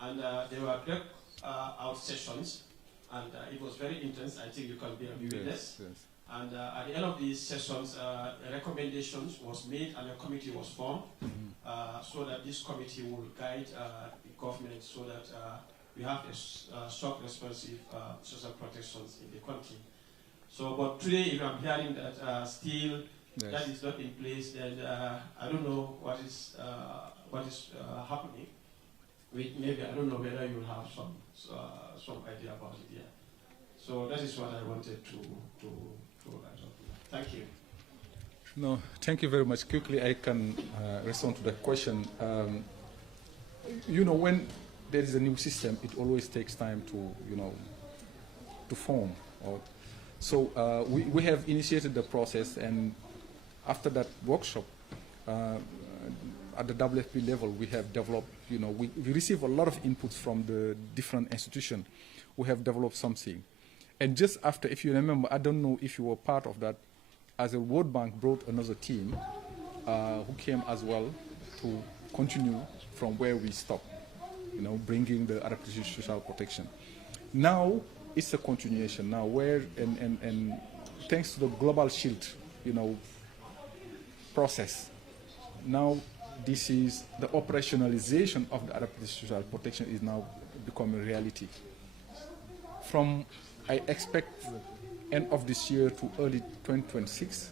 And there were breakout sessions, and it was very intense. I think you can be a witness. Yes. And at the end of these sessions, recommendations was made and a committee was formed, so that this committee will guide the government so that we have a shock responsive social protections in the country. So, but today, if I'm hearing that still that is not in place, then I don't know what is happening. Maybe I don't know whether you have some idea about it here. So that is what I wanted to write up. Thank you. No, thank you very much. Quickly, I can respond to the question. You know, when there is a new system, it always takes time to, to form. So we have initiated the process, and after that workshop, at the WFP level, we have developed, we receive a lot of inputs from the different institutions. We have developed something. And just after, if you remember, I don't know if you were part of that, as a World Bank brought another team who came as well to continue from where we stopped, bringing the adaptive social protection. Now, it's a continuation now where, and thanks to the Global Shield, process, now this is the operationalization of the adaptive social protection is now becoming a reality. From, I expect, end of this year to early 2026,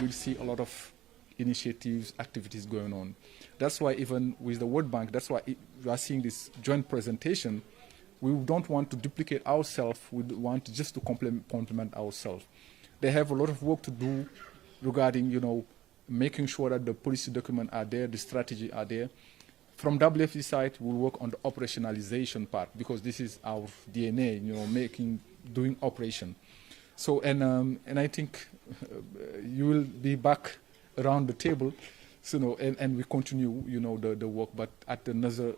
we'll see a lot of initiatives, activities going on. That's why even with the World Bank, that's why we are seeing this joint presentation. We don't want to duplicate ourselves. We want just to complement ourselves. They have a lot of work to do regarding, making sure that the policy documents are there, the strategy are there. From WFP side, we'll work on the operationalization part because this is our DNA, doing operation. So, and I think you will be back around the table, so, you know, and we continue, you know, the work, but at another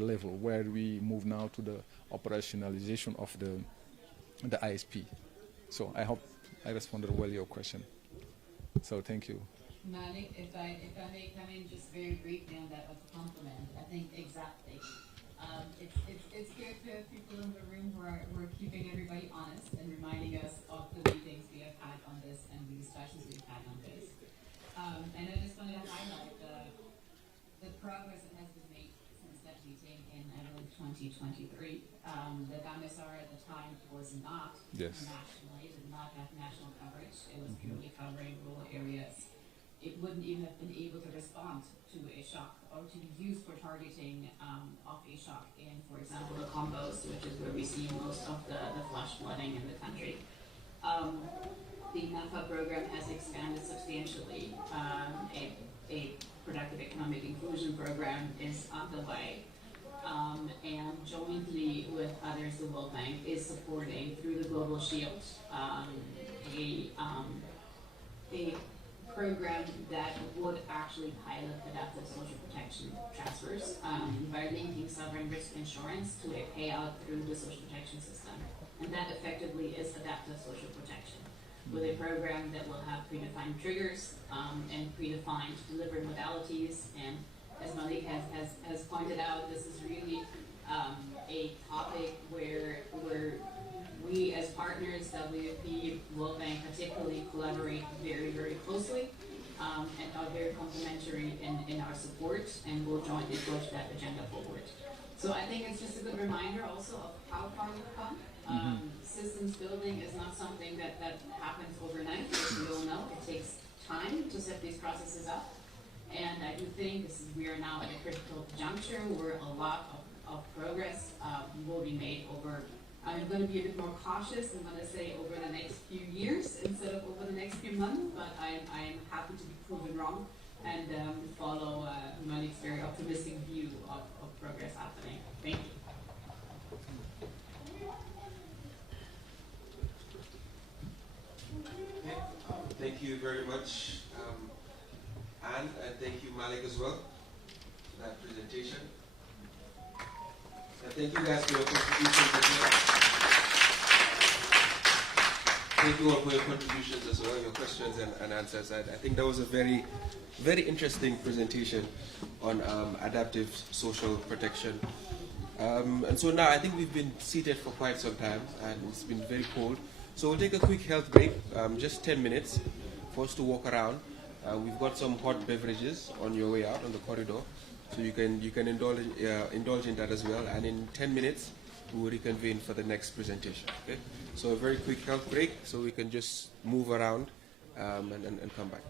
level where we move now to the operationalization of the ISP. So I hope I responded well to your question. So thank you. Malik, if I may come in just very briefly on that as a compliment, I think exactly. It's good to have people in the room who are keeping everybody honest and reminding us of the meetings we have had on this and the discussions we've had on this. And I just wanted to highlight the progress that has been made since that meeting in, I believe, 2023. The GAMBIA at the time was not national. It did not have national coverage. It was purely covering rural areas. It wouldn't even have been able to respond to a shock or to be used for targeting of a shock in, for example, the combos, which is where we see most of the flash flooding in the country. The NAFA program has expanded substantially. A productive economic inclusion program is underway. And jointly with others, the World Bank is supporting, through the Global Shield, a program that would actually pilot adaptive social protection transfers by linking sovereign risk insurance to a payout through the social protection system. And that effectively is adaptive social protection, with a program that will have predefined triggers and predefined delivery modalities. And as Malik has pointed out, this is really a topic where we as partners, WFP, World Bank particularly, collaborate very, very closely and are very complementary in our support, and will jointly push that agenda forward. So I think it's just a good reminder also of how far we've come. Systems building is not something that happens overnight, as we all know. It takes time to set these processes up. And I do think we are now at a critical juncture where a lot of progress will be made over. I'm going to be a bit more cautious. I'm going to say over the next few years instead of over the next few months, but I'm happy to be proven wrong and follow Malik's very optimistic view of progress happening. Thank you. Okay. Thank you very much, Anne, and thank you, Malik, as well, for that presentation. And thank you guys for your contributions as well. Thank you all for your contributions as well, your questions and answers. I think that was a very, very interesting presentation on adaptive social protection. And so now I think we've been seated for quite some time, and it's been very cold. So we'll take a quick health break, just 10 minutes for us to walk around. We've got some hot beverages on your way out on the corridor, so you can indulge in that as well. And in 10 minutes, we will reconvene for the next presentation. Okay? So a very quick health break, so we can just move around and come back.